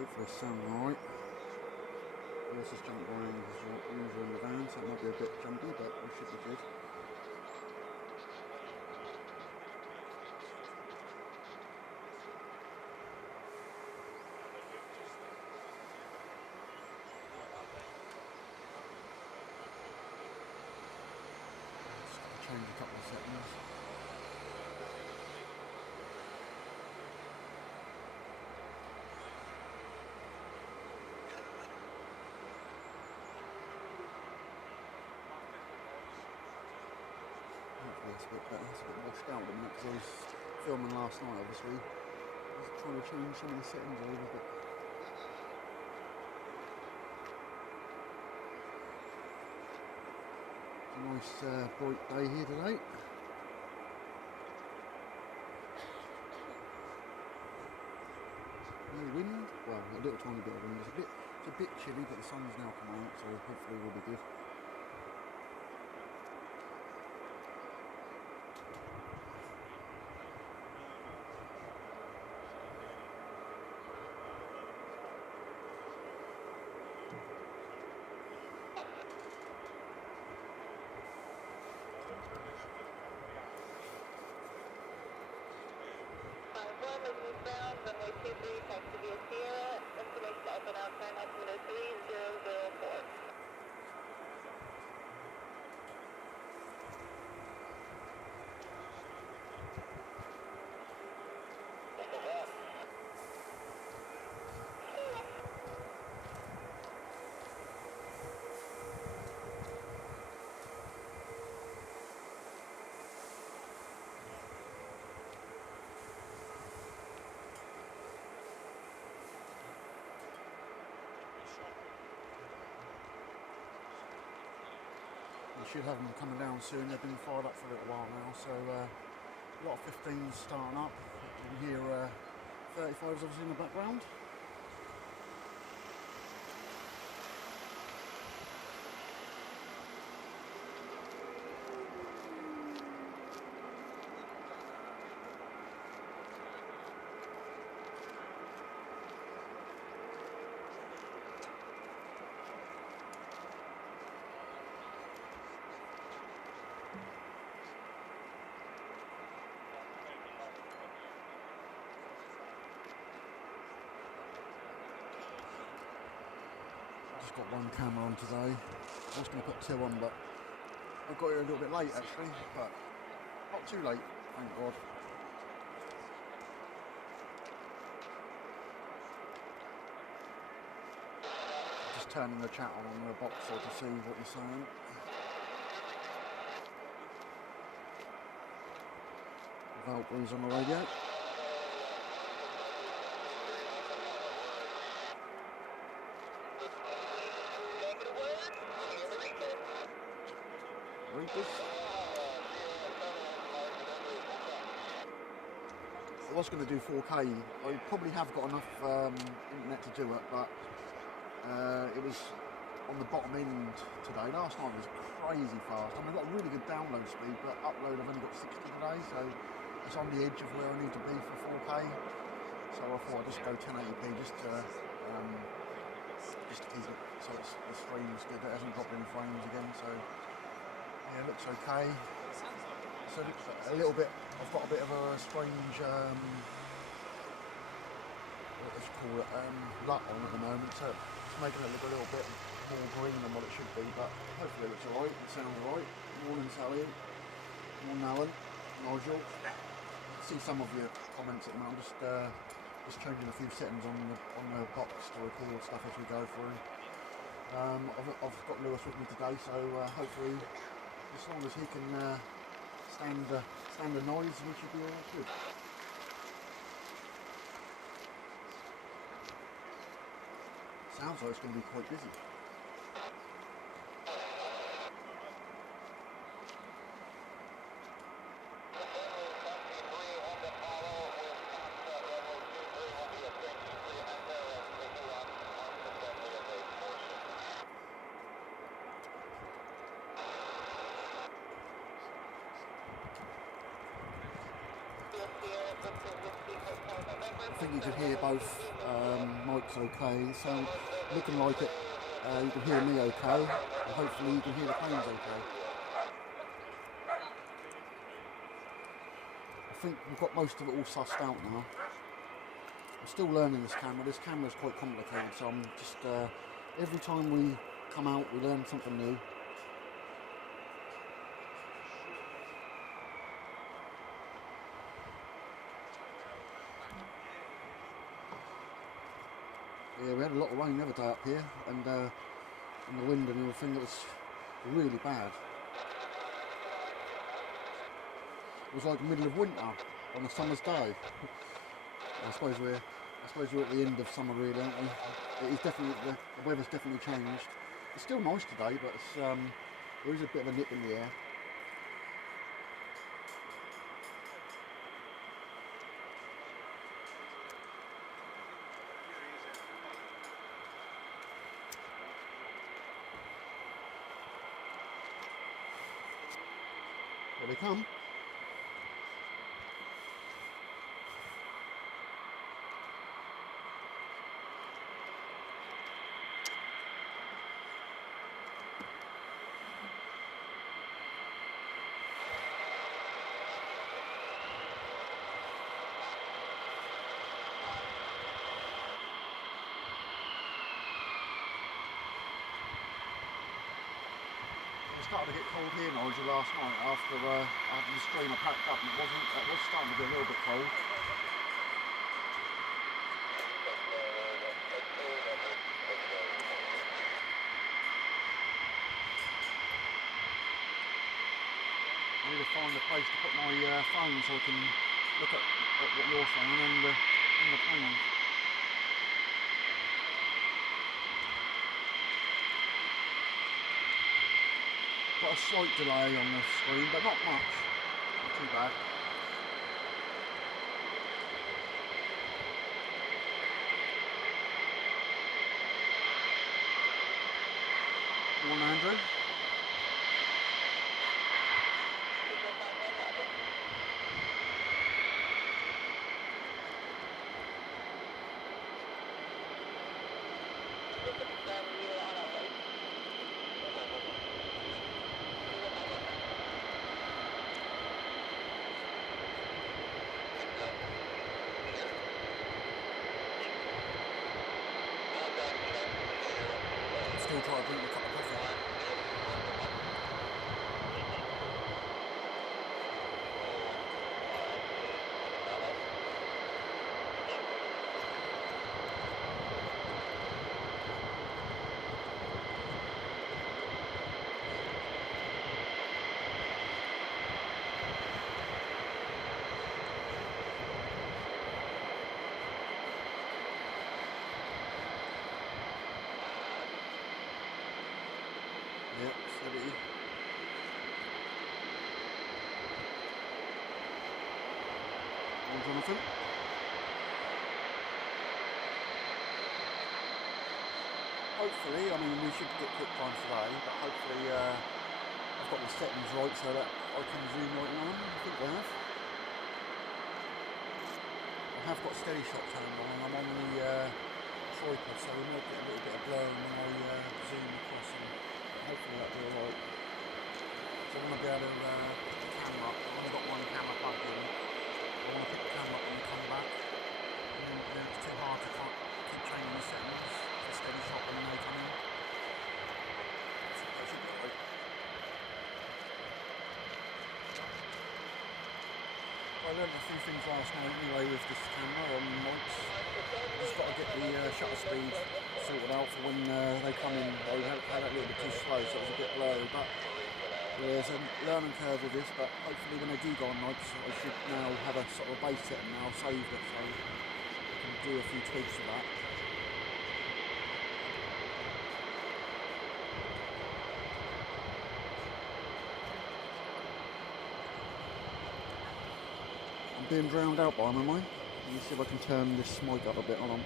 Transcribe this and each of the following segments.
Hopefully it's sounding alright. Let's just jump around as usual in the van, so it might be a bit jumpy, but we should be good. Just change a couple of settings. It's a bit better, it's a bit washed out at the minute because I was filming last night obviously. I was trying to change some of the settings over, but it's a nice bright day here today. No wind, well a little tiny bit of wind, it's a bit chilly but the sun's now come out so hopefully we'll be good. Runway 23, taxi via Sierra, information open outside altimeter 3004. We should have them coming down soon. They've been fired up for a little while now, so a lot of 15s starting up. You can hear 35s obviously in the background. Just got one camera on today. I was going to put two on, but I got here a little bit late actually, but not too late, thank God. Just turning the chat on the box so to see what you're saying. Valkyries on the radio. I was going to do 4K. I probably have got enough internet to do it, but it was on the bottom end today. Last night was crazy fast. I mean, I've got a really good download speed, but upload I've only got 60 today, so it's on the edge of where I need to be for 4K. So I thought I'd just go 1080p just to keep it so the stream's good. It hasn't dropped any frames again, so yeah, it looks okay. So a little bit, I've got a bit of a strange, what let's call it, LUT on at the moment, so it's making it look a little bit more green than what it should be, but hopefully it looks alright, it sounds alright. Morning Sally, morning Alan, Nigel. See some of your comments at the moment. I'm just changing a few settings on the box to record stuff as we go through. I've got Lewis with me today, so hopefully as long as he can stand the noise, we should be all good. Sounds like it's going to be quite busy. Here, I think you could hear both mics okay, so looking like it, you can hear me okay, and hopefully you can hear the planes okay. I think we've got most of it all sussed out now. I'm still learning this camera. This camera is quite complicated, so I'm just, every time we come out we learn something new. Yeah, we had a lot of rain the other day up here, and the wind and everything, it was really bad. It was like the middle of winter on a summer's day. I suppose we're at the end of summer really, aren't we? It is definitely, the weather's definitely changed. It's still nice today, but it's, there is a bit of a nip in the air. Here they come. It started to get cold here, Nigel, last night after the screen I packed up. It was starting to get a little bit cold. I need to find a place to put my phone so I can look at what you're saying and the plane. Got a slight delay on the screen, but not much. Not too bad. Morning, Andrew. Still trying to drink a cup of coffee. Yep, steady. All Jonathan. Hopefully, I mean, we should get quick time today, but hopefully I've got the settings right so that I can zoom right on. I think I have. I have got steady shot turned on and I'm on the tripod, so we might get a little bit of blurring when I zoom across, and hopefully that'll be alright. So I want to be able to pick the camera up. I've only got one camera plugged in. I want to pick the camera up when we come back. And then it's too hard to keep changing the settings for steady shot when they come in. So that should be alright. I learned a few things last night anyway with this camera on mics. Just got to get the shutter speed sorted out for when they come in. They had it a little bit too slow, so it was a bit blurry. But there's a learning curve with this. But hopefully, when they do go on mics, I should now have a sort of base setting now saved it, so I can do a few tweaks with that. Being drowned out by them, am I? Let me see if I can turn this mic up a bit. Hold on.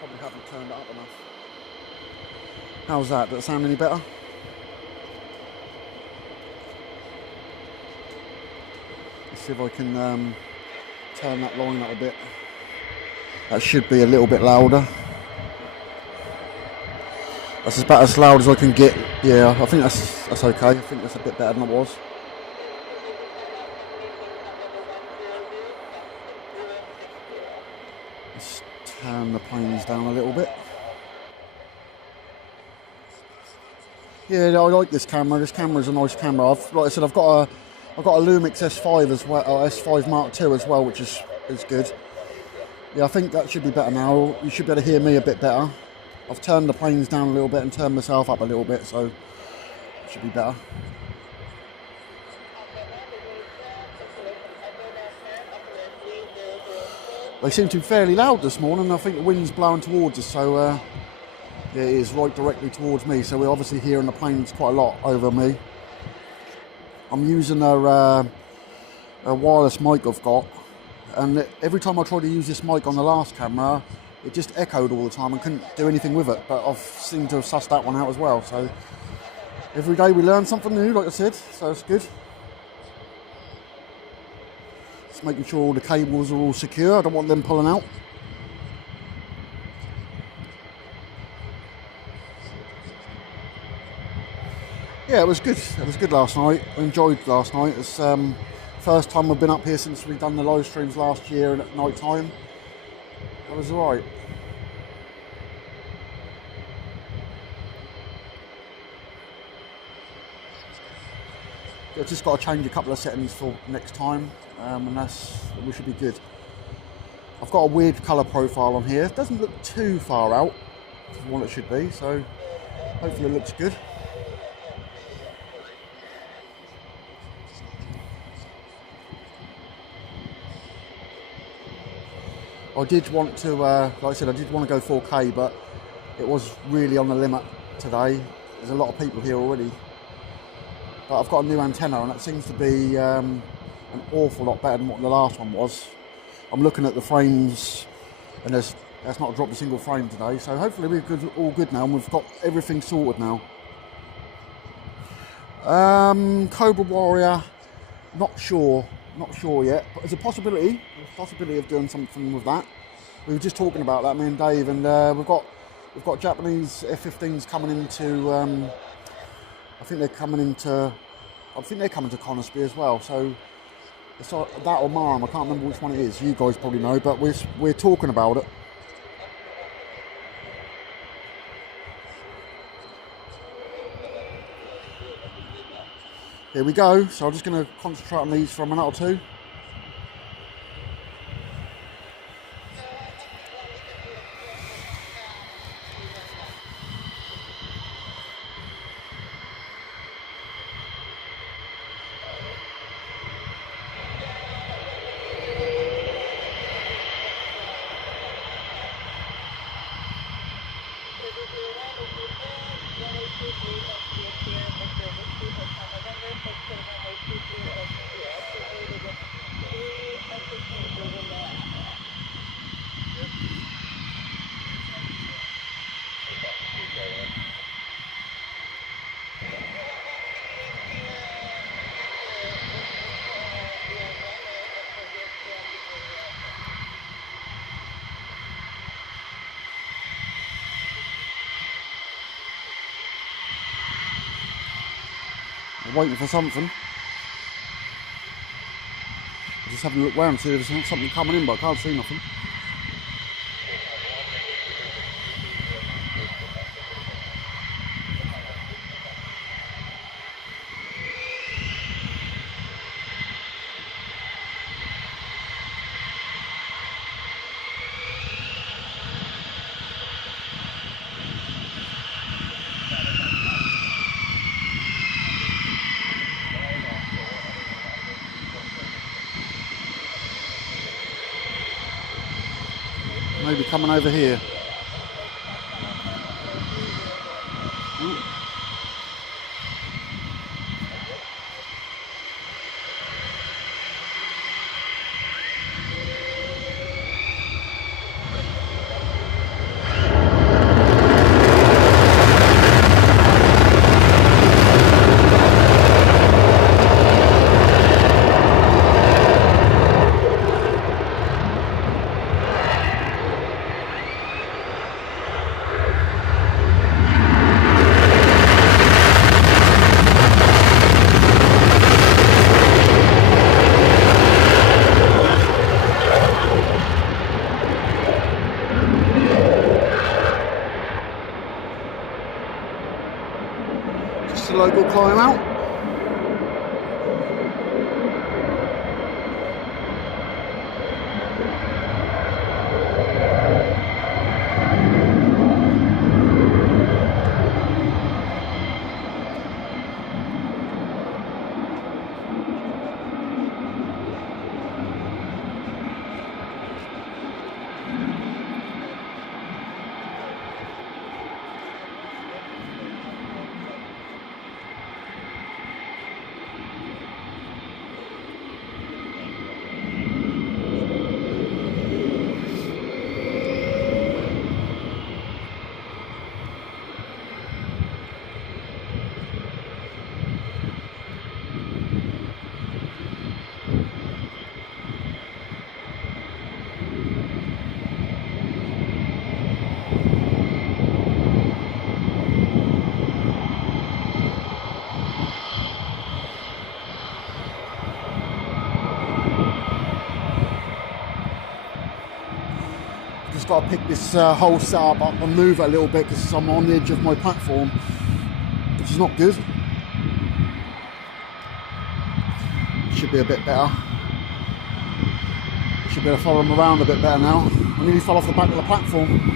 Probably haven't turned it up enough. How's that? Does it sound any better? see if I can turn that line up a bit. That should be a little bit louder. That's about as loud as I can get. Yeah, I think that's okay. I think that's a bit better than it was. Let's turn the planes down a little bit. Yeah, I like this camera. This camera is a nice camera. Like I said, I've got a Lumix S5 as well, S5 Mark II as well, which is good. Yeah, I think that should be better now. You should be able to hear me a bit better. I've turned the planes down a little bit and turned myself up a little bit, so it should be better. They seem to be fairly loud this morning. I think the wind's blowing towards us, so yeah, it is right directly towards me. So we're obviously hearing the planes quite a lot over me. I'm using a wireless mic I've got, and every time I tried to use this mic on the last camera, it just echoed all the time and couldn't do anything with it. But I've seemed to have sussed that one out as well. So every day we learn something new, like I said, so it's good. Just making sure all the cables are all secure. I don't want them pulling out. Yeah, it was good. It was good last night. I enjoyed last night. It's first time I've been up here since we've done the live streams last year and at night time. It was alright. I've just got to change a couple of settings for next time, and we should be good. I've got a weird colour profile on here. It doesn't look too far out from what it should be, so hopefully it looks good. I did want to, like I said, I did want to go 4K, but it was really on the limit today. There's a lot of people here already. But I've got a new antenna, and it seems to be an awful lot better than what the last one was. I'm looking at the frames, and that's not dropped a single frame today. So hopefully we're all good now, and we've got everything sorted now. Cobra Warrior, not sure yet, but there's a possibility of doing something with that. We were just talking about that, me and Dave, and we've got Japanese F-15s coming into. I think they're coming to Coningsby as well. So it's that or Marham. I can't remember which one it is. You guys probably know, but we're talking about it. Here we go. So I'm just going to concentrate on these for a minute or two. Waiting for something. I'm just having a look round, see if there's something coming in, but I can't see nothing. Maybe coming over here. Ooh. local climb out. Just got to pick this whole setup up and move it a little bit because I'm on the edge of my platform, which is not good. Should be a bit better. Should be able to follow them around a bit better now. I nearly fell off the back of the platform.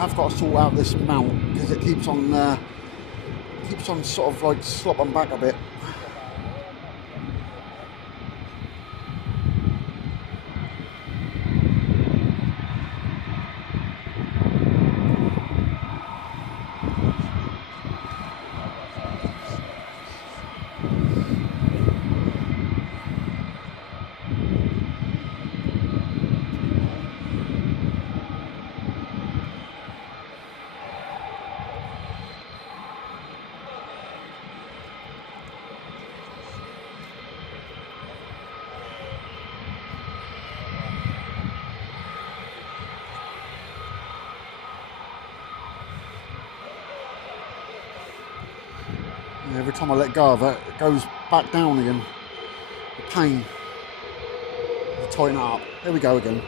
I've got to sort out this mount because it keeps on sort of like slopping back a bit. Every time I let go of it, it goes back down again. The pain. Tighten it up. There we go again.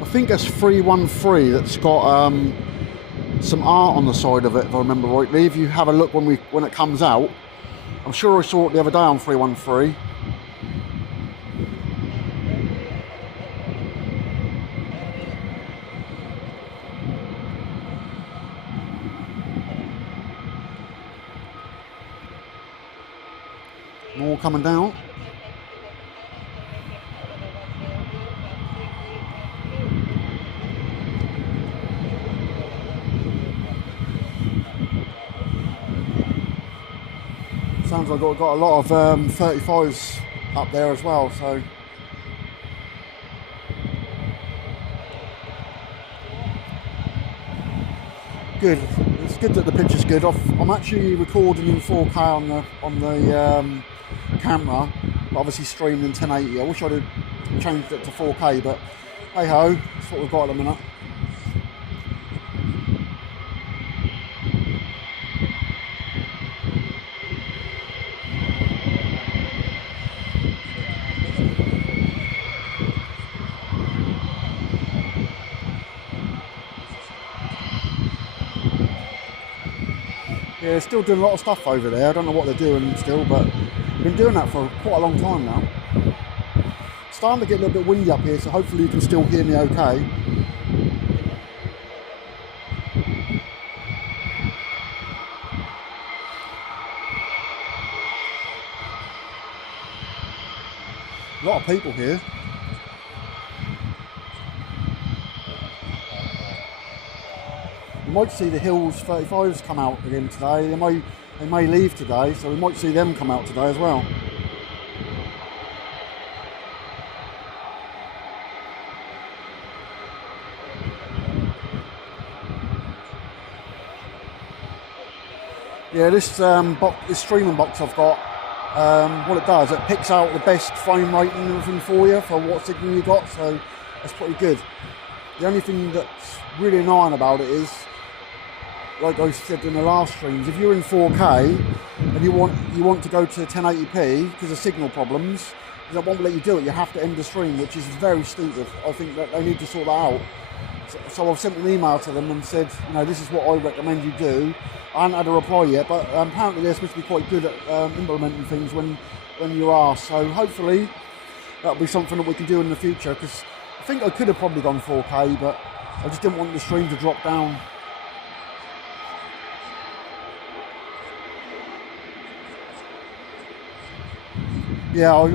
I think that's 313 that's got some art on the side of it, if I remember rightly. If you have a look when it comes out, I'm sure I saw it the other day on 313. More coming down. Sounds like I've got a lot of 35s up there as well, so good. It's good that the picture's good. I'm actually recording in 4K on the camera, but obviously streamed in 1080. I wish I'd have changed it to 4K, but hey ho, that's what we've got at the minute. Yeah, they're still doing a lot of stuff over there. I don't know what they're doing still, but they've been doing that for quite a long time now. It's starting to get a little bit windy up here, so hopefully you can still hear me okay. A lot of people here. might see the Hills 35s come out again today. They may leave today, so we might see them come out today as well. Yeah, this streaming box I've got, what it does, it picks out the best frame rate and everything for you for what signal you got, so that's pretty good. The only thing that's really annoying about it is, like I said in the last streams, if you're in 4K and you want to go to 1080p because of signal problems, that won't let you do it. You have to end the stream, which is very stupid. I think that they need to sort that out. So I've sent an email to them and said, you know, this is what I recommend you do. I haven't had a reply yet, but apparently they're supposed to be quite good at implementing things when you're asked. So hopefully that'll be something that we can do in the future, because I think I could have probably gone 4K, but I just didn't want the stream to drop down. Yeah,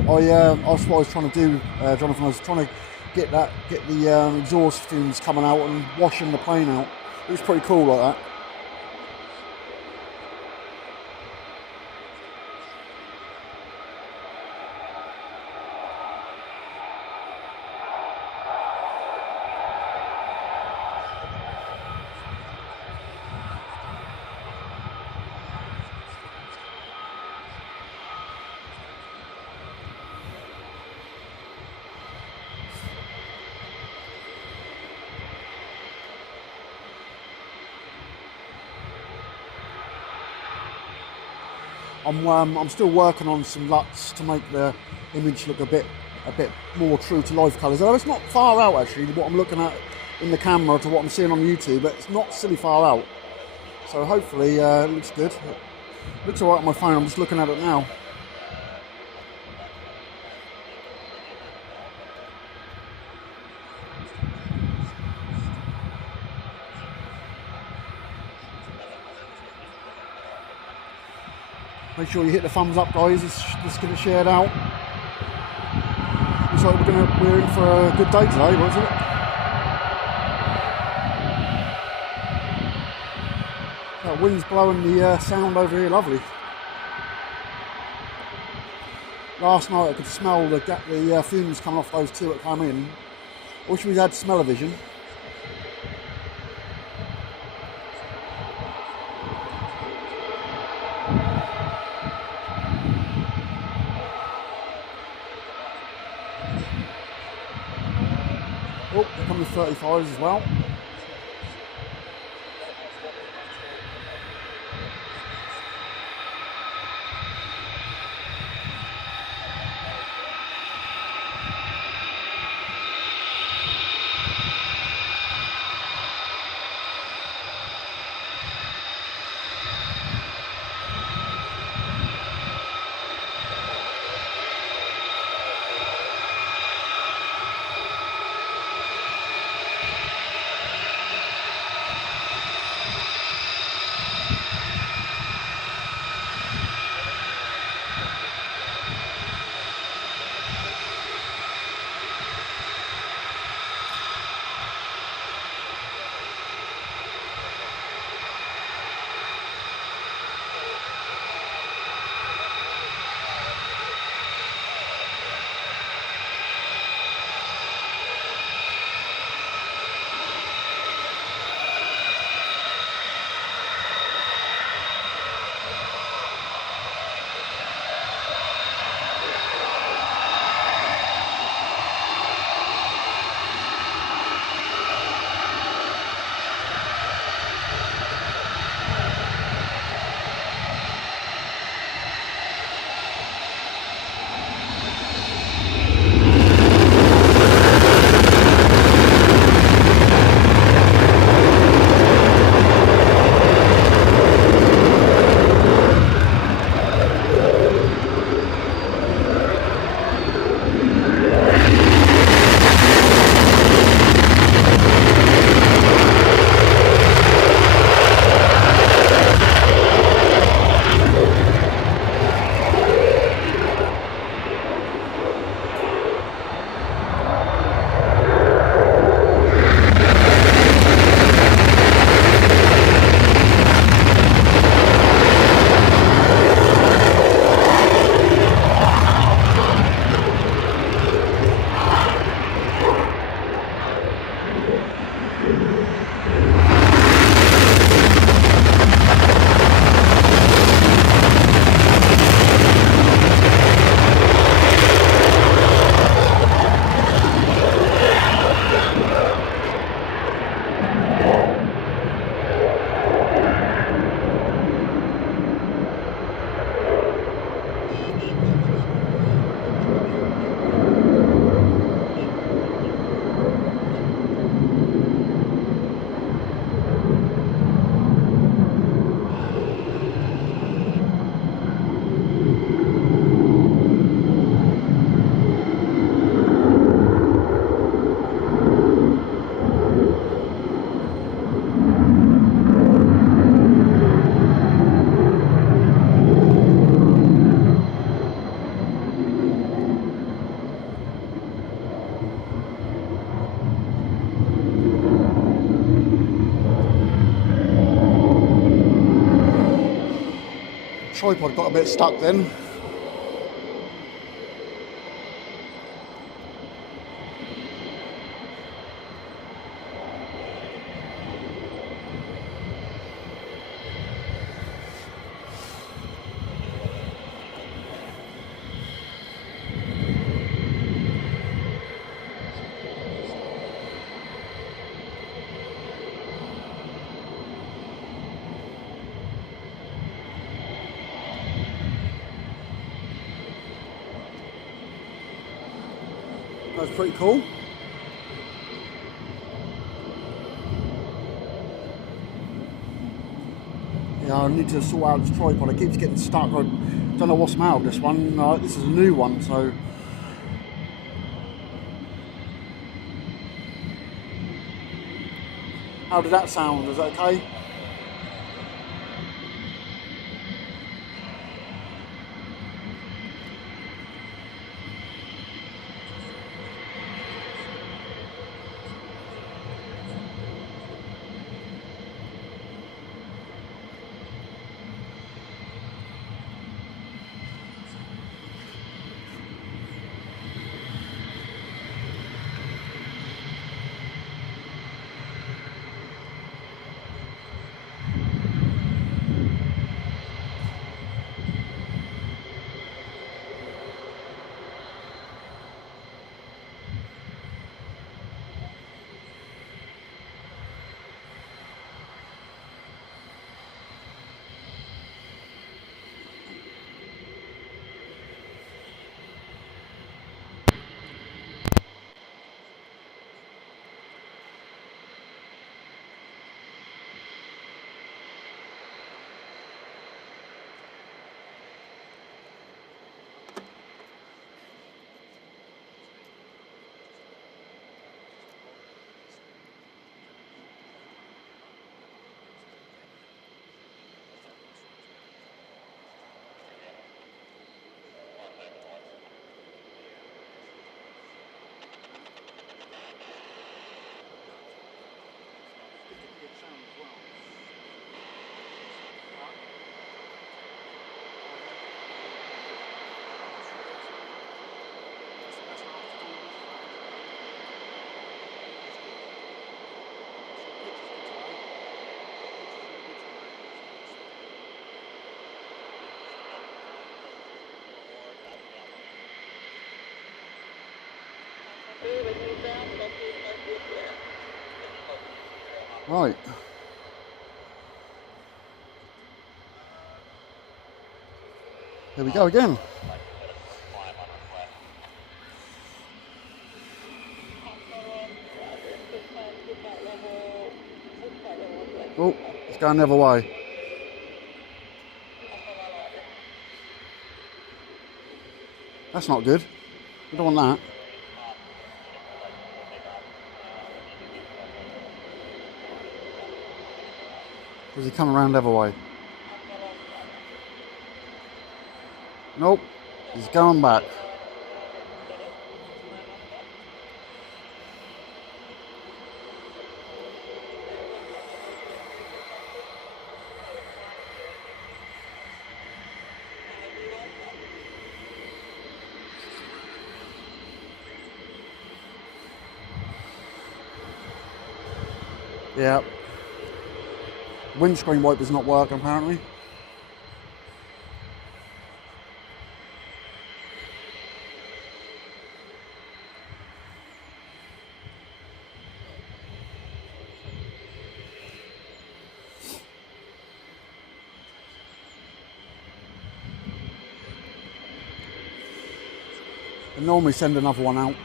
that's what I was trying to do, Jonathan. I was trying to get the exhaust fumes coming out and washing the plane out. It was pretty cool like that. I'm still working on some LUTs to make the image look a bit more true to life colours. Although it's not far out actually, what I'm looking at in the camera to what I'm seeing on YouTube, but it's not silly far out. So hopefully it looks good. It looks alright on my phone, I'm just looking at it now. Make sure you hit the thumbs up, guys. Let's get it shared out. Looks like we're in for a good day today, wasn't it? That wind's blowing the sound over here, lovely. Last night I could smell the fumes coming off those two that come in. I wish we had smell-o-vision. Oh, here come the 35s as well. tripod got a bit stuck then. That's pretty cool. Yeah, I need to sort out this tripod. It keeps getting stuck. I don't know what's the matter with this one. This is a new one, so. How did that sound? Is that okay? Right. Here we go again. Oh, it's going the other way. That's not good. We don't want that. Is he coming around the other way? Nope. He's going back. Yeah. Windscreen wipers not working apparently. I normally send another one out.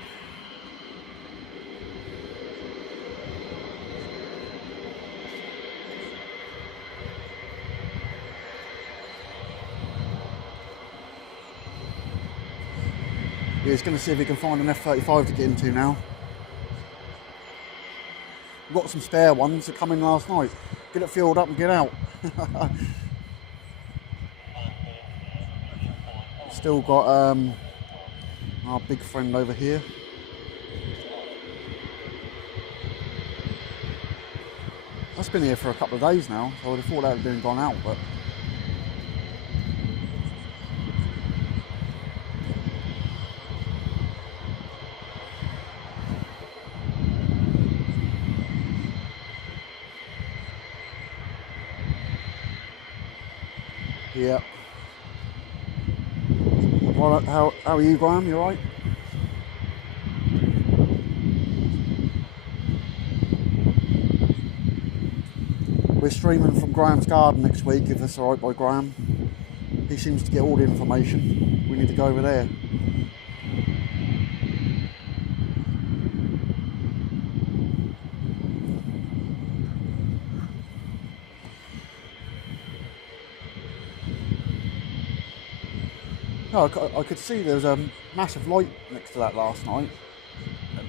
He's going to see if he can find an F-35 to get into now. We've got some spare ones that come in last night. Get it filled up and get out. Still got our big friend over here. That's been here for a couple of days now, so I would have thought that had been gone out, but Yeah. Well, how are you, Graham? You alright? We're streaming from Graham's garden next week, if that's alright by Graham. He seems to get all the information. We need to go over there. No, I could see there was a massive light next to that last night.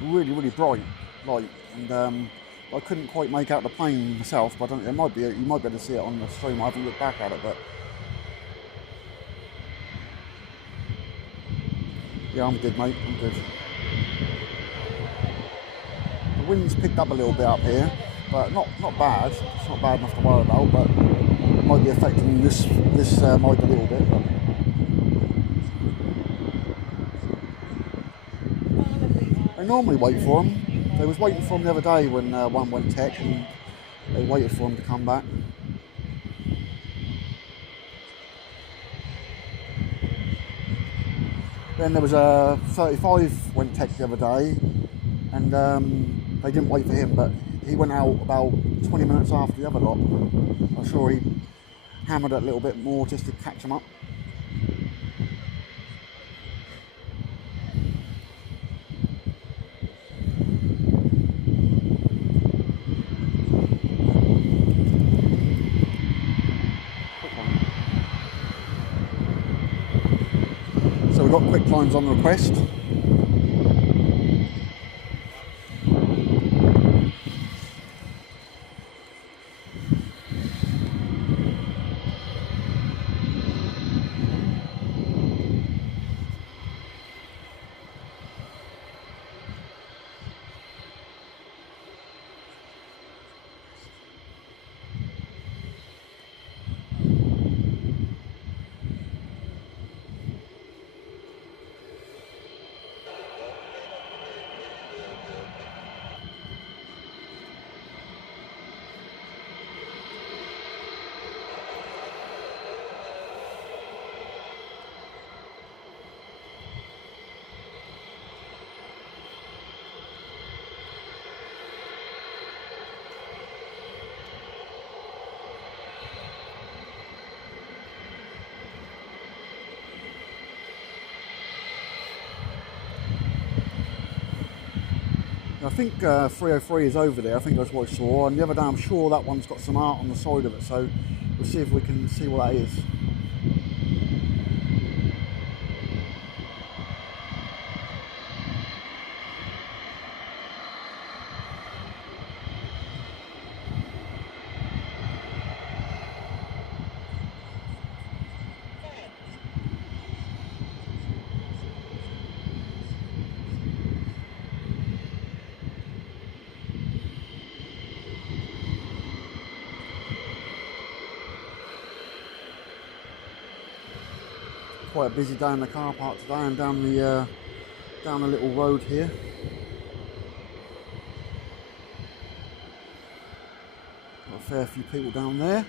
Really, really bright light. And I couldn't quite make out the plane myself, but I don't, you might be able to see it on the stream. I haven't looked back at it, but yeah, I'm good, mate. I'm good. The wind's picked up a little bit up here, but not bad. It's not bad enough to worry about, but it might be affecting this mic a little bit. But they normally wait for them. They was waiting for them the other day when one went tech, and they waited for them to come back. Then there was a 35 went tech the other day, and they didn't wait for him, but he went out about 20 minutes after the other lot. I'm sure he hammered it a little bit more just to catch him up. So we've got quick lines on request. I think 303 is over there. I think that's what I saw. And the other day, I'm sure that one's got some art on the side of it. So we'll see if we can see what that is. Quite a busy day in the car park today, and down the little road here. Got a fair few people down there,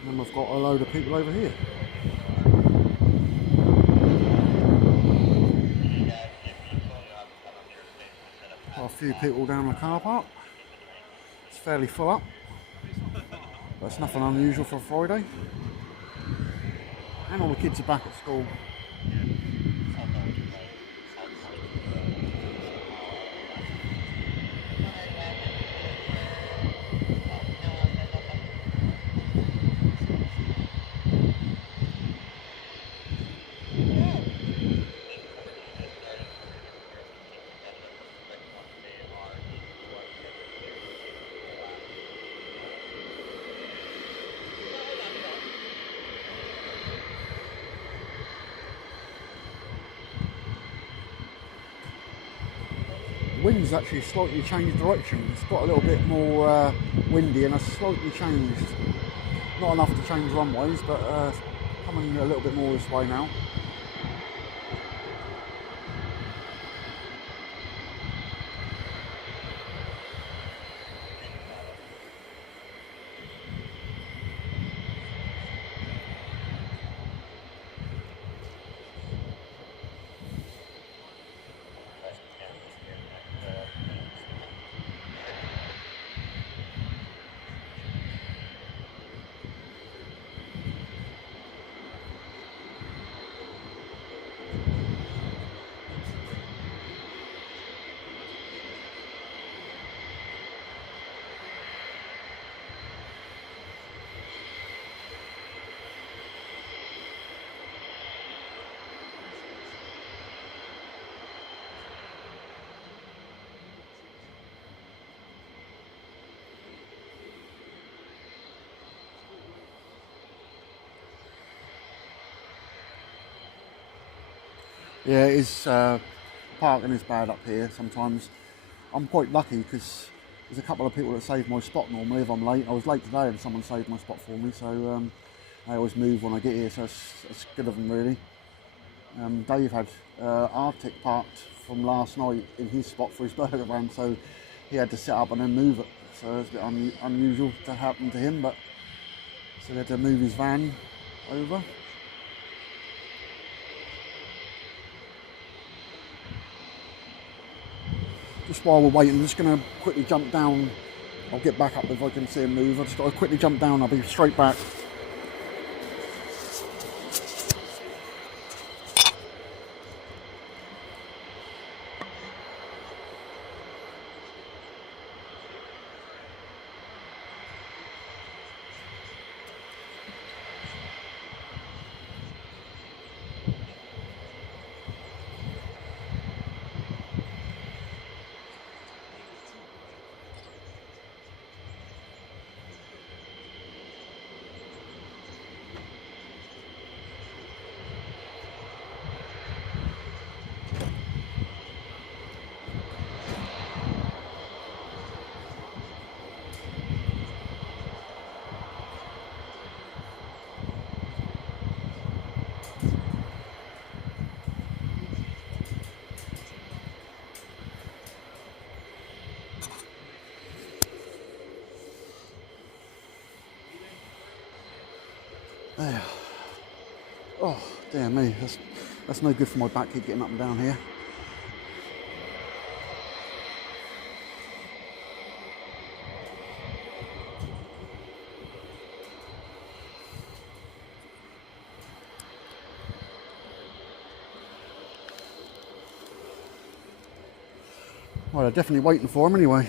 and then we've got a load of people over here. Got a few people down the car park. It's fairly full up. That's nothing unusual for a Friday. And all the kids are back at school. Wind's actually slightly changed direction. It's got a little bit more windy and it's slightly changed. Not enough to change runways, but coming a little bit more this way now. Yeah, it is, parking is bad up here sometimes. I'm quite lucky because there's a couple of people that save my spot normally if I'm late. I was late today and someone saved my spot for me, so I always move when I get here, so it's good of them really. Dave had Arctic parked from last night in his spot for his burger van, so he had to set up and then move it. So it's a bit unusual to happen to him, but so he had to move his van over. Just while we're waiting, I'm just going to quickly jump down. I'll get back up if I can see him move. I've just got to quickly jump down, I'll be straight back. There. Oh, dear me, that's no good for my back, keep getting up and down here. Well, they're definitely waiting for him anyway.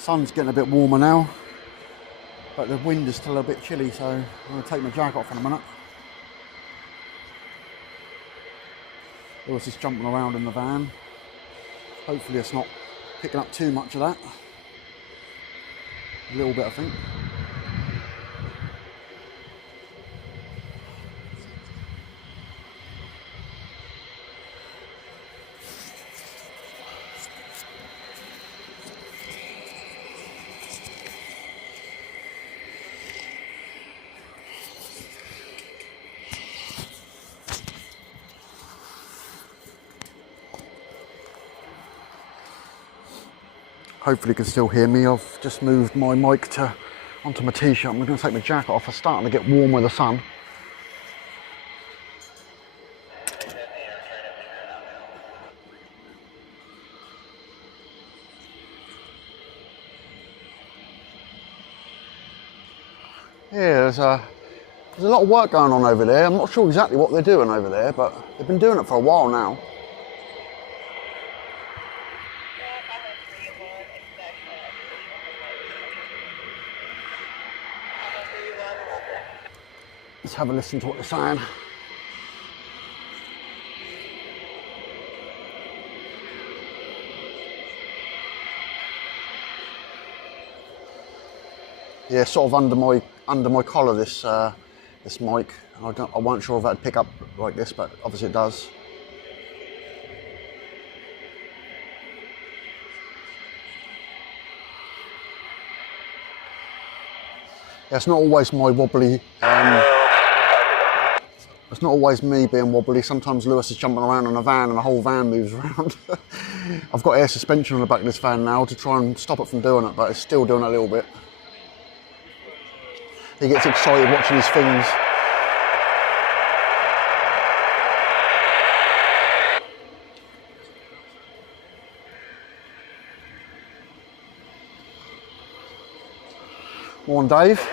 Sun's getting a bit warmer now, but the wind is still a bit chilly, so I'm going to take my jacket off in a minute. There was just jumping around in the van. Hopefully it's not picking up too much of that. A little bit, I think. Hopefully you can still hear me. I've just moved my mic onto my t-shirt. I'm going to take my jacket off. It's starting to get warm with the sun. Yeah, there's a lot of work going on over there. I'm not sure exactly what they're doing over there, but they've been doing it for a while now. Let's have a listen to what they're saying. Yeah, sort of under my collar, this mic. I wasn't sure if that'd pick up like this, but obviously it does. Yeah, it's not always my wobbly. It's not always me being wobbly. Sometimes Lewis is jumping around in a van and the whole van moves around. I've got air suspension on the back of this van now to try and stop it from doing it, but it's still doing it a little bit. He gets excited watching his things. Morning, Dave.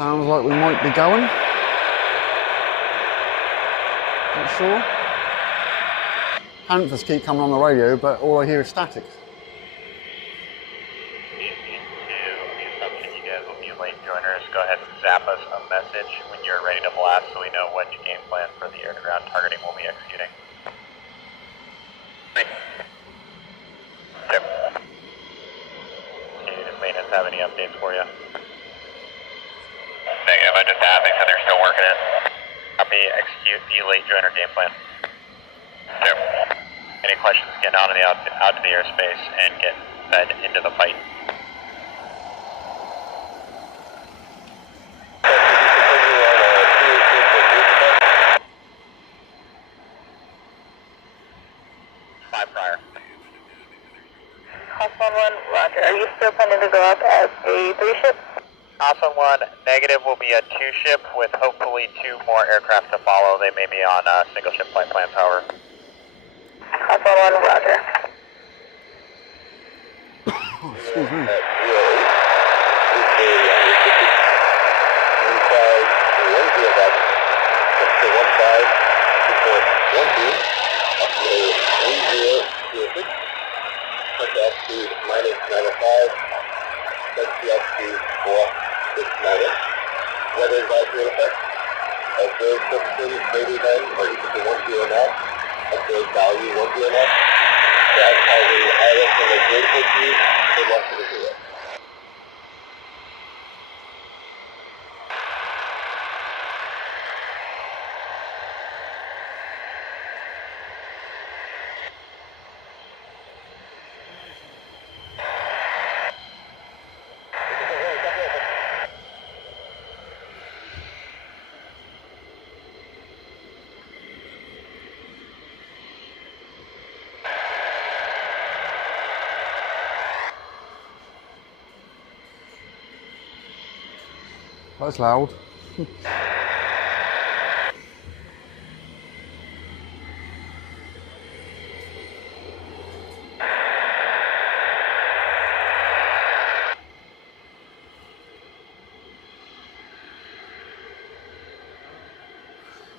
Sounds like we might be going. Not sure. Panthers keep coming on the radio, but all I hear is static. You guys will be late joiners. Go ahead and zap us a message when you're ready to blast so we know what game plan for the air-to-ground targeting we'll be executing. Yep. Does maintenance have any updates for you? Negative, I just asked. They said they're still working it. Copy, execute the late joiner game plan. Yep. Any questions, get out of the out to the airspace and get fed into the fight. Prior. House 1-1, roger. Are you still planning to go up as a 3-ship? House 1-1, negative will be a 2-ship with hopefully 2 more aircraft to follow. They may be on single-ship flight plans, however. House 1-1, roger. Excuse me. Altitude -905, subsea altitude 4690. Weather advisory in effect. Observed subsea greater than or equal to 10 knots. Observed value 10 knots. Gas causing ILS and the vertical speed for 1 to 0. That's loud.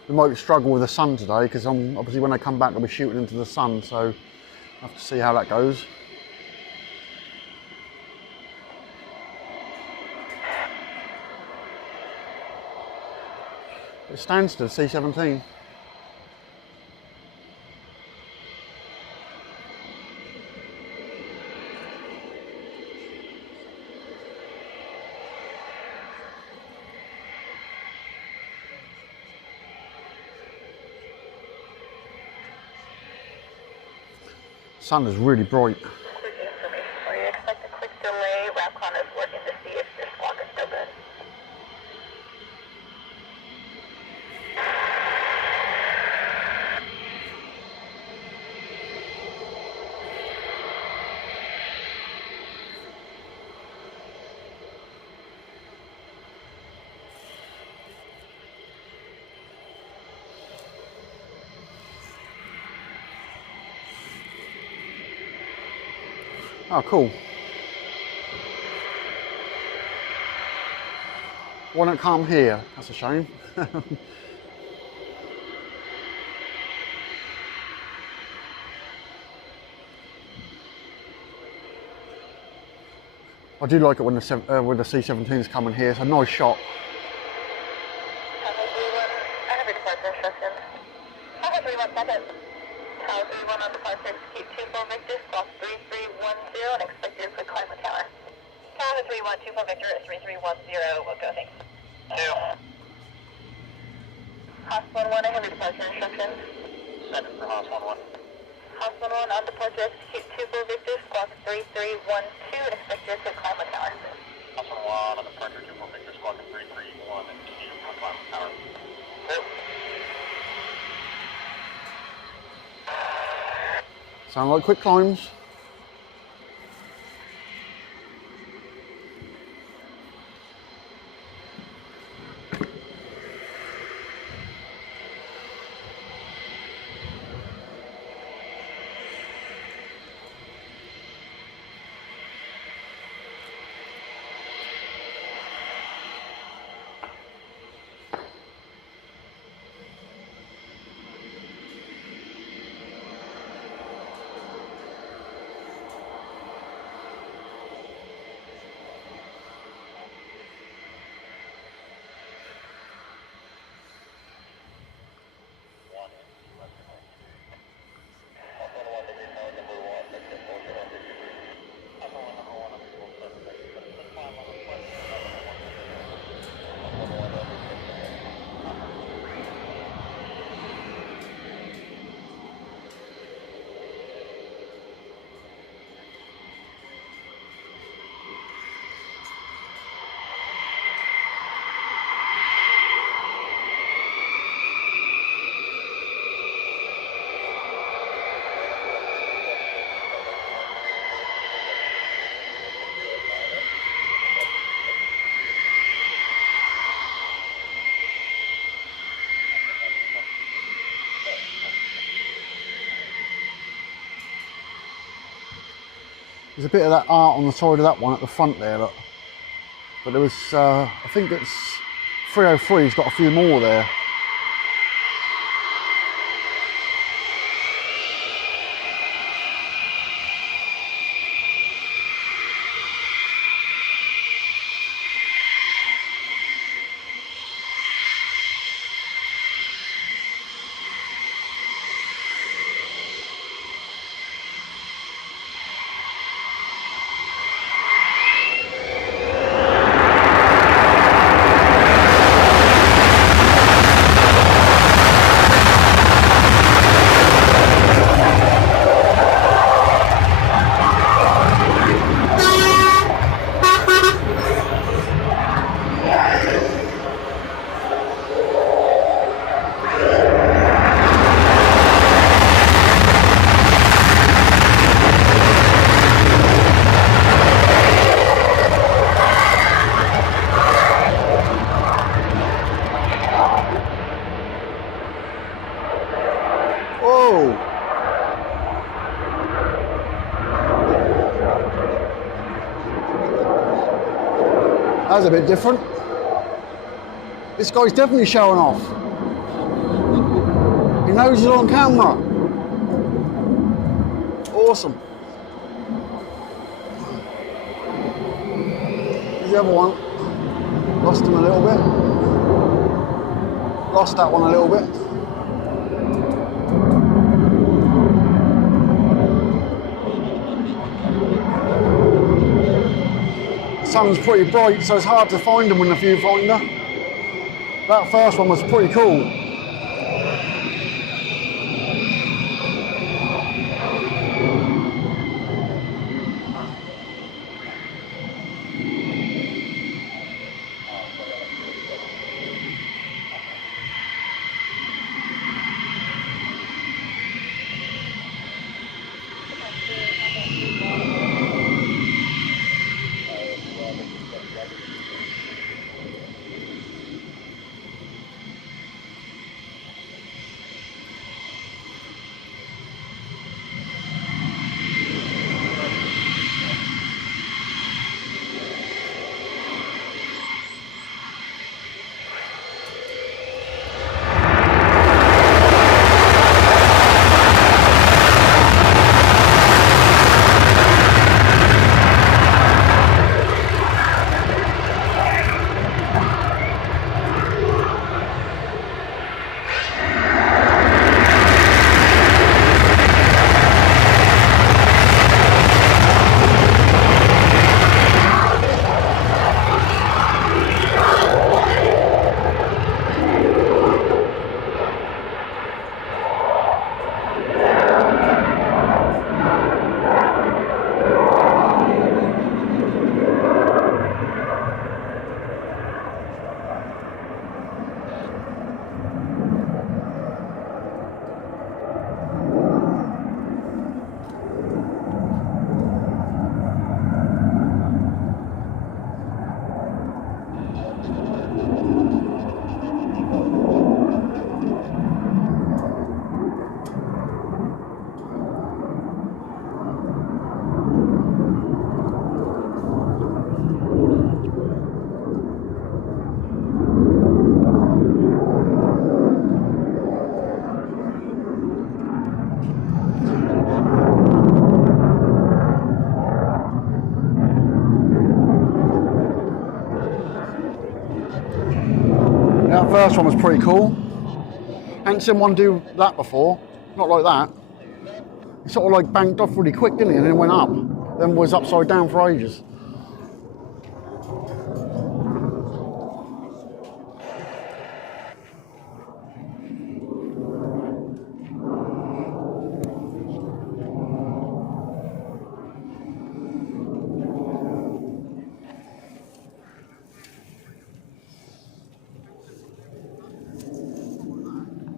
We might struggle with the sun today because obviously when they come back they'll be shooting into the sun, so I'll have to see how that goes. It stands to C-17. Sun is really bright. Quick information for you. Expect a quick delay. RAF Con is working to see if your squawk is still good. Oh, cool. Why don't come here? That's a shame. I do like it when the C-17s come in here. It's a nice shot. I have your departure instructions. Tower 3-1, second. Tower 3-1 on departure, execute 24 Victor, squawk 3310, and expect you to quick climb the tower. Tower 3-1, 24 Victor at 3310, we'll go, thanks. 2. House 1-1, I have your departure instructions. 7 for House 1-1. House 1-1 on departure, execute 24 Victor, squawk 3312, and expect you to quick climb the tower. House 1-1 on departure 2 Victor Squadron 331 and continue to climb the tower. 2. Sound like quick climbs. There's a bit of that art on the side of that one at the front there, look. But there was, I think it's 303's got a few more there. That's a bit different. This guy's definitely showing off. He knows he's on camera. Awesome. Here's the other one. Lost him a little bit. Lost that one a little bit. The sun's pretty bright, so it's hard to find them with the viewfinder. That first one was pretty cool. That first one was pretty cool. Hadn't seen one do that before. Not like that. It sort of like banked off really quick, didn't it? And then went up. Then was upside down for ages.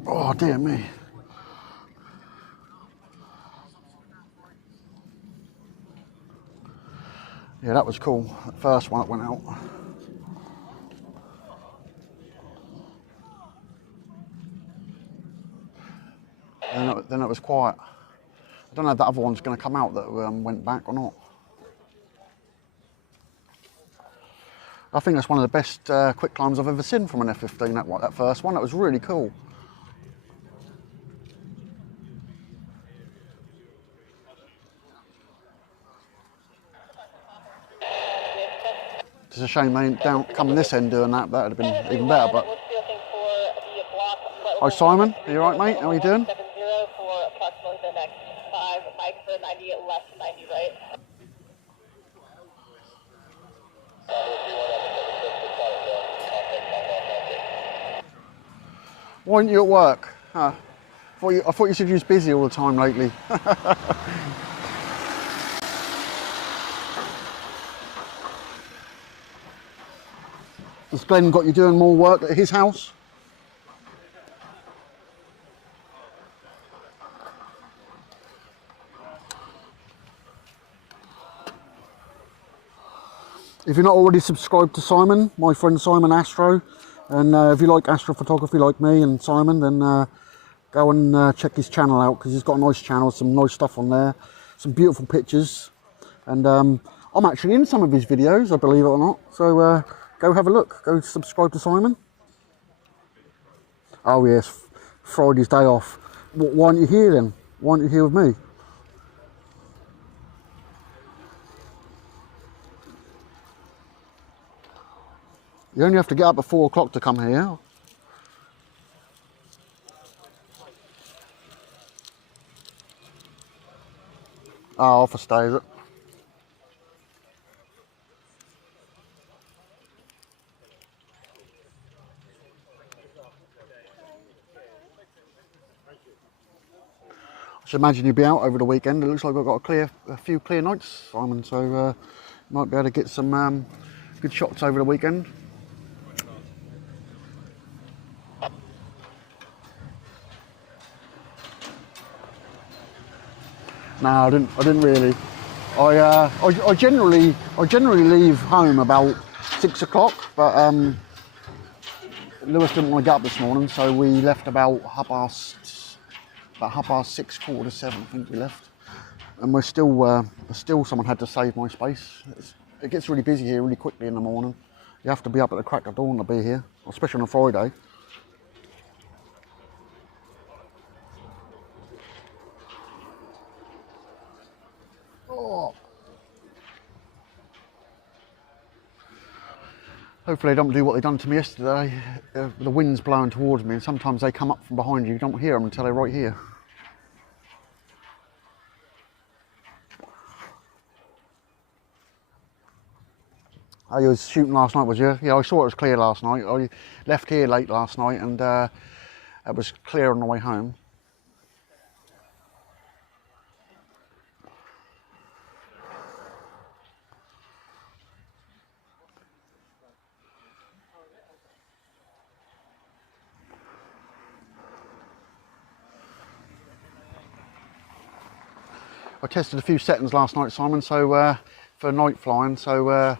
Oh, dear me. Yeah, that was cool. That first one that went out. Then it was quiet. I don't know if that other one's going to come out that went back or not. I think that's one of the best quick climbs I've ever seen from an F-15, that first one. That was really cool. It's a shame they ain't down coming this end doing that. That would have been even better. But hi Simon, are you alright mate? How are you doing? For approximately the next 5, Mike for 90 left, 90 right. Why aren't you at work? Huh. I thought you said you was busy all the time lately. Has Glenn got you doing more work at his house? If you're not already subscribed to Simon, my friend Simon Astro, and if you like astrophotography like me and Simon, then go and check his channel out, because he's got a nice channel, some nice stuff on there, some beautiful pictures, and I'm actually in some of his videos, I believe it or not, so go have a look, go subscribe to Simon. Oh yes, Friday's day off. Why aren't you here then? Why aren't you here with me? You only have to get up at 4 o'clock to come here. Oh, office day, is it? I should imagine you'll be out over the weekend. It looks like we've got a few clear nights, Simon, so might be able to get some good shots over the weekend. No, I didn't really. I generally leave home about 6 o'clock, but Lewis didn't want to get up this morning, so we left about half past 6, 6:45, I think we left, and we're still someone had to save my space. It gets really busy here really quickly in the morning. You have to be up at the crack of dawn to be here, especially on a Friday. Oh. Hopefully they don't do what they done to me yesterday. The wind's blowing towards me, and sometimes they come up from behind you. You don't hear them until they're right here. Oh, you was shooting last night, was you? Yeah, I saw it was clear last night. I left here late last night, and it was clear on the way home. I tested a few settings last night, Simon, so for night flying, so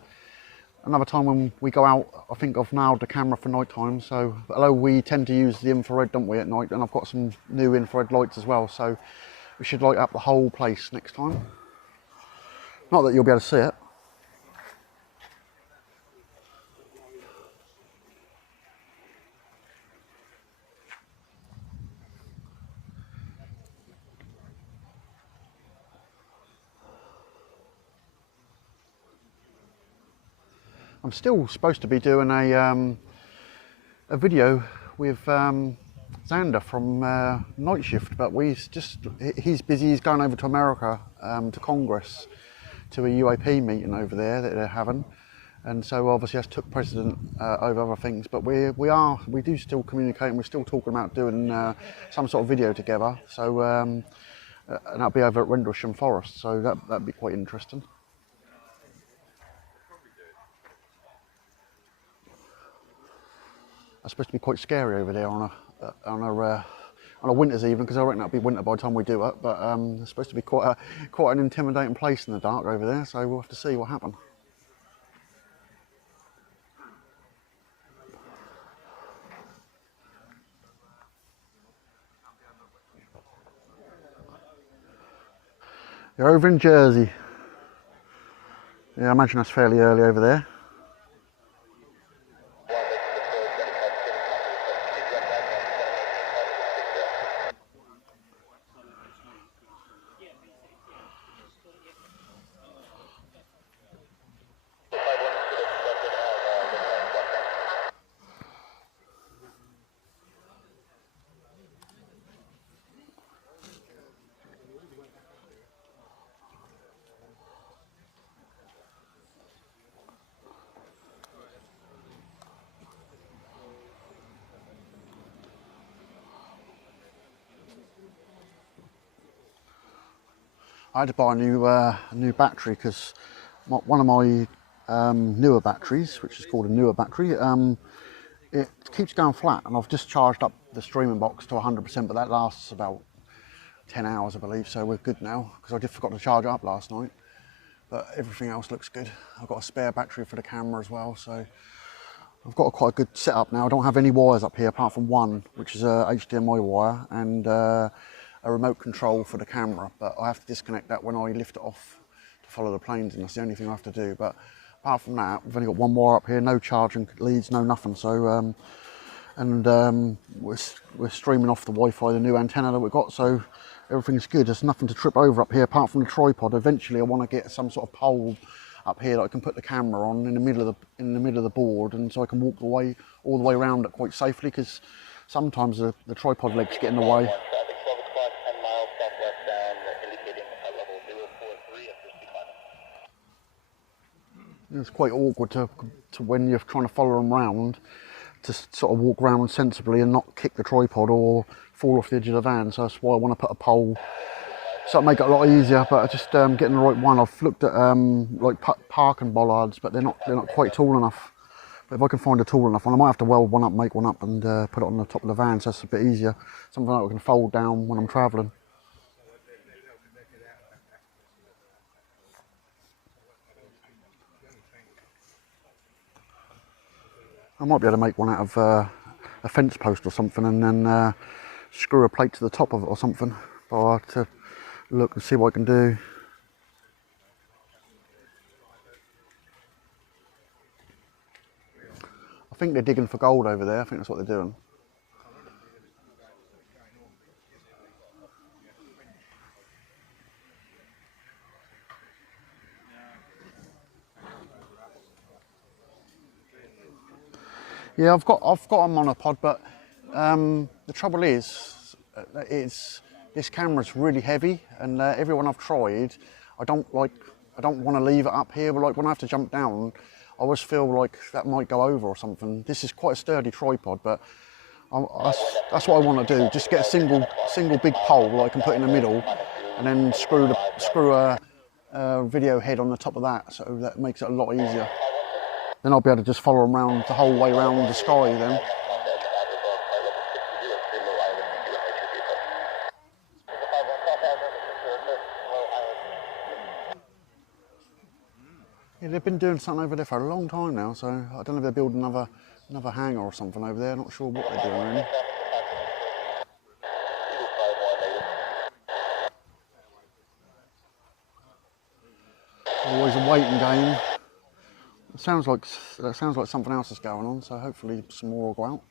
another time when we go out, I think I've nailed the camera for night time, so although we tend to use the infrared, don't we, at night, and I've got some new infrared lights as well, so we should light up the whole place next time. Not that you'll be able to see it. I'm still supposed to be doing a video with Xander from Night Shift, but he's busy. He's going over to America to Congress, to a UAP meeting over there that they're having, and so obviously that's took precedent over other things. But we do still communicate, and we're still talking about doing some sort of video together. So and that'll be over at Rendlesham Forest, so that'd be quite interesting. It's supposed to be quite scary over there on a winter's evening, because I reckon it'll be winter by the time we do it. But it's supposed to be quite an intimidating place in the dark over there. So we'll have to see what happens. You're over in Jersey. Yeah, I imagine that's fairly early over there. I had to buy a new battery because one of my newer batteries, which is called a newer battery, it keeps going flat, and I've just charged up the streaming box to 100%, but that lasts about 10 hours, I believe, so we're good now, because I just forgot to charge it up last night. But everything else looks good. I've got a spare battery for the camera as well, so I've got quite a good setup now. I don't have any wires up here apart from one, which is a HDMI wire, and a remote control for the camera, but I have to disconnect that when I lift it off to follow the planes, and that's the only thing I have to do. But apart from that, we've only got one wire up here, no charging leads, no nothing. So we're streaming off the Wi-Fi, the new antenna that we've got, so everything's good. There's nothing to trip over up here apart from the tripod. Eventually I want to get some sort of pole up here that I can put the camera on in the middle of the board, and so I can walk all the way around it quite safely, because sometimes the tripod legs get in the way. It's quite awkward to when you're trying to follow them round, to sort of walk around sensibly and not kick the tripod or fall off the edge of the van. So that's why I want to put a pole, so it'll make it a lot easier. But I just getting the right one. I've looked at like parking bollards, but they're not quite tall enough. But if I can find a tall enough one, I might have to weld one up, make one up, and put it on the top of the van, so that's a bit easier. Something that I can fold down when I'm travelling. I might be able to make one out of a fence post or something, and then screw a plate to the top of it or something. But I'll have to look and see what I can do. I think they're digging for gold over there. I think that's what they're doing. Yeah, I've got a monopod, but the trouble is this camera's really heavy, and everyone I've tried, I don't want to leave it up here. But like when I have to jump down, I always feel like that might go over or something. This is quite a sturdy tripod, but that's what I want to do. Just get a single big pole that I can put in the middle, and then screw a video head on the top of that, so that makes it a lot easier. Then I'll be able to just follow them around the whole way around the sky then. Yeah, they've been doing something over there for a long time now, so I don't know if they're building another hangar or something over there. Not sure what they're doing really. Always a waiting game. It sounds like something else is going on, so hopefully some more will go out.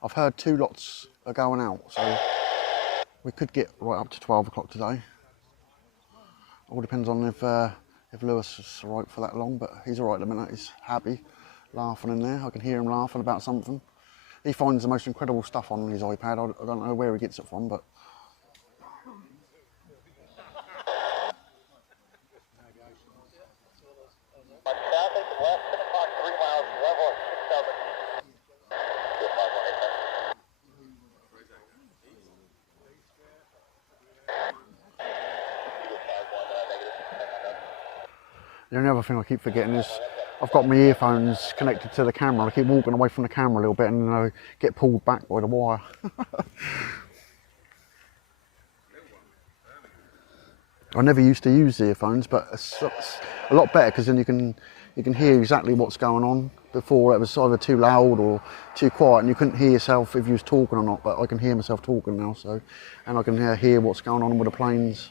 I've heard 2 lots are going out, so we could get right up to 12 o'clock today. All depends on if Lewis is all right for that long, but he's all right at the minute. He's happy, laughing in there. I can hear him laughing about something. He finds the most incredible stuff on his iPad. I don't know where he gets it from, but the only other thing I keep forgetting is I've got my earphones connected to the camera. I keep walking away from the camera a little bit, and I get pulled back by the wire. I never used to use earphones, but it's a lot better, because then you can hear exactly what's going on. Before it was either too loud or too quiet, and you couldn't hear yourself if you was talking or not. But I can hear myself talking now, so, and I can hear what's going on with the planes.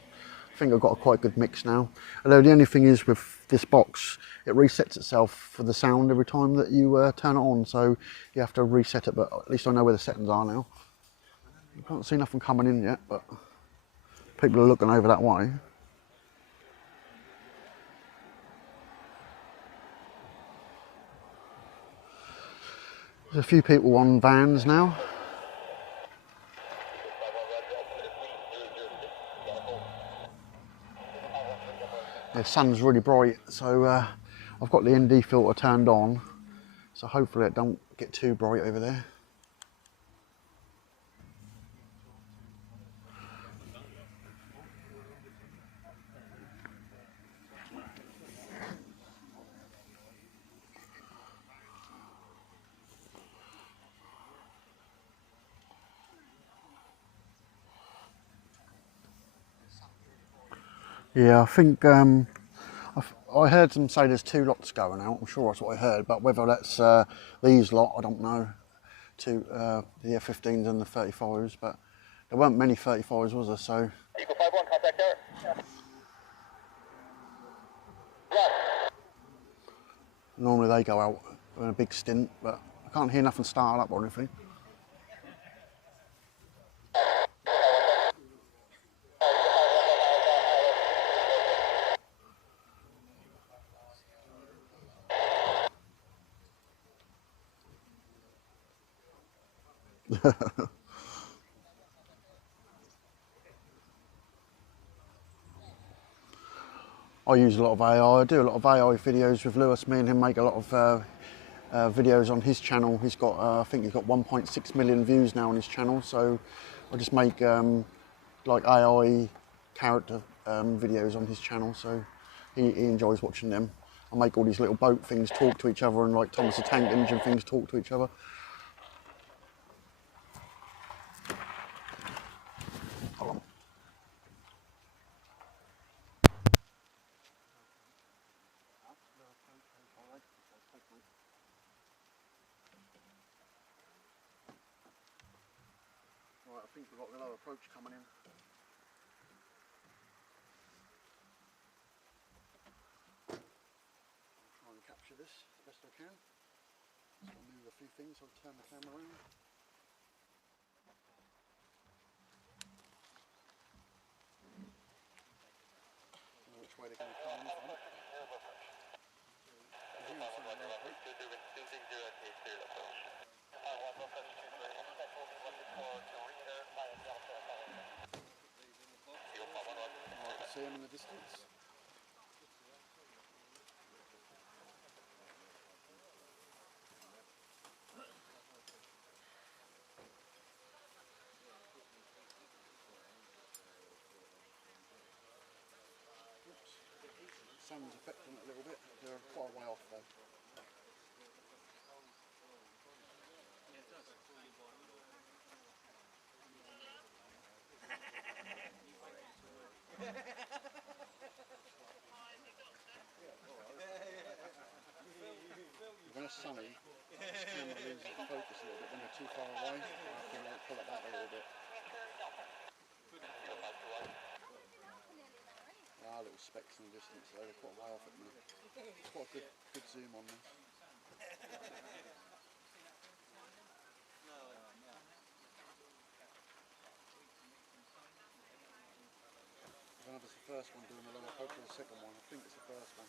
I think I've got a quite good mix now. Although the only thing is with this box, it resets itself for the sound every time that you turn it on, so you have to reset it. But at least I know where the settings are now. I can't see nothing coming in yet, but people are looking over that way. There's a few people on vans now. The sun's really bright, so I've got the ND filter turned on, so hopefully it don't get too bright over there. Yeah, I think I heard them say there's 2 lots going out. I'm sure that's what I heard, but whether that's these lot, I don't know. The F-15s and the 35s, but there weren't many 35s, was there? So Eagle 5-1, contact air. normally they go out in a big stint, but I can't hear nothing start up or anything. I use a lot of AI. I do a lot of AI videos with Lewis. Me and him make a lot of videos on his channel. He's got, I think he's got 1.6 million views now on his channel. So I just make like AI character videos on his channel. So he enjoys watching them. I make all these little boat things talk to each other, and like Thomas the Tank Engine things talk to each other. Hold on. Right, I think we've got the low approach coming in. I'll try and capture this as best I can. Just got to move a few things, so I'll turn the camera around. Don't know which way they're going to come in from. I can see them in the distance. Sun's affecting it a little bit. They're quite a way off though. When it's sunny, this camera loses the focus a little bit when they're too far away. I have to like pull it back a little bit. Little specks in the distance, so they're quite way off at me. It's quite a good zoom on this. I don't know if it's the first one doing the low approach or the second one. I think it's the first one.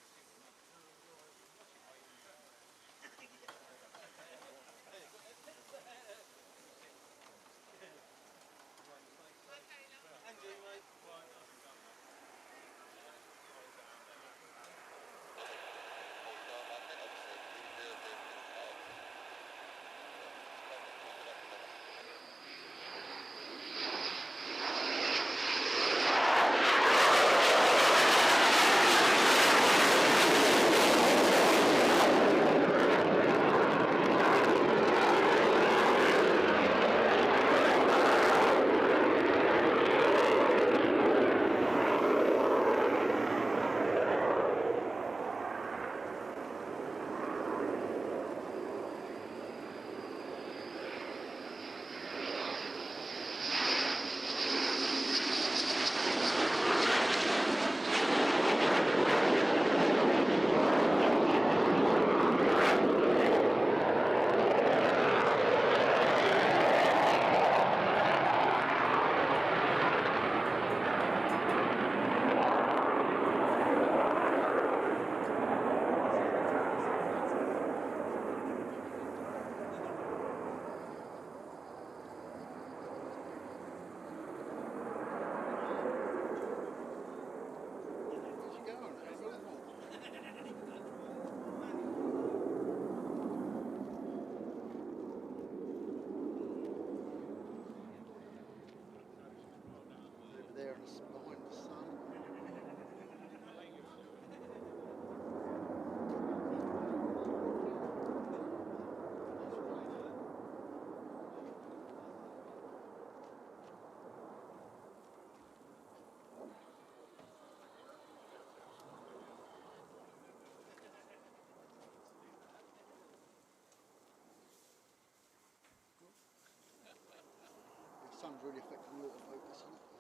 sun's really affecting the autofocus, isn't it?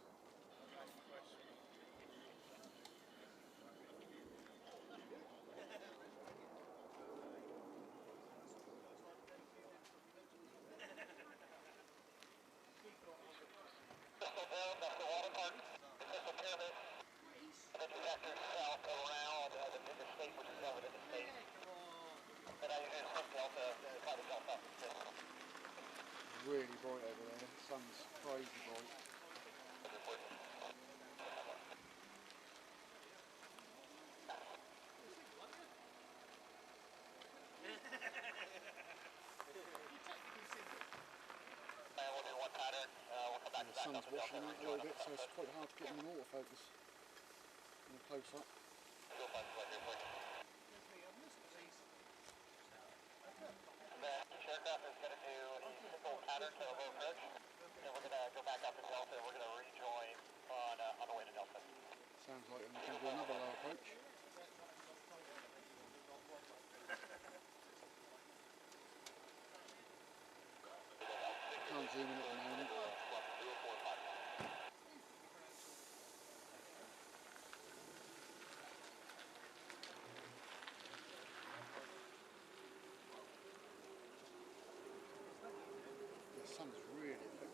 Really bright over there, the sun's crazy bright. And the sun's washing out a little bit, so it's quite hard to get them in autofocus in a close up. The aircraft is going to do a simple pattern to a low approach, and we're going to go back up to Delta, and we're going to rejoin on the way to Delta. Sounds like I'm going to do another low approach. Can't zoom in at the moment. The sun's really affected.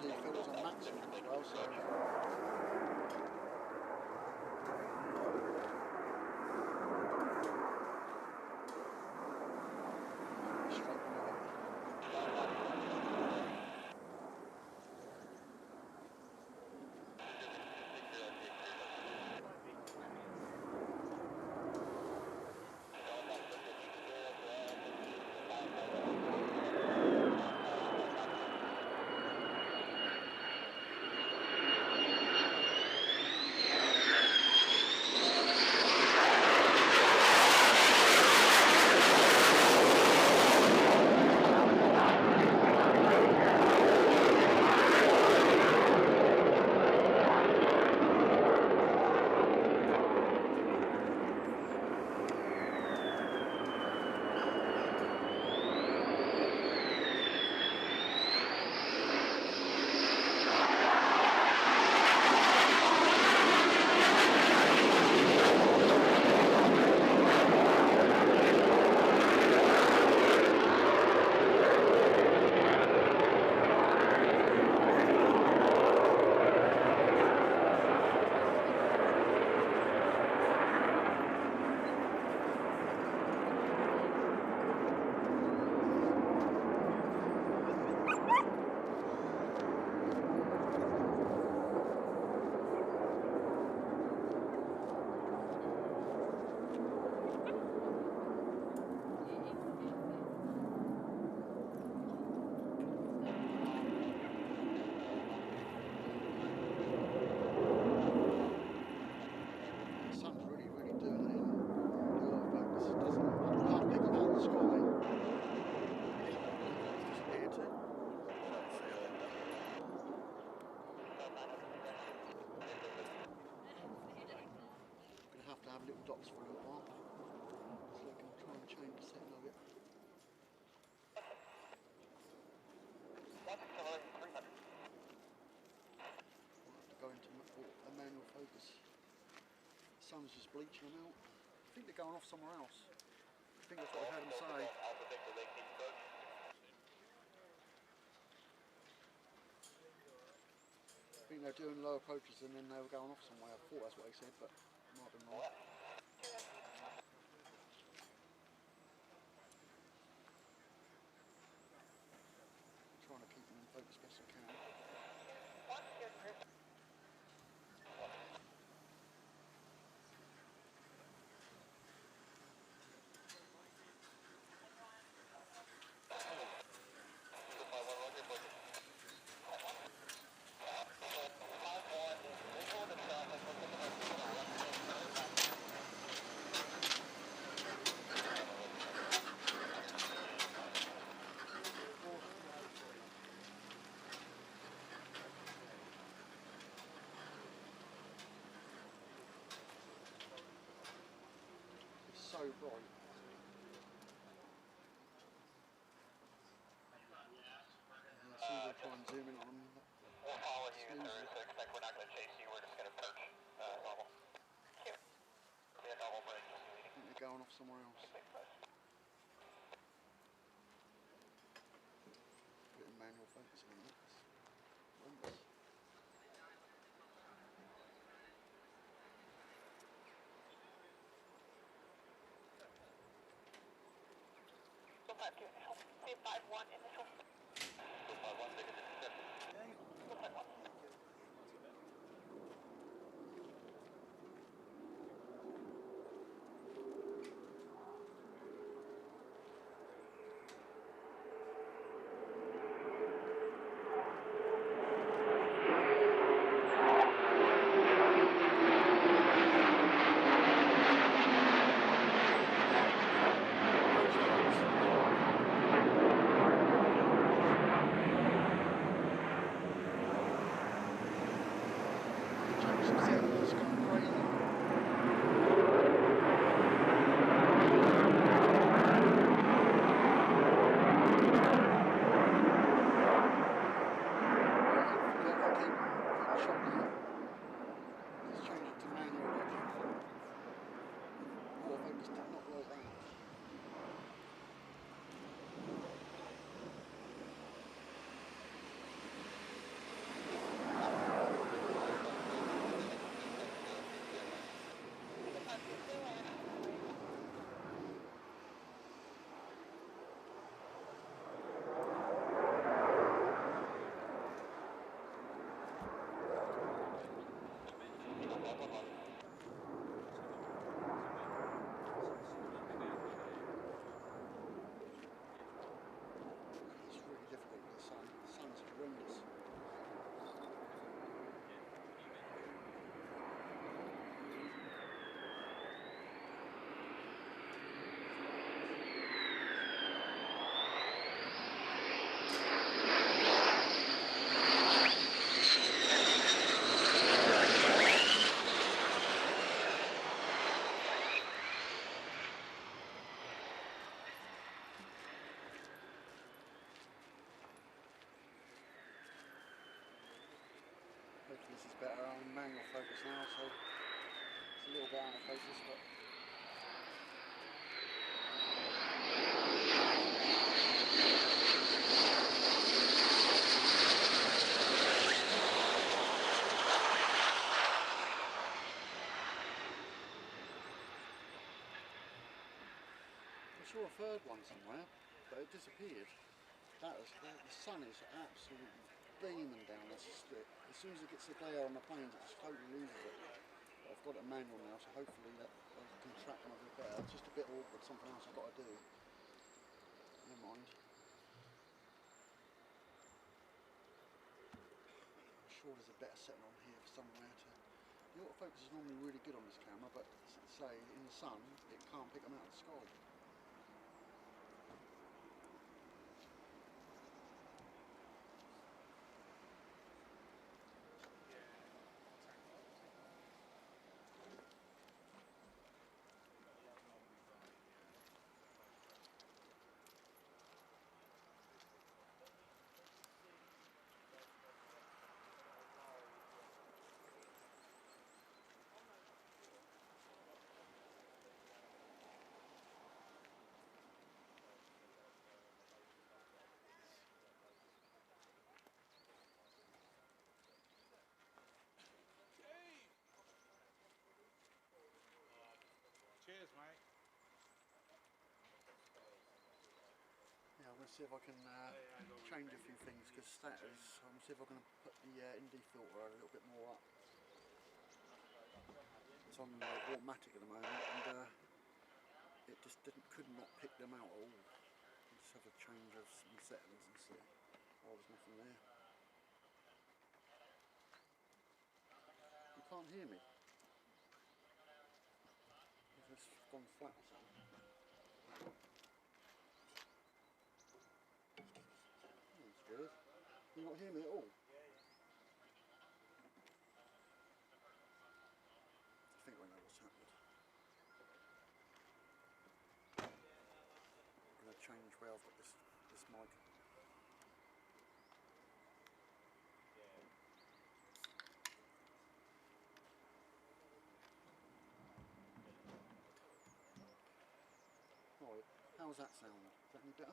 The filters are maximum as well, so have little dots for a little while. So I can try and change the setting of it. I'll have to go into a manual focus. The sun's just bleaching them out. I think they're going off somewhere else. I think that's what I heard them say. think they're doing low approaches and then they were going off somewhere. I thought that's what they said, but I might have been wrong. Trying to keep them in focus best I can. So bright. As soon as I try and zoom in on them, We'll follow you through, so expect we're not going to chase you, we're just going to perch normal. Yeah, normal break. I think they're going off somewhere else. Put in manual focus on that. Horrendous. C51 initial. 51, big as Hopefully this is better. I'm in manual focus now, so it's a little bit out of focus, but I saw a third one somewhere, but it disappeared. The sun is absolutely beaming down this strip. As soon as it gets the glare on the planes, it just totally loses it. But I've got it manual now, so hopefully that I can track them a bit better. It's just a bit awkward, something else I've got to do. Never mind. I'm sure there's a better setting on here somewhere to... The autofocus is normally really good on this camera, but say in the sun, it can't pick them out of the sky. see if I can change a few things, because status, I'm see if I can put the ND filter a little bit more up. It's on automatic at the moment, and it just could not pick them out at all. Just have a change of some settings and see. Oh, there's nothing there. You can't hear me. It's gone flat or something. Oh, that's weird. You not hear me at all? I think I know what's happened. I'm going to change where I've got this mic. Right, how's that sound? Is that any better?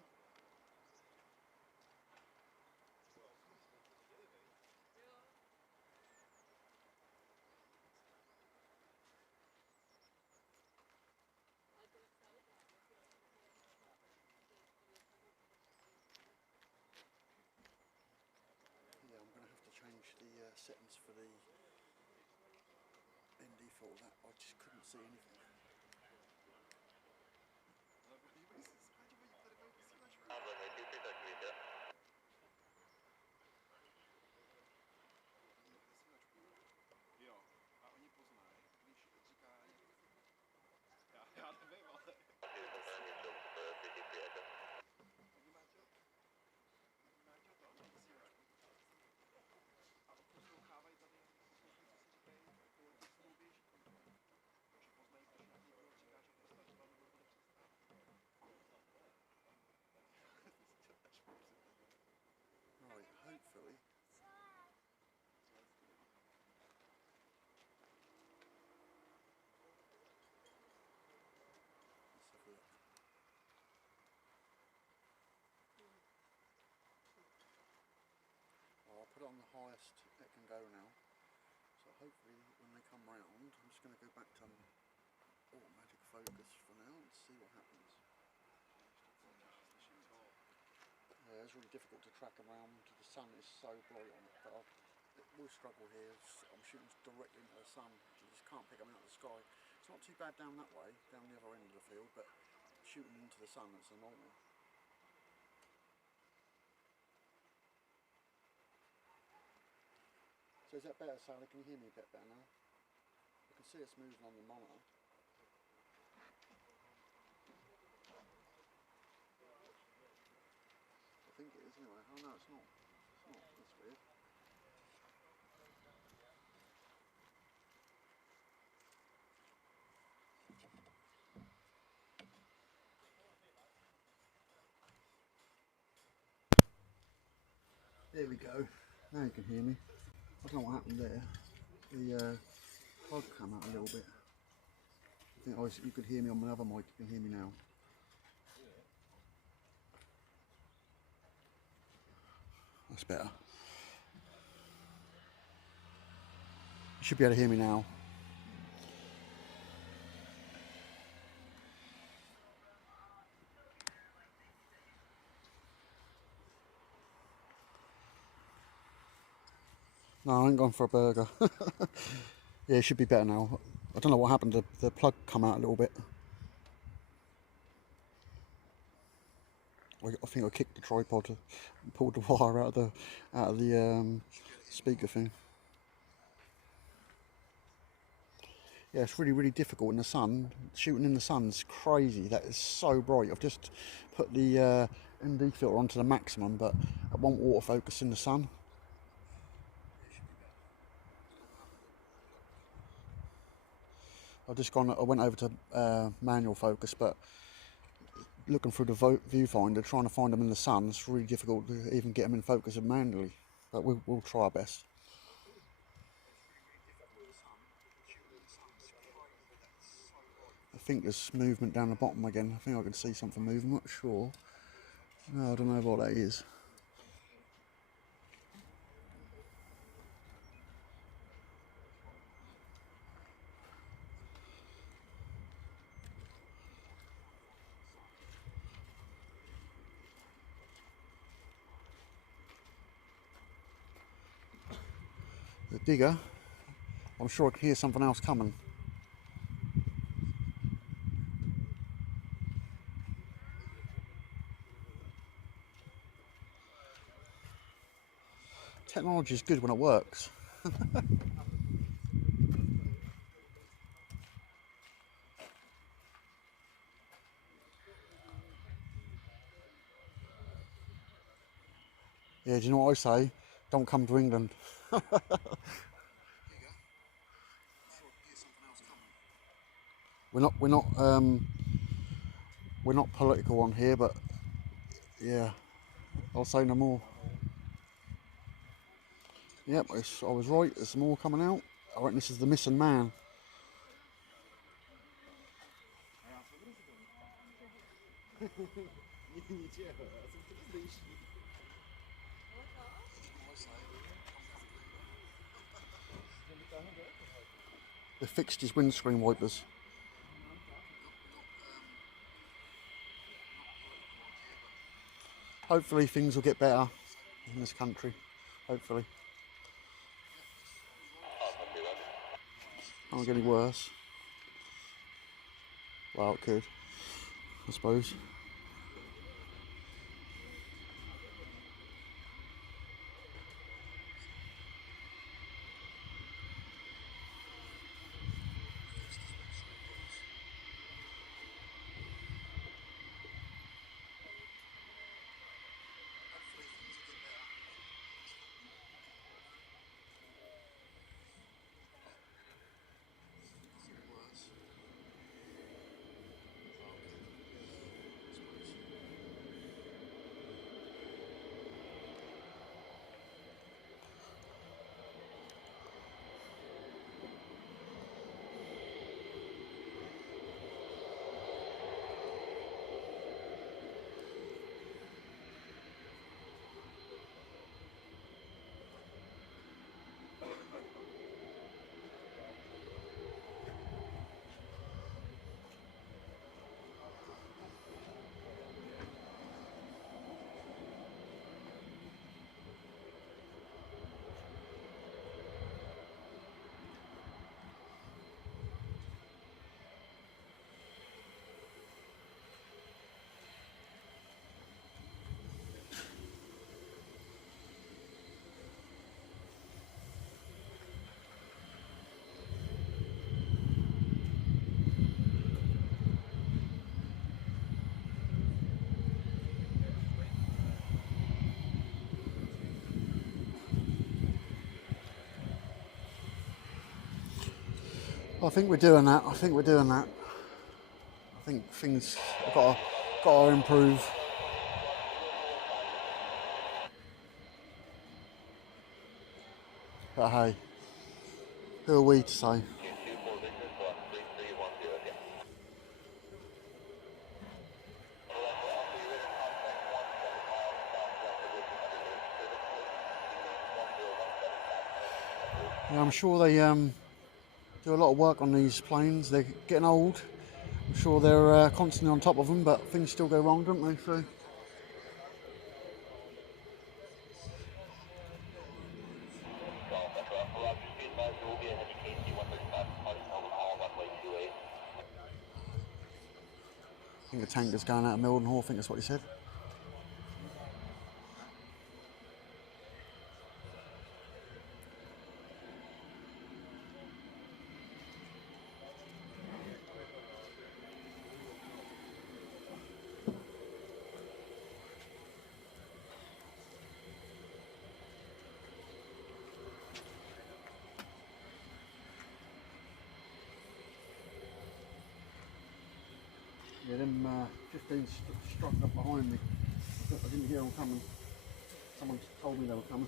Yeah, I'm going to have to change the settings for the ND filter. That I just couldn't see anything. Jo, a oni poznají, když říkají, já nevím, ale... Oni mají to na vysílačku a poslouchávají tady, posluchají, co si říkají, kolik s tou běží. Takže poznají, když nějaký pilot říká, že to stačilo, nebo bude přestat. Right, hopefully. Let's have a look. Well, I'll put it on the highest it can go now. So hopefully when they come round, I'm just going to go back to automatic focus for now and see what happens. Yeah, it's really difficult to track around. The sun is so bright on it, but we'll struggle here. I'm shooting directly into the sun. You just can't pick them out of the sky. It's not too bad down that way, down the other end of the field, but shooting into the sun, that's the normal. So is that better, Sally? Can you hear me a bit better now? I can see it's moving on the monitor. I think it is anyway. Oh no, it's not. It's not. That's weird. There we go. Now you can hear me. I don't know what happened there. The plug came out a little bit. I think you could hear me on my other mic. You can hear me now. That's better. You should be able to hear me now. No, I ain't gone for a burger. Yeah, it should be better now. I don't know what happened. The plug come out a little bit. I think I kicked the tripod and pulled the wire out of the speaker thing. Yeah, it's really, really difficult in the sun. Shooting in the sun's crazy. That is so bright. I've just put the ND filter onto the maximum, but it won't autofocus in the sun. I went over to manual focus, but looking through the viewfinder, trying to find them in the sun, it's really difficult to even get them in focus manually. But we'll try our best. I think there's movement down the bottom again. I think I can see something moving. I'm not sure. No, I don't know what that is. digger, I'm sure I could hear something else coming. Technology is good when it works. Yeah, do you know what I say? Don't come to England. We're not political on here, but yeah, I'll say no more. Yep, I was right. There's more coming out. I reckon this is the missing man. They fixed his windscreen wipers. Hopefully things will get better in this country. Hopefully. Can't get any worse. Well, it could, I suppose. I think we're doing that. I think things have got to improve. But hey, who are we to say? Yeah, I'm sure they do a lot of work on these planes. They're getting old. I'm sure they're constantly on top of them, but things still go wrong, don't they? So. I think a tanker's going out of Mildenhall, I think that's what he said. Yeah, them 15 struck up behind me. I didn't hear them coming. Someone told me they were coming.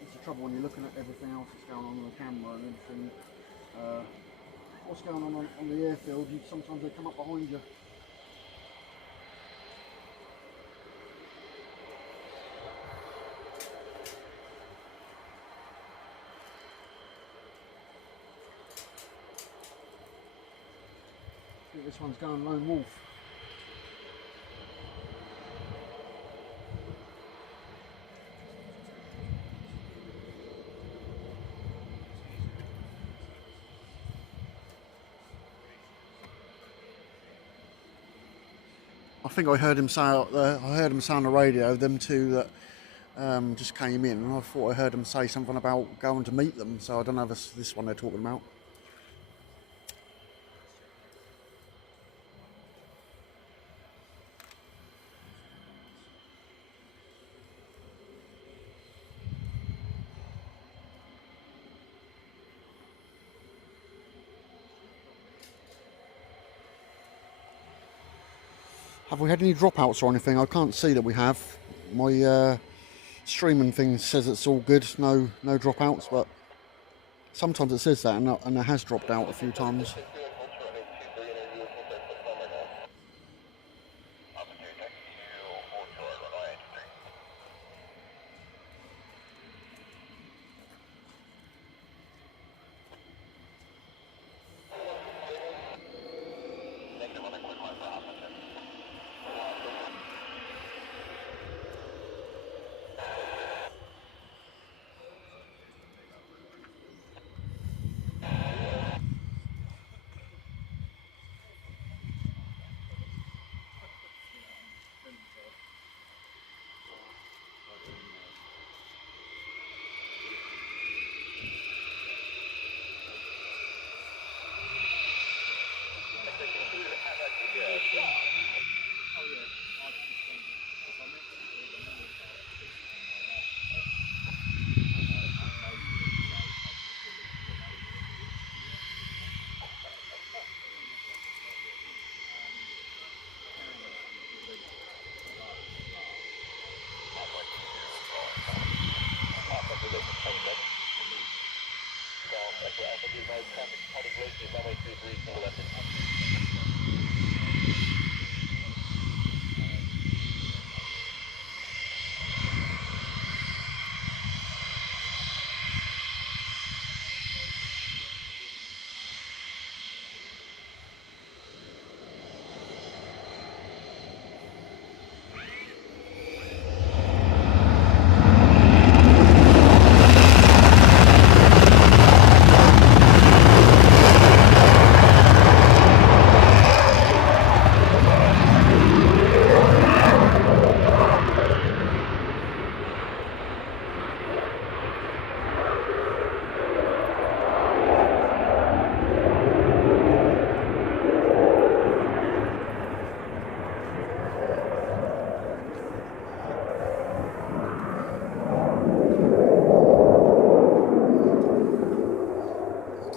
It's the trouble when you're looking at everything else that's going on the camera and everything. What's going on the airfield, sometimes they come up behind you. I think this one's going lone wolf. I think I heard him say out there, I heard him say on the radio, them two that just came in, and I thought I heard him say something about going to meet them, so I don't know if it's this one they're talking about. Have we had any dropouts or anything? I can't see that we have. My streaming thing says it's all good, no dropouts, but sometimes it says that, and it has dropped out a few times.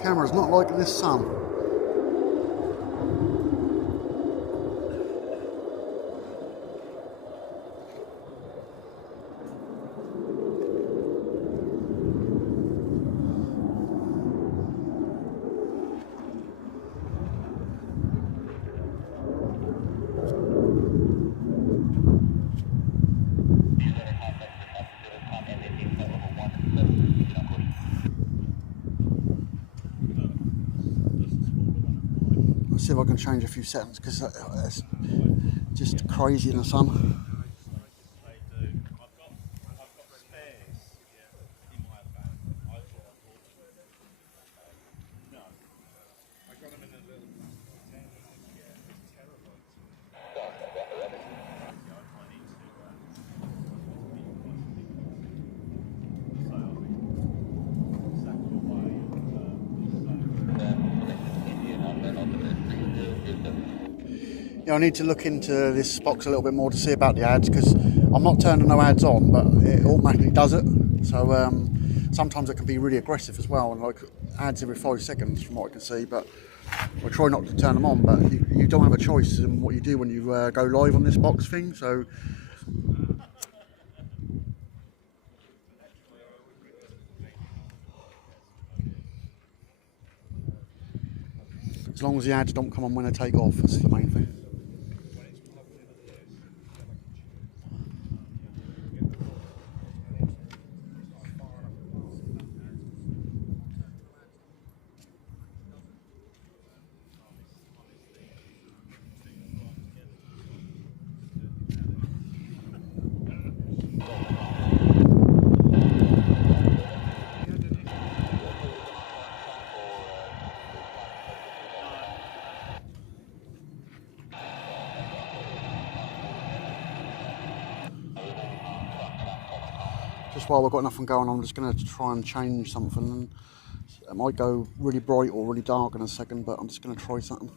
Camera's not like this sun. See if I can change a few settings because it's just crazy in the sun. Yeah, I need to look into this box a little bit more to see about the ads because I'm not turning no ads on, but it automatically does it. So sometimes it can be really aggressive as well, and like ads every 5 seconds from what I can see. But I try not to turn them on. But you don't have a choice in what you do when you go live on this box thing. So as long as the ads don't come on when I take off, that's the main thing. just while we've got nothing going on, I'm just going to try and change something. It might go really bright or really dark in a second, but I'm just going to try something.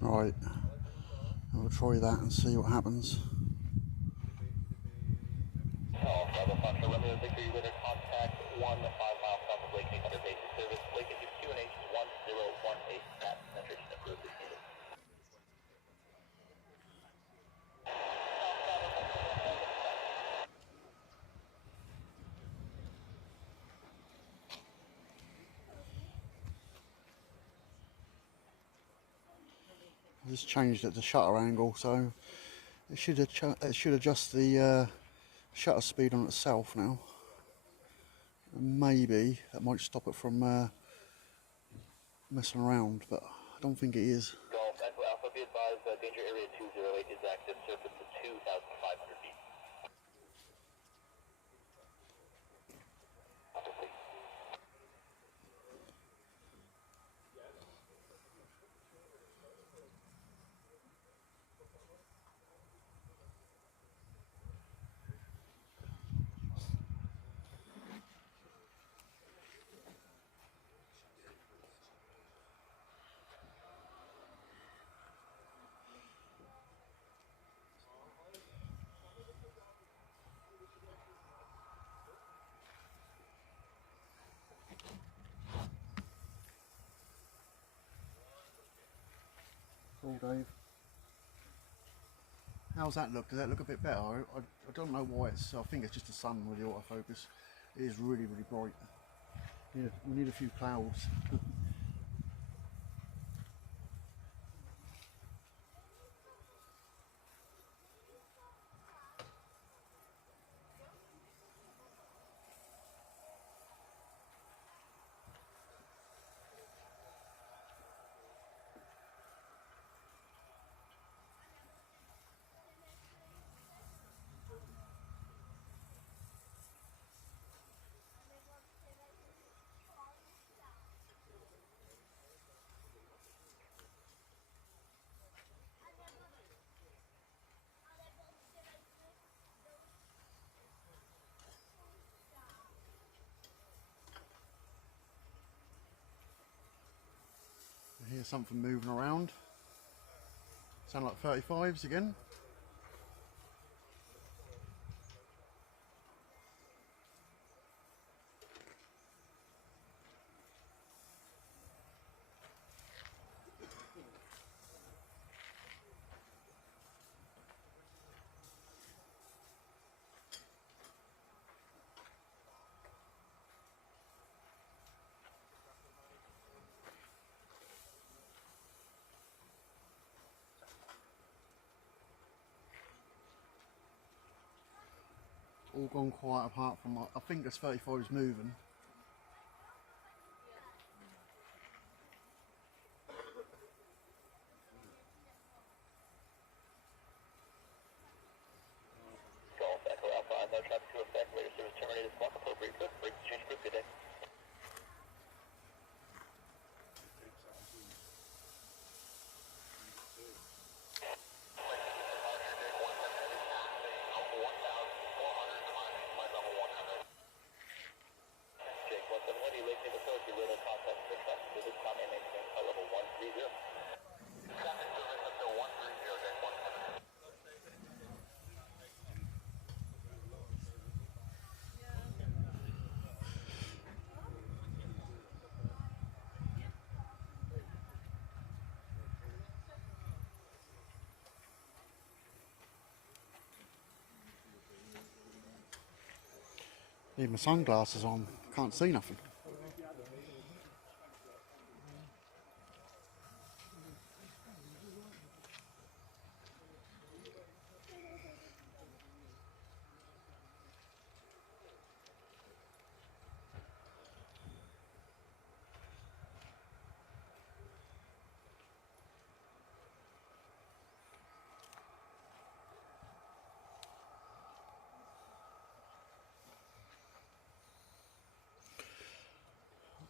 Right, I'll try that and see what happens. Bravo Foxtrot Romeo Victor, you radar contact 1 5 miles south of Lakenheath under basic service. Lakenheath QNH 1018 at penetration approved is needed. I just changed it to shutter angle, so it should adjust the shutter speed on itself now. And maybe that might stop it from messing around, but I don't think it is. Golf Echo Alpha, be advised, danger area 208 is active, surface to 2,500 feet. Cool, Dave. How's that look? Does that look a bit better? I don't know why it's. I think it's just the sun with the autofocus. It is really, really bright. Yeah, we need a few clouds. I hear something moving around. Sound like 35s again. All gone quiet apart from, I think this 35 is moving. Golf Echo Alpha, no traffic to effect, later service terminated, squawk appropriate, good, break to change group, good day. Need my sunglasses on, can't see nothing.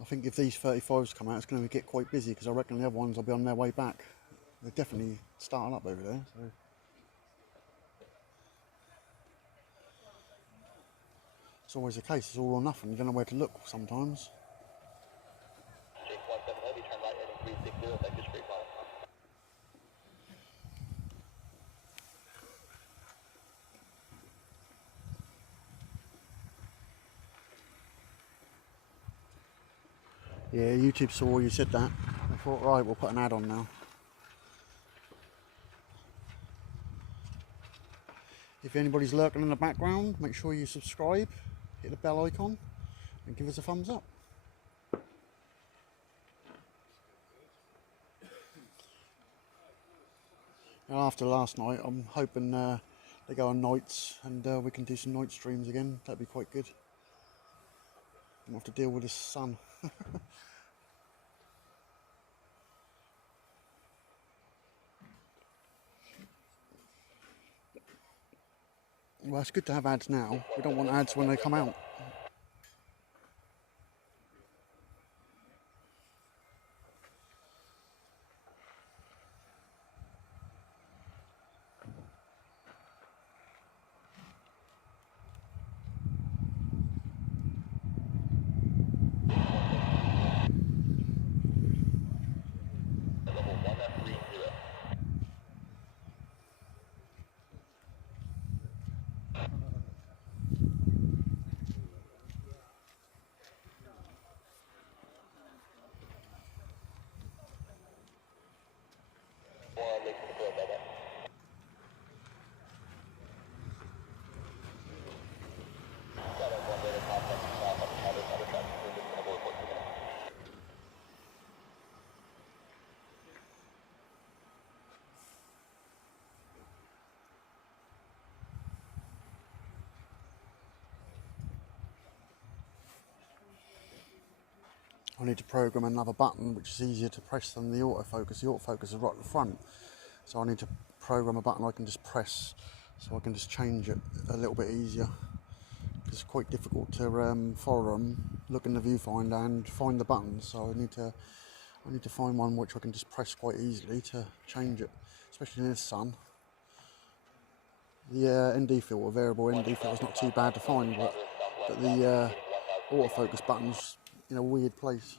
I think if these 35s come out, it's going to get quite busy, because I reckon the other ones will be on their way back. They're definitely starting up over there. So. It's always the case, it's all or nothing, you don't know where to look sometimes. Jake 17 Heavy, turn right heading 360, vector straight line. Yeah, YouTube saw you said that. I thought, right, we'll put an ad on now. If anybody's lurking in the background, make sure you subscribe, hit the bell icon, and give us a thumbs up. And after last night, I'm hoping they go on nights, and we can do some night streams again. That'd be quite good. Don't have to deal with this sun. Well, it's good to have ads now. We don't want ads when they come out. Level 1F30. One, make the field, bye-bye. Got it, one radar contact, south on the counter, counter traffic, moving to abort 14 minutes. I need to program another button which is easier to press than the autofocus. The autofocus is right at the front, so I need to program a button I can just press, so I can just change it a little bit easier. It's quite difficult to follow them, look in the viewfinder and find the buttons, so I need to find one which I can just press quite easily to change it, especially in this sun. The ND filter, variable ND filter, is not too bad to find, but the autofocus button's in a weird place.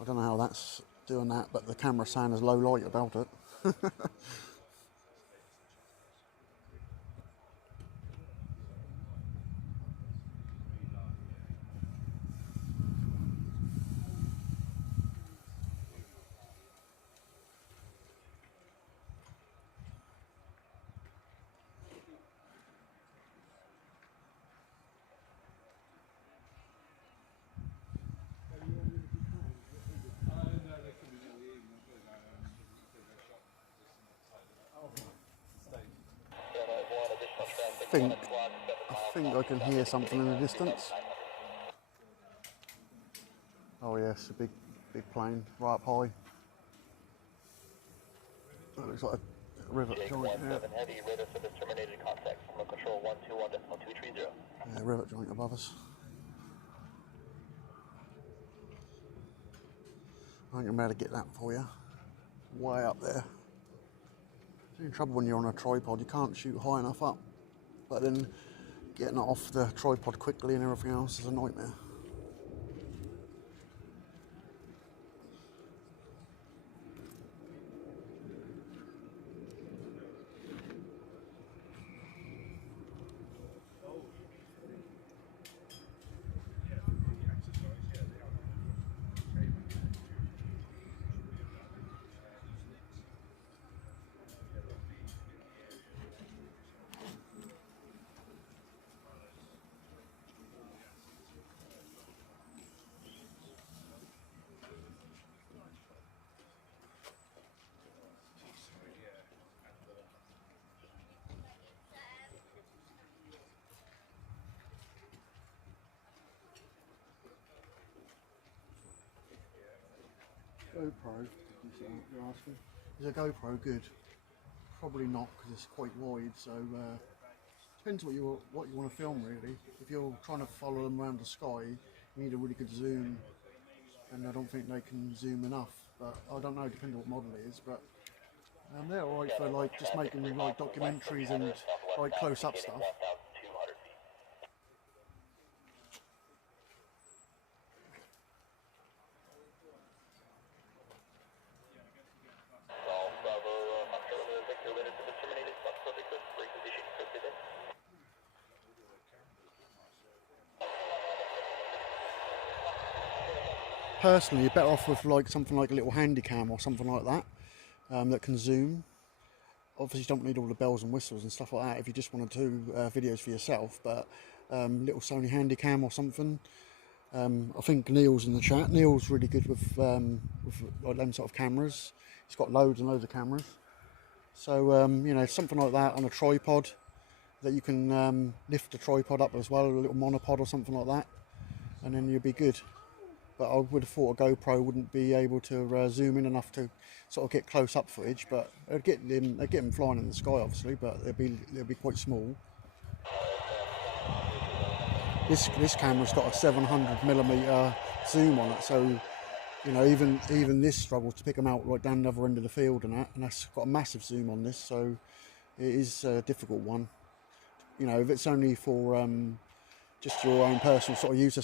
I don't know how that's doing that, but the camera's saying there's low light about it. I think I can hear something in the distance. Oh yes, a big plane, right up high. That looks like a rivet Jake joint. 17 Heavy, radar service terminated, contact from control 121.230. Yeah, rivet joint above us. I think I'm able to get that for you. Way up there. It's in trouble when you're on a tripod, you can't shoot high enough up. But then getting it off the tripod quickly and everything else is a nightmare. GoPro, is what you're asking. Is a GoPro good? Probably not, because it's quite wide. So depends what you want to film really. If you're trying to follow them around the sky, you need a really good zoom, and I don't think they can zoom enough. But I don't know, depending on what model it is. But they're alright for like just making like documentaries and like close-up stuff. Personally, you're better off with like something like a little handy cam or something like that that can zoom. Obviously, you don't need all the bells and whistles and stuff like that if you just want to do videos for yourself. But little Sony handy cam or something. I think Neil's in the chat. Neil's really good with like them sort of cameras. He's got loads and loads of cameras. So you know, something like that on a tripod that you can lift the tripod up as well, a little monopod or something like that, and then you'll be good. But I would have thought a GoPro wouldn't be able to zoom in enough to sort of get close-up footage. But they'd get them flying in the sky, obviously, but they'll be quite small. This camera's got a 700mm zoom on it, so you know even this struggles to pick them out right down the other end of the field and that's got a massive zoom on this, so it is a difficult one. You know, if it's only for just your own personal sort of use,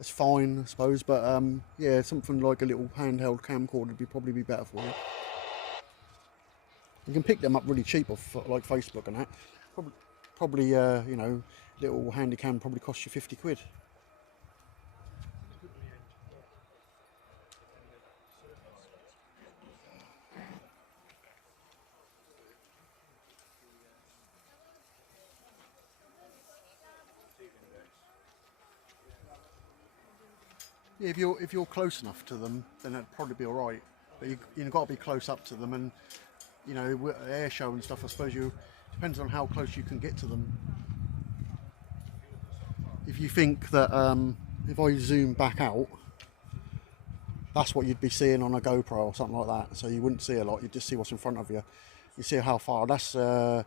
it's fine, I suppose. But yeah, something like a little handheld camcorder would probably be better for you. You can pick them up really cheap off like Facebook and that. Probably you know, little handy cam probably costs you 50 quid. Yeah, if you're close enough to them, then that'd probably be all right. But you've got to be close up to them, and you know, air show and stuff. I suppose depends on how close you can get to them. If you think that if I zoom back out, that's what you'd be seeing on a GoPro or something like that. So you wouldn't see a lot. You'd just see what's in front of you. You see how far. That's I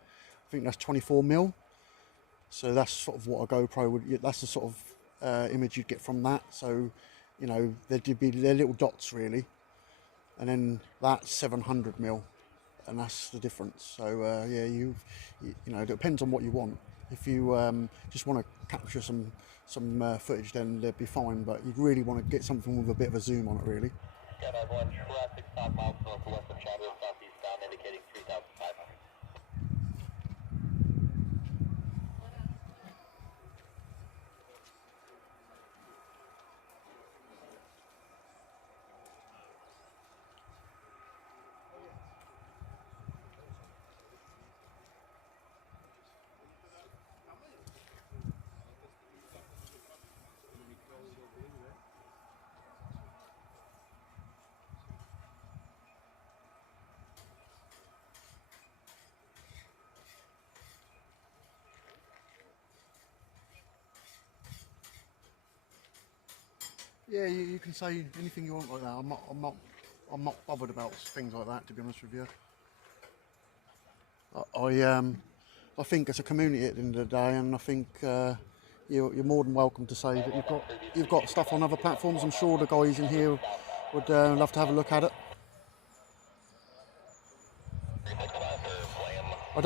think that's 24mm. So that's sort of what a GoPro would. That's the sort of image you'd get from that. So you know, they're little dots really, and then that's 700mm, and that's the difference. So yeah, you know, it depends on what you want. If you just want to capture some footage, then they'd be fine. But you'd really want to get something with a bit of a zoom on it, really. Got everyone, traffic 5 miles northwest of Chattanooga, southeastbound, indicating 3,500. Yeah, you can say anything you want like that. I'm not bothered about things like that, to be honest with you. I think it's a community at the end of the day, and I think you're more than welcome to say that you've got stuff on other platforms. I'm sure the guys in here would love to have a look at it. I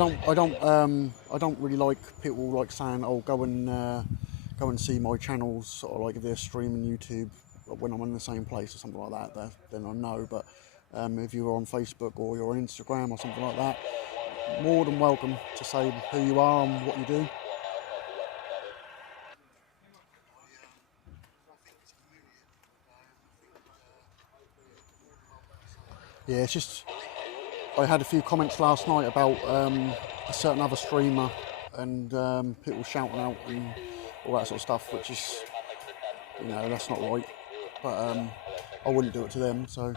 don't really like people like saying, "Oh, go and see my channels," sort of like if they're streaming YouTube when I'm in the same place or something like that. Then I know. But if you're on Facebook or you're on Instagram or something like that, more than welcome to say who you are and what you do. Yeah, it's just I had a few comments last night about a certain other streamer and people shouting out and all that sort of stuff, which is, you know, that's not right. But I wouldn't do it to them, so.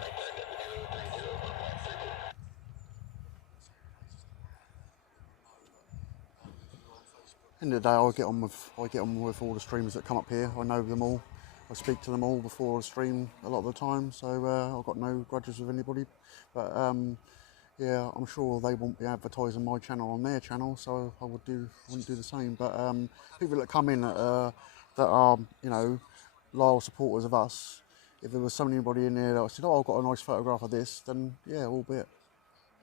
End of the day, I get on with all the streamers that come up here. I know them all. I speak to them all before I stream a lot of the time, so I've got no grudges with anybody. But yeah, I'm sure they won't be advertising my channel on their channel, so I wouldn't do the same. But people that come in that are you know, loyal supporters of us, if there was anybody in there that said, "Oh, I've got a nice photograph of this," then yeah, albeit,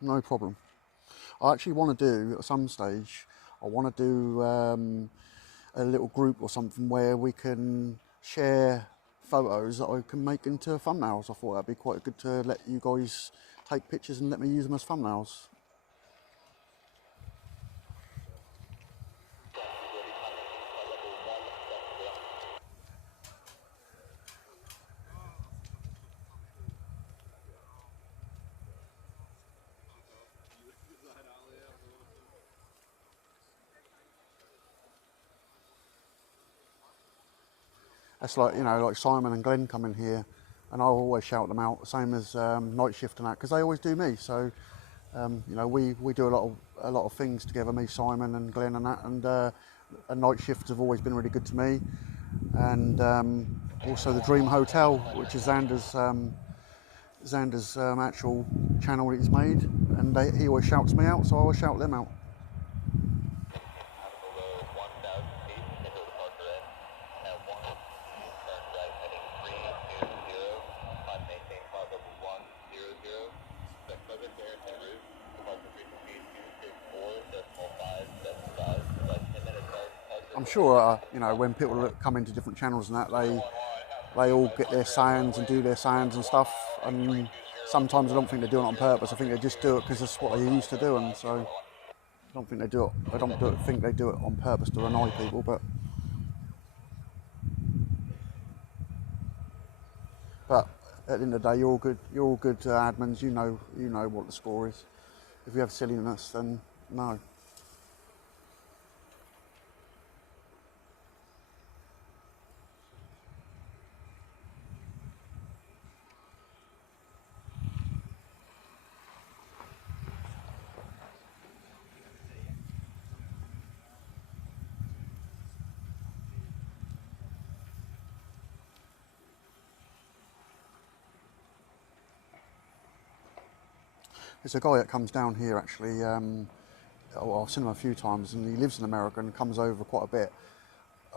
no problem. I actually want to do at some stage. I want to do a little group or something where we can share photos that I can make into thumbnails. I thought that'd be quite good to let you guys take pictures and let me use them as thumbnails. That's like, you know, like Simon and Glenn come in here and I'll always shout them out, same as night shift and that, because they always do me. So you know, we do a lot of things together, me, Simon and Glenn and that, and night shifts have always been really good to me. And also the Dream Hotel, which is Xander's actual channel that he's made, and he always shouts me out, so I always shout them out. I'm sure, you know, when people come into different channels and that, they all get their sayings and do their sayings and stuff. And sometimes I don't think they do it on purpose. I think they just do it because that's what they're used to doing. So I don't think they do it. Think they do it on purpose to annoy people. But at the end of the day, you're all good admins. You know what the score is. If you have silliness, then no. There's a guy that comes down here actually. Well, I've seen him a few times, and he lives in America and comes over quite a bit.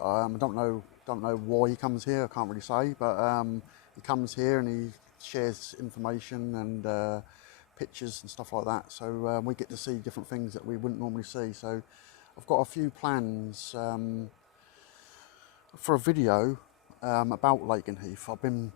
I don't know why he comes here. I can't really say, but he comes here and he shares information and pictures and stuff like that. So we get to see different things that we wouldn't normally see. So I've got a few plans for a video about Lakenheath. I've been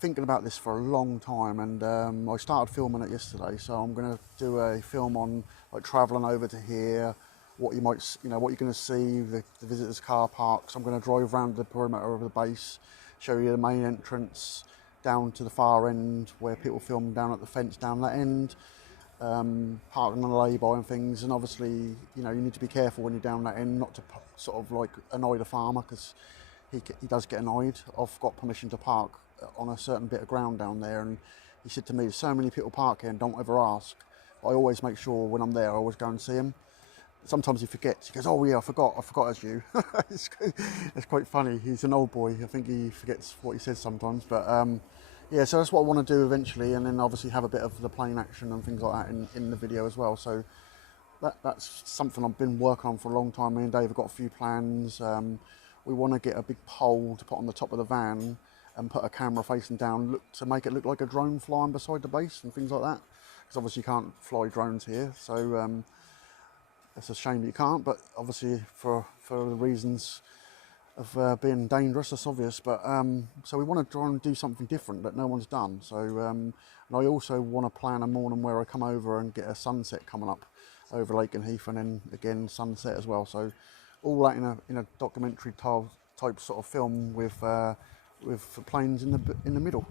thinking about this for a long time, and I started filming it yesterday. So I'm going to do a film on like travelling over to here, what you're going to see, the visitors' car parks. I'm going to drive around the perimeter of the base, show you the main entrance down to the far end where people film down at the fence down that end, parking on the lay-by and things. And obviously, you know, you need to be careful when you're down that end, not to sort of like annoy the farmer, because he does get annoyed. I've got permission to park on a certain bit of ground down there, and he said to me, "So many people park here and don't ever ask." But I always make sure when I'm there, I always go and see him. Sometimes he forgets. He goes, "Oh yeah, I forgot it's you." It's quite funny. He's an old boy. I think he forgets what he says sometimes. But yeah, so that's what I want to do eventually, and then obviously have a bit of the plane action and things like that in the video as well. So that's something I've been working on for a long time. Me and Dave have got a few plans. We want to get a big pole to put on the top of the van and put a camera facing down, to make it look like a drone flying beside the base and things like that. Because obviously you can't fly drones here, so it's a shame that you can't. But obviously for the reasons of being dangerous, that's obvious. But so we want to try and do something different that no one's done. So and I also want to plan a morning where I come over and get a sunset coming up over Lakenheath, and then again sunset as well. So all that in a documentary type sort of film with planes in the middle.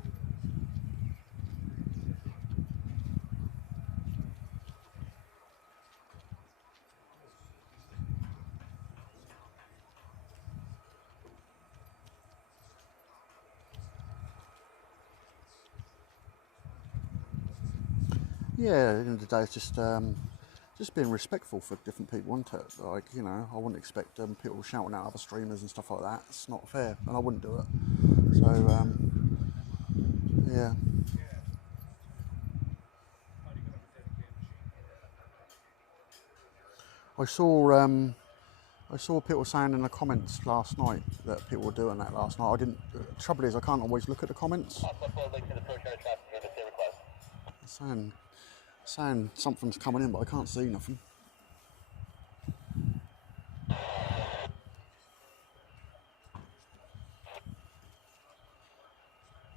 Yeah, at the end of the day, it's just being respectful for different people, isn't it? Like, you know, I wouldn't expect people shouting at other streamers and stuff like that. It's not fair, and I wouldn't do it. So yeah. I saw people saying in the comments last night that people were doing that last night. I didn't. The trouble is, I can't always look at the comments. Saying something's coming in, but I can't see nothing.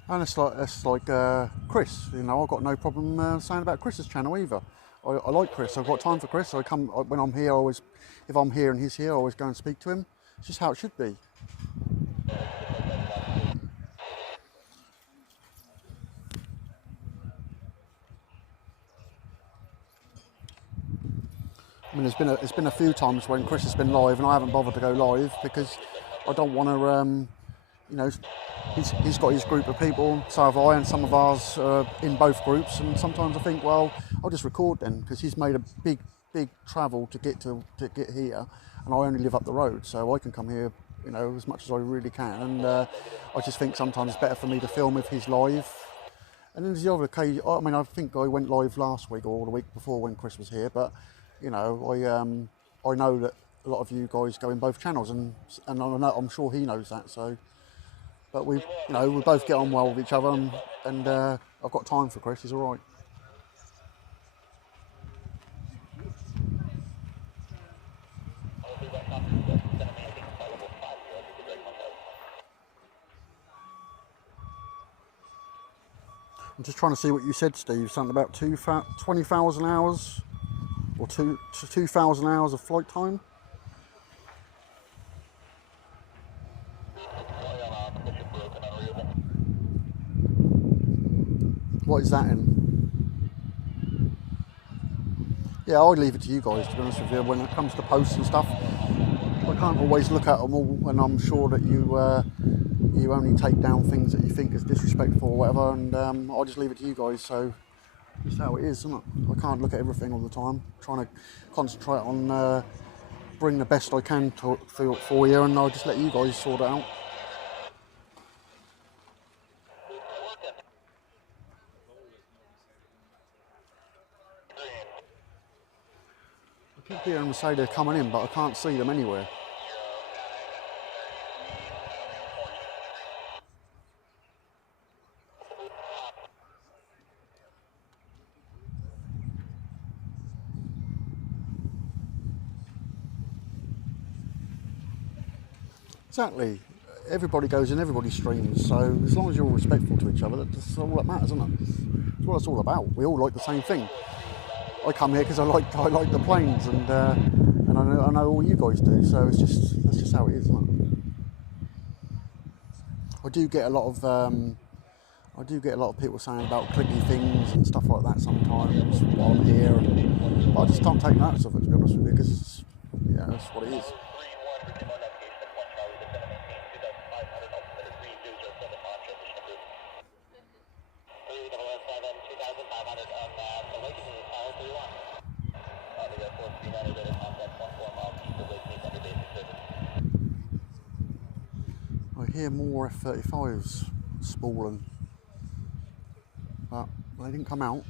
And it's like Chris. You know, I've got no problem saying about Chris's channel either. I like Chris. I've got time for Chris. When I'm here. If I'm here and he's here, I always go and speak to him. It's just how it should be. I mean, there's been a few times when Chris has been live and I haven't bothered to go live because I don't want to. You know, he's got his group of people, so have I, and some of ours in both groups. And sometimes I think, well, I'll just record then because he's made a big travel to get here, and I only live up the road, so I can come here, you know, as much as I really can. And I just think sometimes it's better for me to film if he's live. And then there's the other occasion. I mean, I think I went live last week or the week before when Chris was here, but you know, I know that a lot of you guys go in both channels, and I'm sure he knows that. So. But we both get on well with each other, and I've got time for Chris. He's all right. I'm just trying to see what you said, Steve. Something about 20,000 hours, or 2,000 hours of flight time. What is that in? Yeah, I'll leave it to you guys, to be honest with you. When it comes to posts and stuff, I can't always look at them all, and I'm sure that you only take down things that you think is disrespectful or whatever, and I'll just leave it to you guys. So it's how it is, isn't it? I can't look at everything all the time. I'm trying to concentrate on bring the best I can for you, and I'll just let you guys sort it out. I keep hearing them say they're coming in, but I can't see them anywhere. Exactly. Everybody goes in everybody's streams, so as long as you're all respectful to each other, that's all that matters, isn't it? That's what it's all about. We all like the same thing. I come here because I like the planes, and I know all you guys do. So that's just how it is, isn't it? I do get a lot of people saying about clicky things and stuff like that sometimes while I'm here, but I just can't take notice of it, to be honest with you, because that's what it is. I hear more F-35s spooling, but they didn't come out.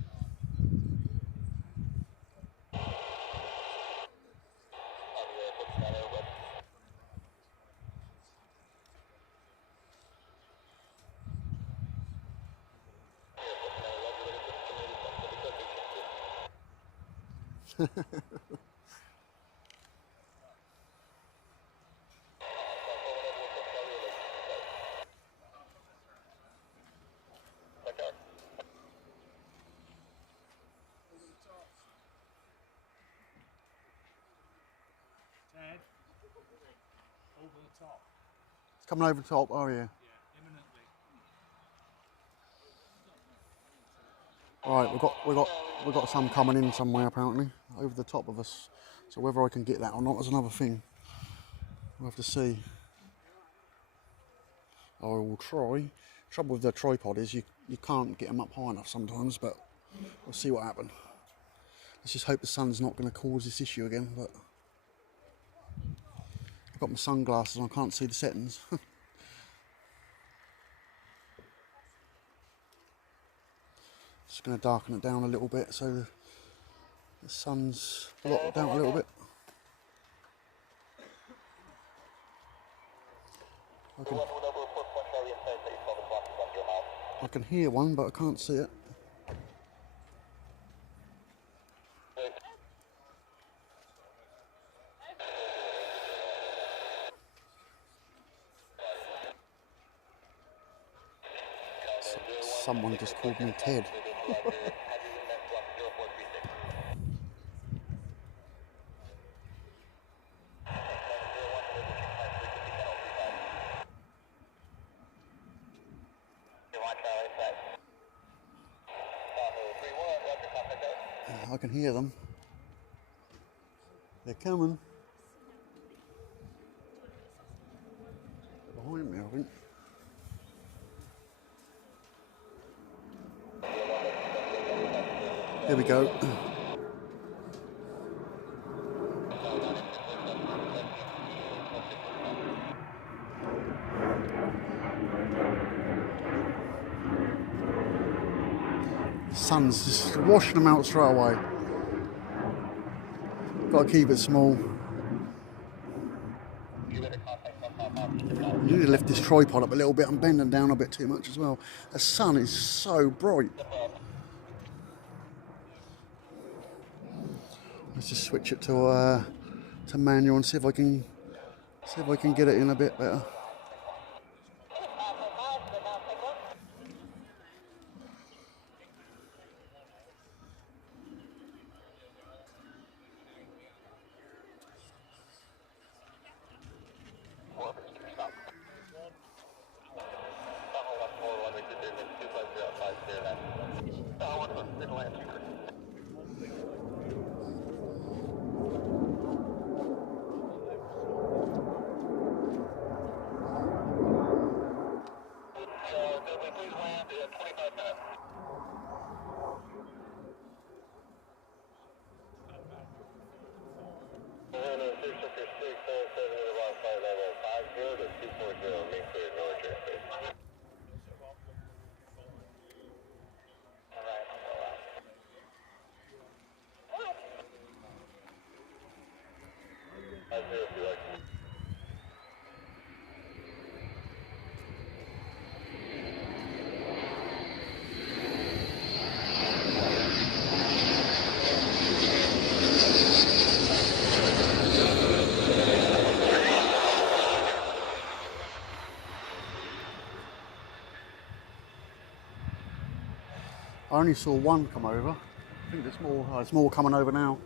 Ted, over the top. It's coming over the top, oh yeah. Yeah, imminently. Right, we've got some coming in somewhere apparently, over the top of us. So whether I can get that or not is another thing. We'll have to see. I will try. Trouble with the tripod is you can't get them up high enough sometimes, but we'll see what happens. Let's just hope the sun's not going to cause this issue again, but I've got my sunglasses and I can't see the settings. going to darken it down a little bit so the sun's blocked out a little bit. I can hear one, but I can't see it. Someone just called me Ted. I can hear them. They're coming. Behind me, I think. Here we go. Sun's just washing them out straight away. Got to keep it small. I need to lift this tripod up a little bit. I'm bending down a bit too much as well. The sun is so bright. Let's just switch it to manual and see if I can get it in a bit better. I only saw one come over. I think there's more coming over now.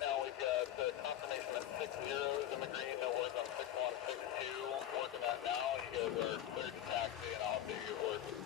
now we've got confirmation that 6-0 is in the green, no words on 6-1, 6-2. Working that now. You guys are cleared to taxi, and I'll update you accordingly.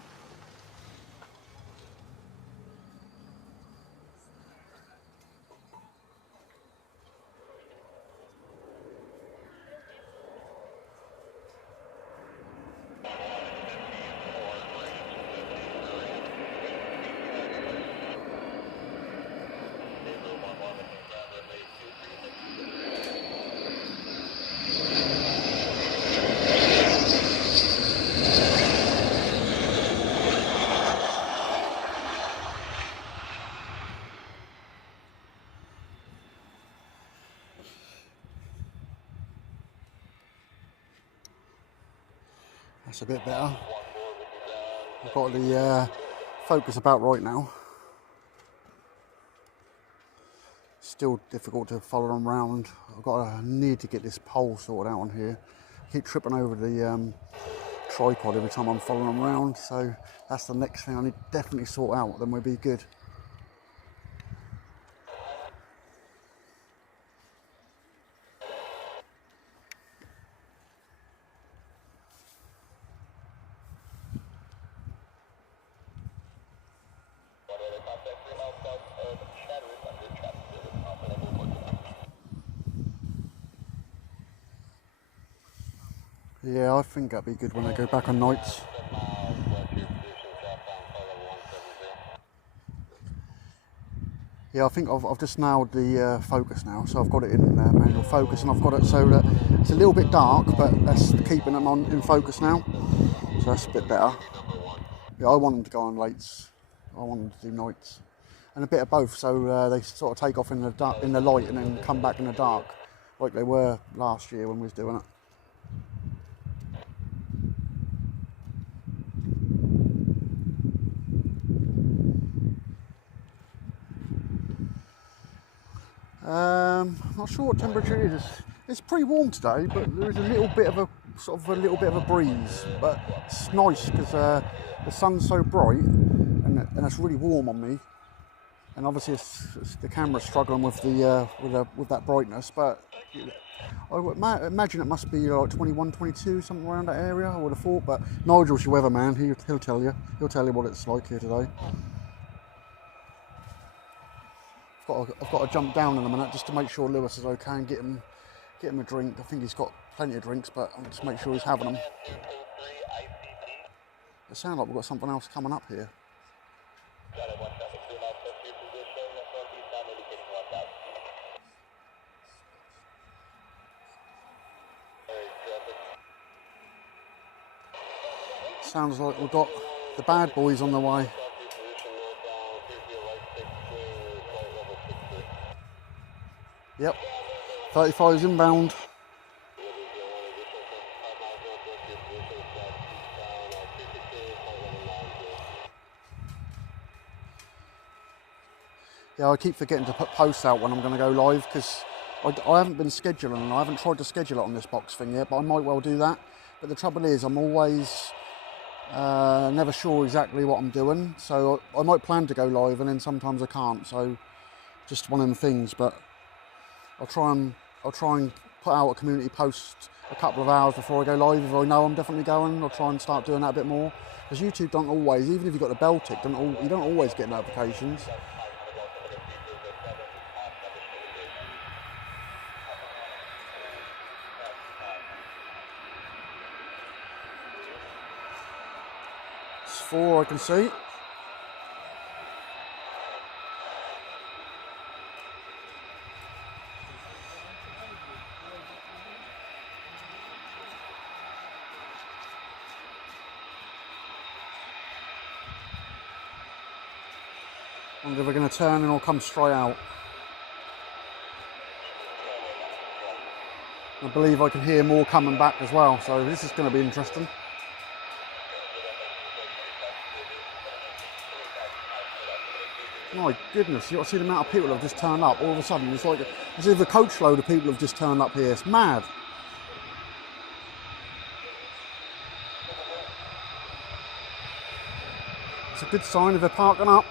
That's a bit better. I've got the focus about right now. Still difficult to follow them round. I need to get this pole sorted out on here. I keep tripping over the tripod every time I'm following them round, so that's the next thing I need to definitely sort out, then we'll be good. Yeah, I think that'd be good when they go back on nights. Yeah, I think I've just nailed the focus now, so I've got it in manual focus, and I've got it so that it's a little bit dark, but that's keeping them on in focus now, so that's a bit better. Yeah, I want them to go on lates. I want them to do nights, and a bit of both, so they sort of take off in the dark, in the light, and then come back in the dark, like they were last year when we was doing it. Not sure what temperature it is. It's pretty warm today, but there is a little bit of a breeze. But it's nice because the sun's so bright and it's really warm on me. And obviously, the camera's struggling with with that brightness. But I would imagine it must be like 21, 22, something around that area. I would have thought. But Nigel's your weatherman. He'll tell you. He'll tell you what it's like here today. I've got to jump down in a minute just to make sure Lewis is okay and get him a drink. I think he's got plenty of drinks, but I'll just make sure he's having them. It sounds like we've got something else coming up here. Sounds like we've got the bad boys on the way. Yep, 35's inbound. Yeah, I keep forgetting to put posts out when I'm going to go live because I haven't been scheduling. I haven't tried to schedule it on this box thing yet, but I might well do that. But the trouble is, I'm always never sure exactly what I'm doing. So I might plan to go live, and then sometimes I can't. So just one of them things. But I'll try and put out a community post a couple of hours before I go live. If I know I'm definitely going, I'll try and start doing that a bit more. Because YouTube don't always, even if you've got the bell tick, you don't always get notifications. It's 4 I can see. I wonder if we're going to turn in or come straight out. I believe I can hear more coming back as well, so this is going to be interesting. My goodness, you got to see the amount of people that have just turned up all of a sudden. It's like as if a coachload of people have just turned up here. It's mad. It's a good sign if they're parking up.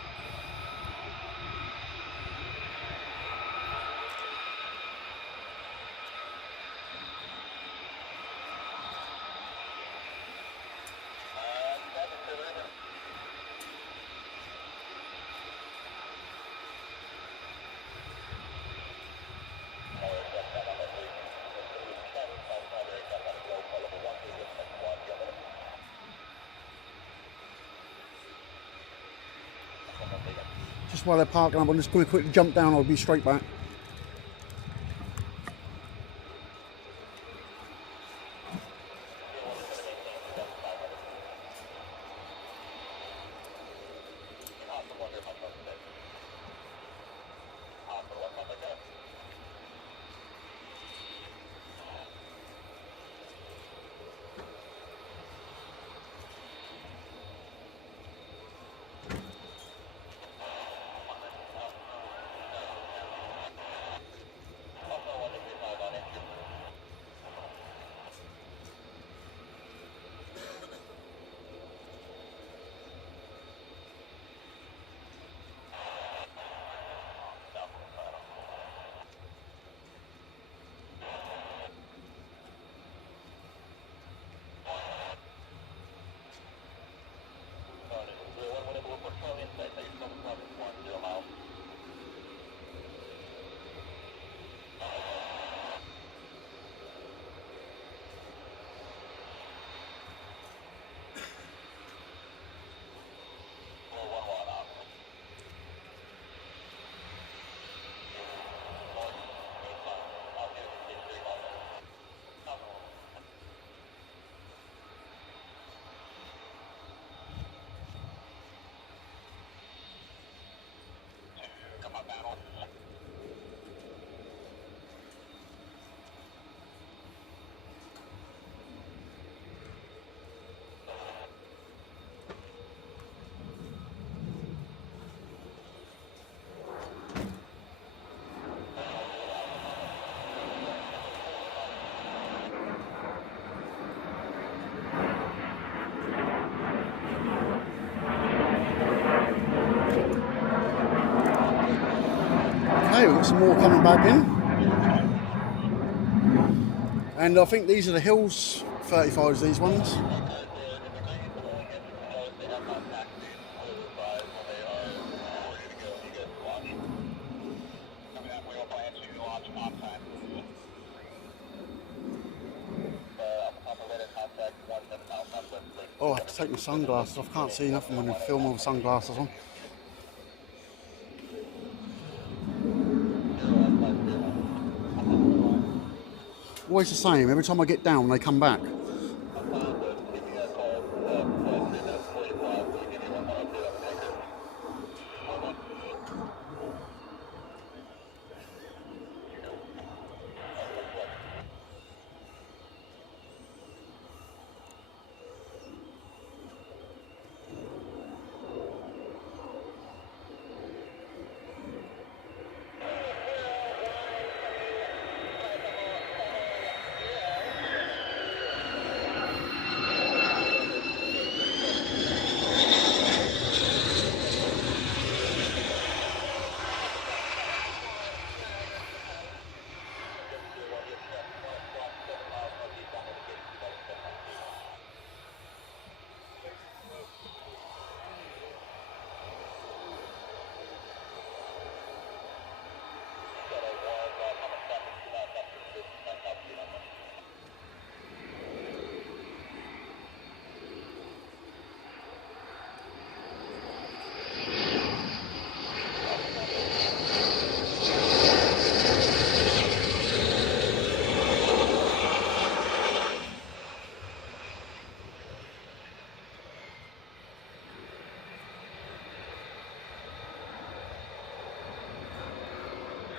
That's why they're parking up. I'm just going to quickly jump down. I'll be straight back. Okay, we've got some more coming back in. And I think these are the Hills 35s, these ones. Oh, I have to take my sunglasses off. I can't see nothing when I film with sunglasses on. Always the same, every time I get down they come back.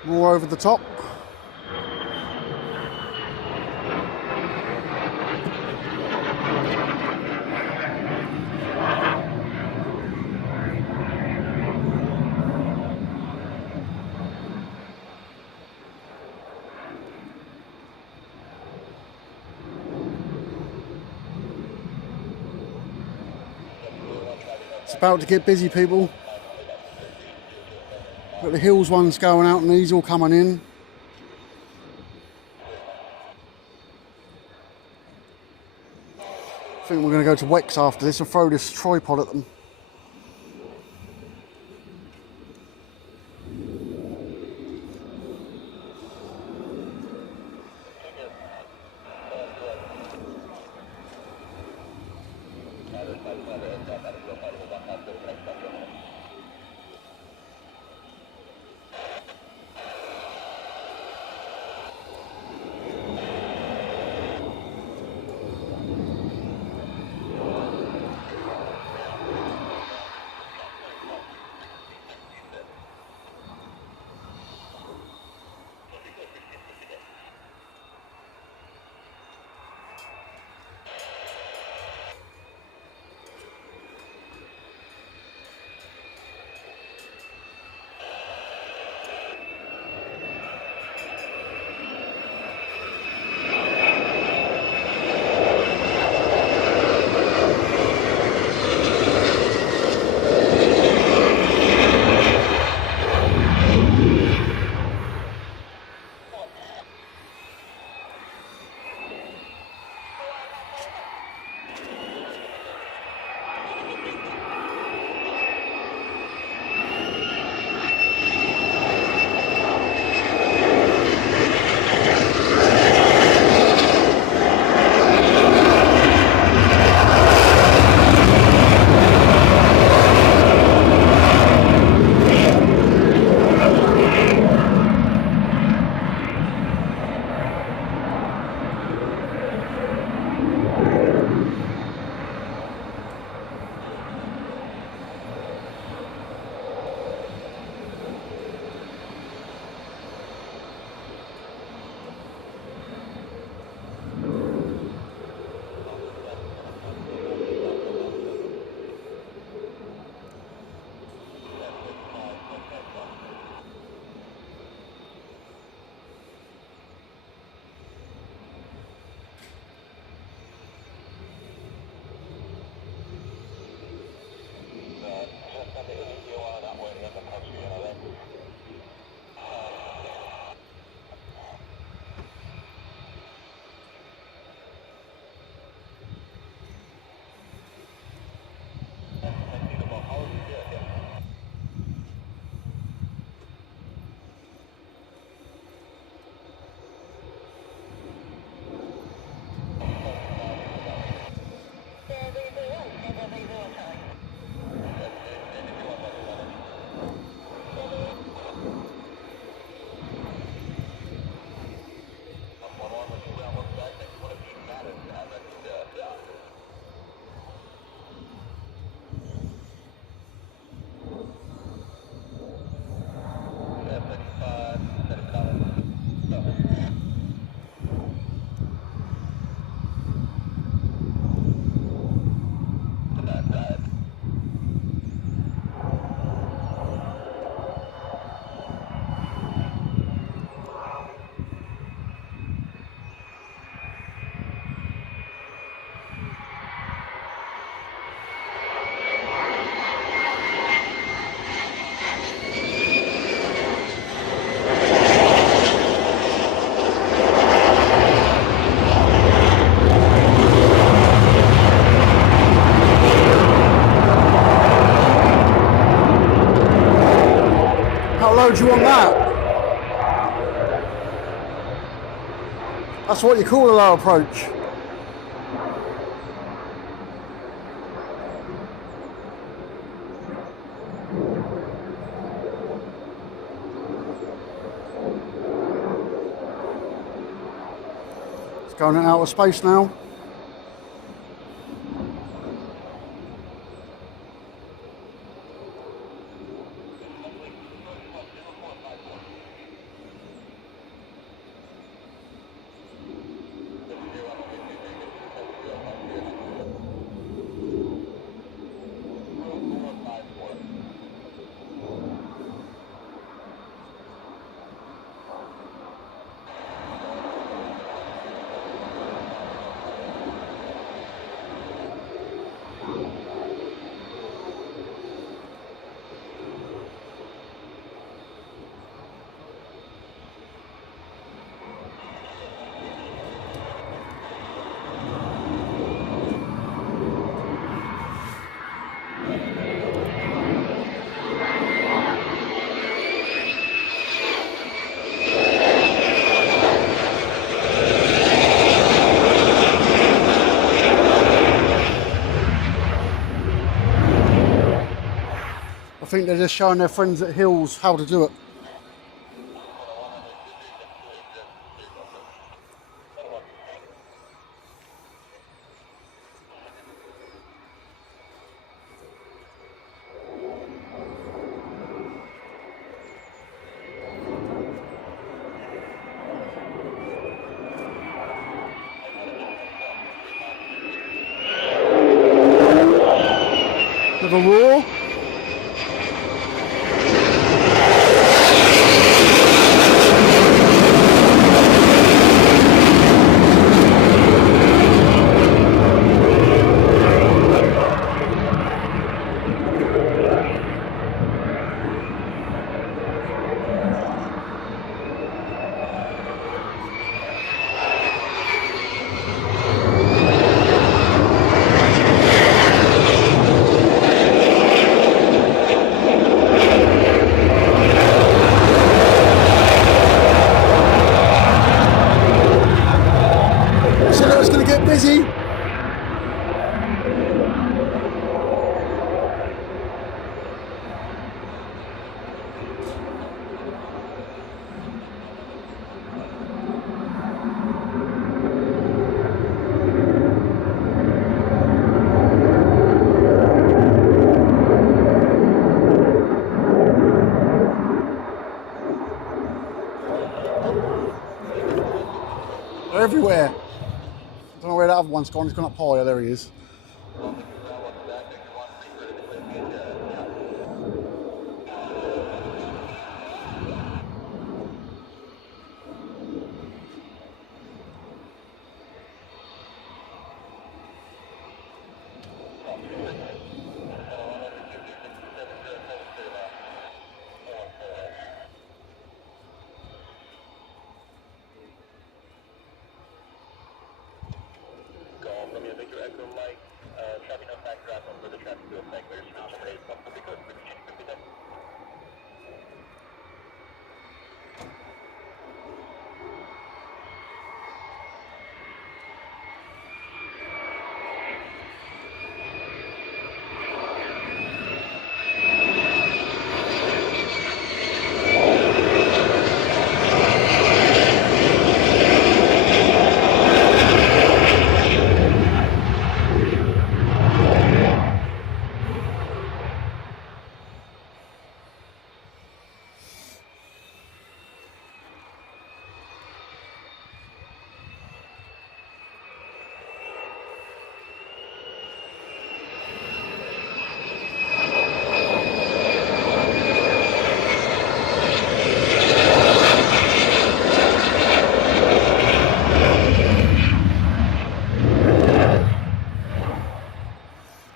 More over the top. It's about to get busy, people. Got the Hills ones going out and these all coming in. I think we're going to go to Wex after this and throw this tripod at them. That's what you call a low approach. It's going in outer space now. I think they're just showing their friends at Hills how to do it. With a roar. Busy. They're everywhere. I don't know where that other one's gone. He's gone up higher. There he is.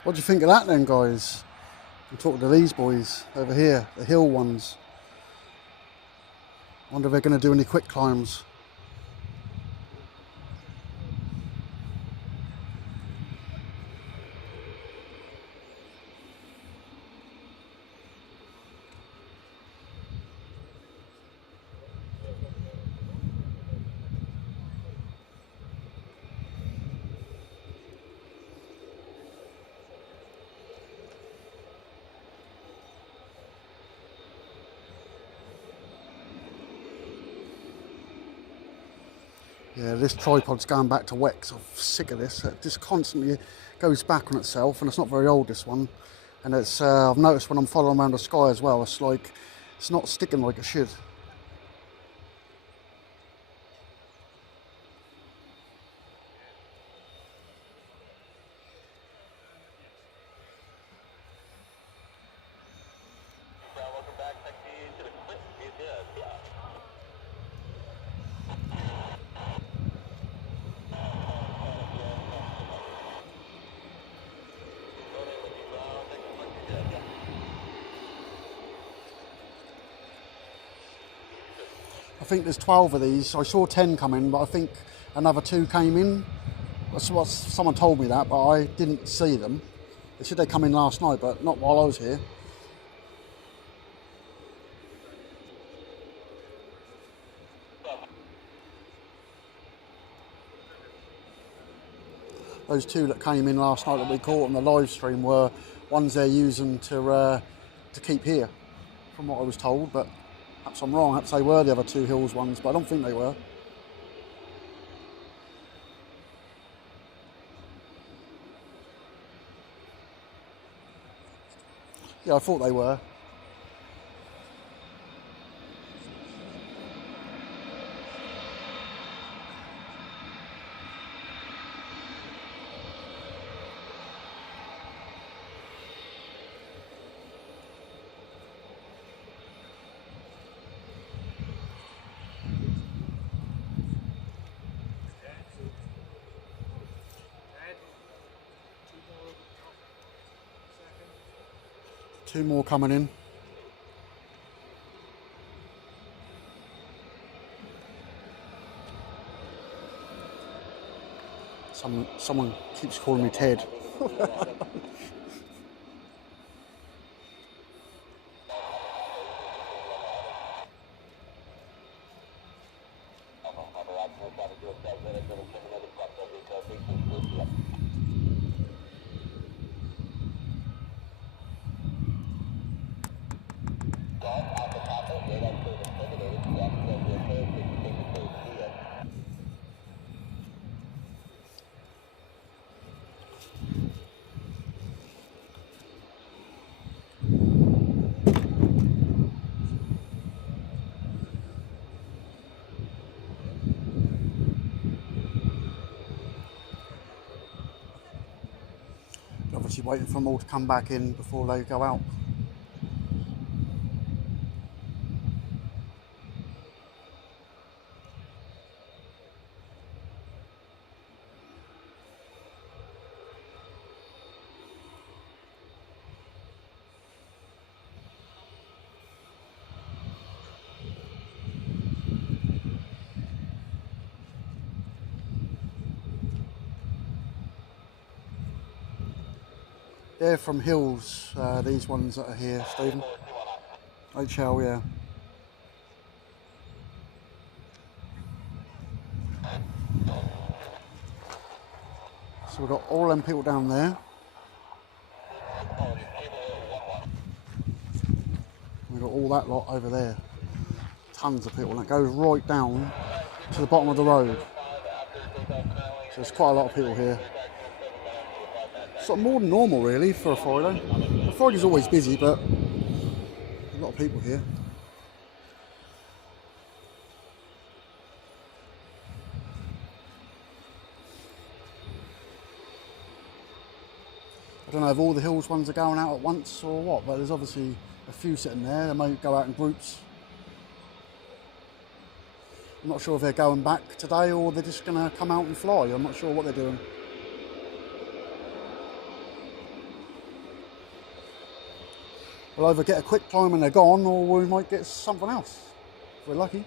What do you think of that then, guys? I'm talking to these boys over here, the hill ones. Wonder if they're going to do any quick climbs. Yeah, this tripod's going back to wet 'cause I'm sick of this. It just constantly goes back on itself, and it's not very old, this one. And it's I've noticed when I'm following around the sky as well, it's like it's not sticking like it should. Welcome back, taxi to the Cliff. I think there's 12 of these. I saw 10 come in, but I think another 2 came in. That's what someone told me that, but I didn't see them. They said they come in last night, but not while I was here. Those 2 that came in last night that we caught on the live stream were ones they're using to keep here, from what I was told. But perhaps I'm wrong. Perhaps they were the other 2 Hills ones, but I don't think they were. Yeah, I thought they were. Two more coming in. Someone keeps calling me Ted. Obviously waiting for them all to come back in before they go out. They're from Hills, these ones that are here, Stephen. HL, yeah. So we've got all them people down there. We've got all that lot over there. Tons of people. And that goes right down to the bottom of the road. So there's quite a lot of people here. Sort of more than normal really for a Friday. The Friday's always busy, but a lot of people here. I don't know if all the Hills ones are going out at once or what, but there's obviously a few sitting there. They might go out in groups. I'm not sure if they're going back today or they're just going to come out and fly. I'm not sure what they're doing. We'll either get a quick climb and they're gone, or we might get something else, if we're lucky.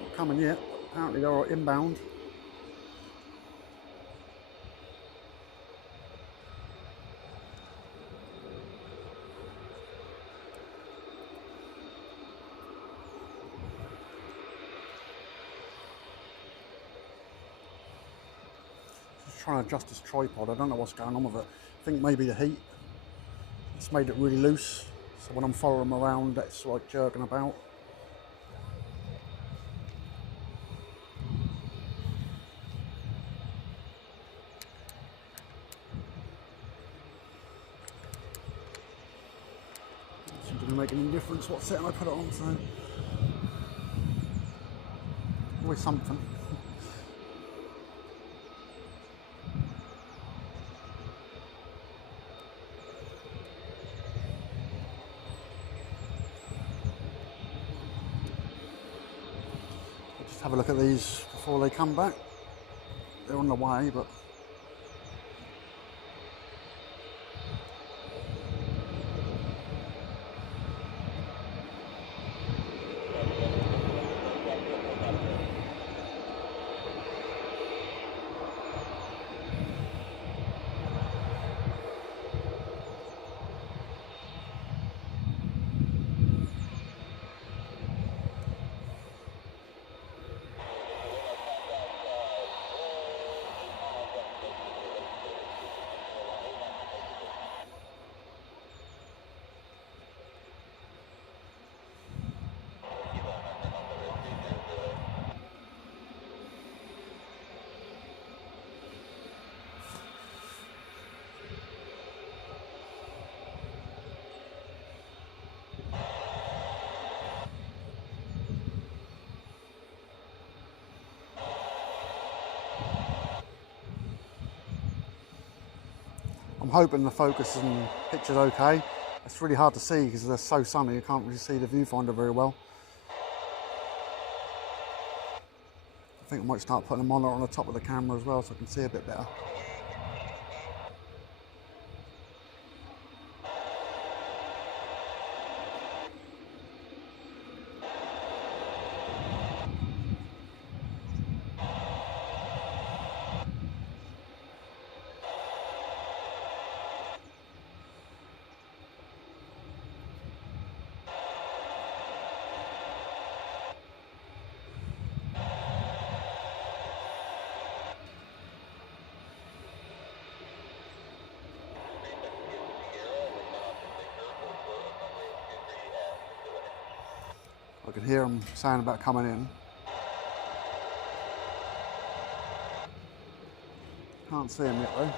Not coming yet. Apparently they're inbound. trying to adjust this tripod. I don't know what's going on with it. I think maybe the heat. It's made it really loose. So when I'm following them around, it's like jerking about. It didn't make any difference what setting I put it on, so always something. Just have a look at these before they come back. They're on the way, but I'm hoping the focus and picture's okay. It's really hard to see because it's so sunny, you can't really see the viewfinder very well. I think I might start putting a monitor on the top of the camera as well so I can see a bit better. I can hear them saying about coming in. Can't see them yet though.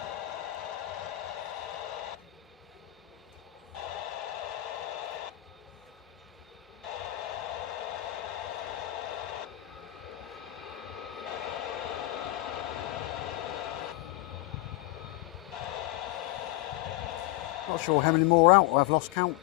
Not sure how many more out, I've lost count.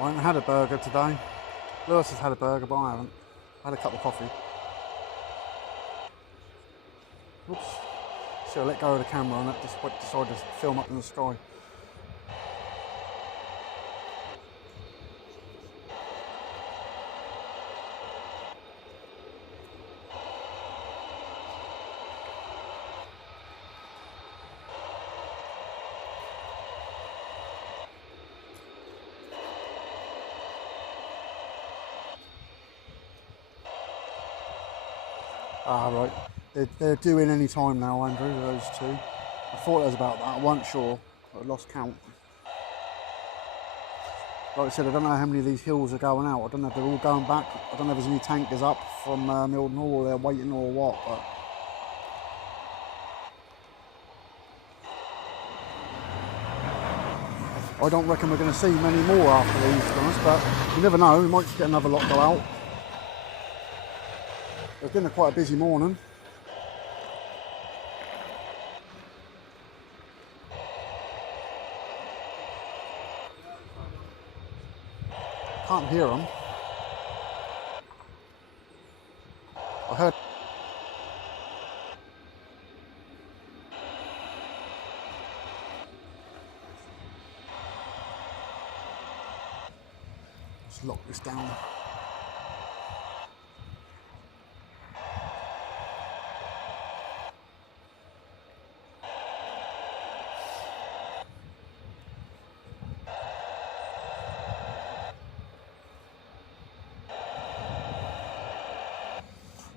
I haven't had a burger today. Lewis has had a burger, but I haven't. I had a cup of coffee. Oops. See, I let go of the camera and it just decided to film up in the sky. Ah, right. They're due in any time now, Andrew, those two. I thought there was about that. I wasn't sure. I lost count. Like I said, I don't know how many of these hills are going out. I don't know if they're all going back. I don't know if there's any tankers up from Mildenhall or they're waiting or what. But I don't reckon we're going to see many more after these, to be honest, but you never know. We might just get another lot go out. It's been quite a busy morning. Can't hear them. Let's lock this down.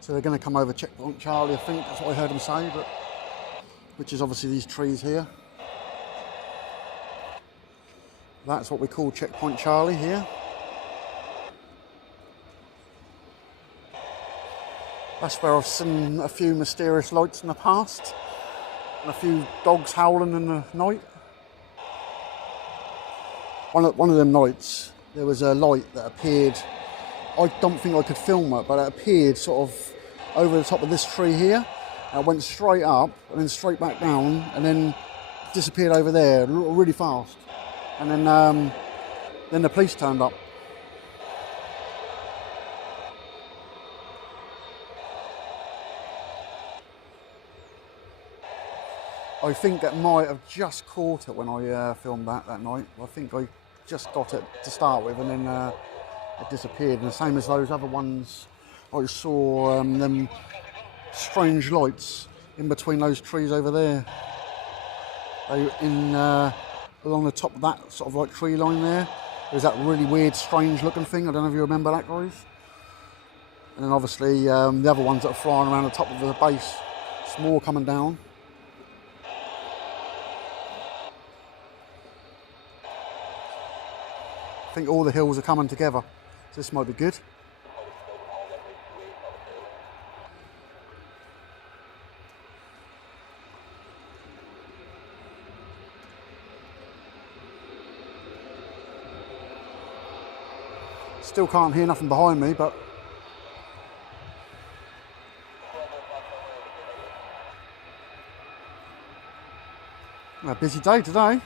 So they're going to come over checkpoint Charlie, I think that's what I heard them say, but which is obviously these trees here. That's what we call checkpoint Charlie here. That's where I've seen a few mysterious lights in the past and a few dogs howling in the night. One of them nights there was a light that appeared. I don't think I could film it, but it appeared sort of over the top of this tree here. It went straight up and then straight back down and then disappeared over there really fast. And then the police turned up. I think it might have just caught it when I filmed that night. I think I just got it to start with and then it disappeared. And the same as those other ones, I saw them strange lights in between those trees over there. Along the top of that sort of like tree line there's that really weird, strange looking thing. I don't know if you remember that, guys. And then obviously the other ones that are flying around the top of the base. It's more coming down. I think all the hills are coming together, so this might be good. Still can't hear nothing behind me, but a busy day today.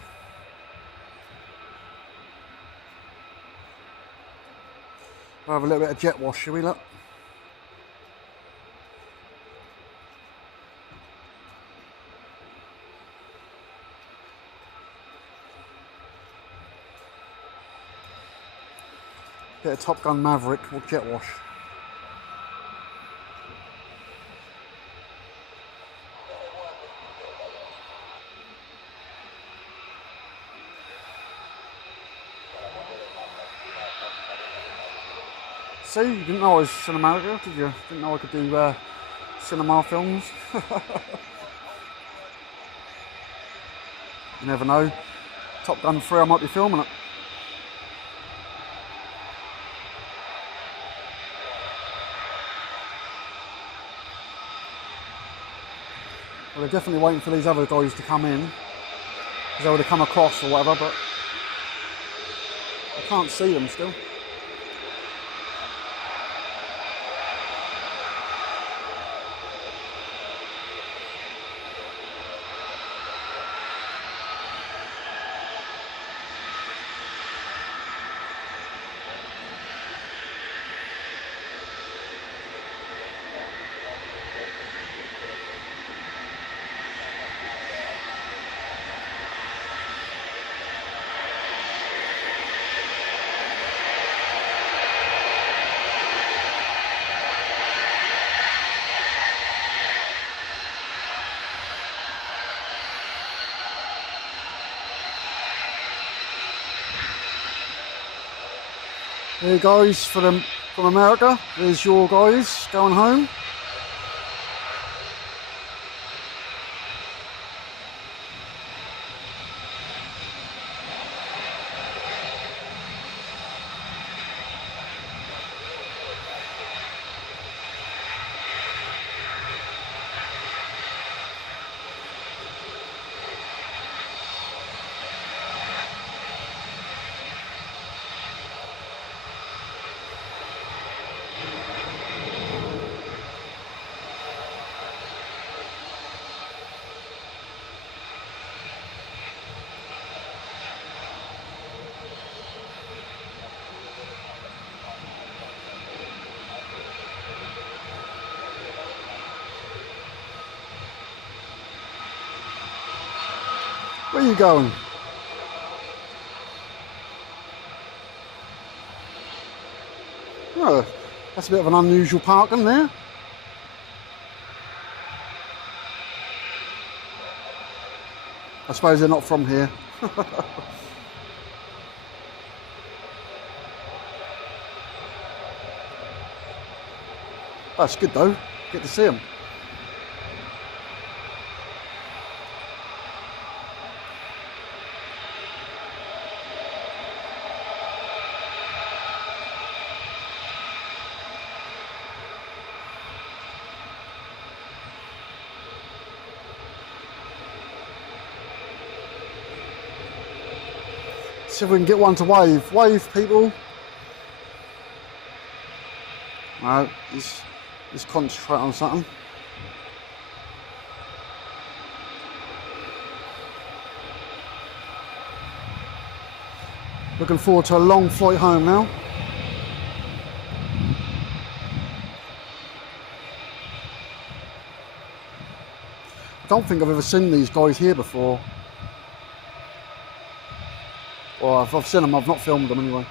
We'll have a little bit of jet wash, shall we, look? Bit of Top Gun Maverick or jet wash. See, you didn't know I was cinematic, did you? Didn't know I could do cinema films. You never know. Top Gun 3, I might be filming it. Well, they're definitely waiting for these other guys to come in, because they would have come across or whatever, but I can't see them still. There guys from America, there's your guys going home. Where are you going? Oh, that's a bit of an unusual parking there. I suppose they're not from here. That's good though, get to see them. See if we can get one to wave. Wave, people. No, let's concentrate on something. Looking forward to a long flight home now. I don't think I've ever seen these guys here before. Well, if I've seen them, I've not filmed them anyway.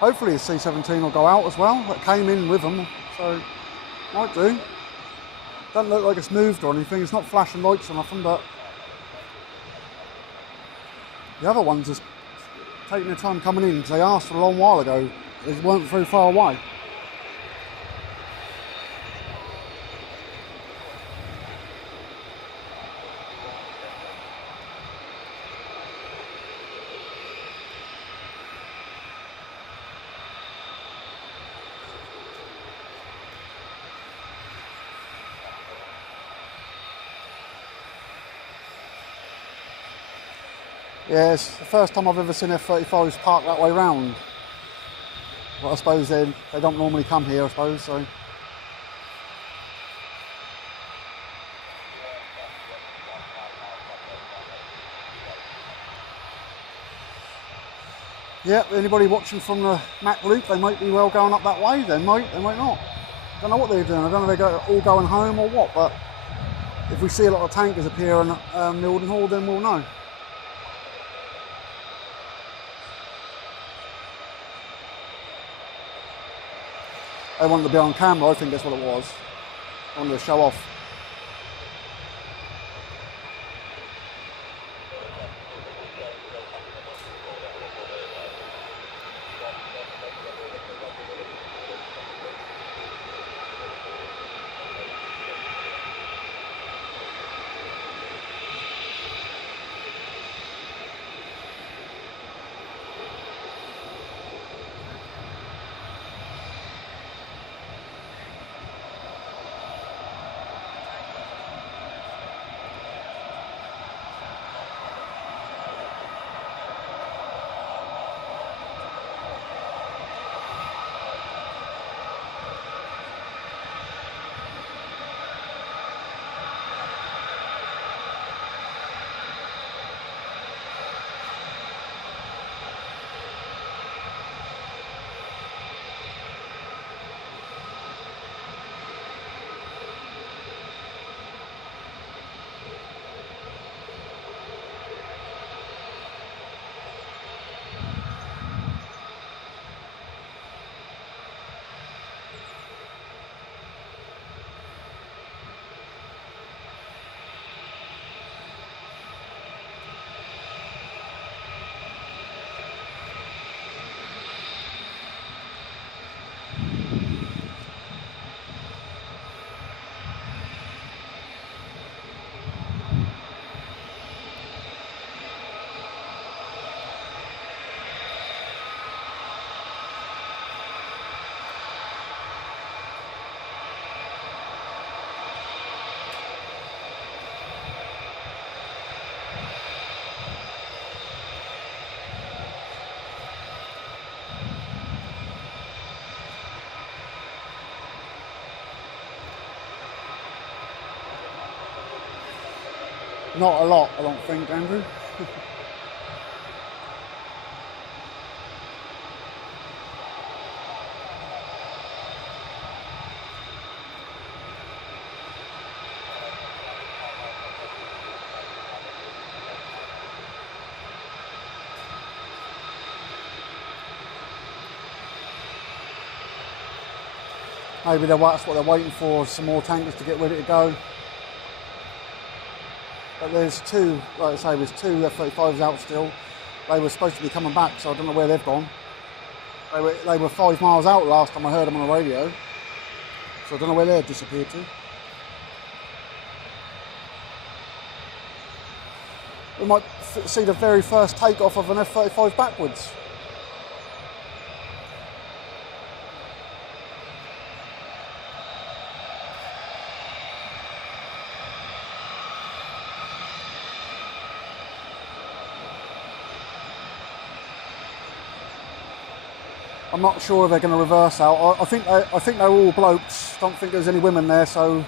Hopefully the C-17 will go out as well. It came in with them, so might do. Doesn't look like it's moved or anything. It's not flashing lights or nothing, but the other ones are taking their time coming in because they asked for a long while ago. They weren't very far away. Yeah, it's the first time I've ever seen F-35s parked that way round. Well, I suppose they don't normally come here, I suppose, so. Yeah, anybody watching from the Mac loop, they might be well going up that way, they might not. Don't know what they're doing, I don't know if they're all going home or what, but if we see a lot of tankers appear in Mildenhall, then we'll know. They wanted to be on camera, I think that's what it was. I wanted to show off. Not a lot, I don't think, Andrew. Maybe that's what they're waiting for, some more tankers to get ready to go. But there's two, like I say, there's two F-35s out still. They were supposed to be coming back, so I don't know where they've gone. They were 5 miles out last time I heard them on the radio. So I don't know where they've disappeared to. We might see the very first takeoff of an F-35 backwards. I'm not sure if they're going to reverse out. I think they're all blokes. Don't think there's any women there, so.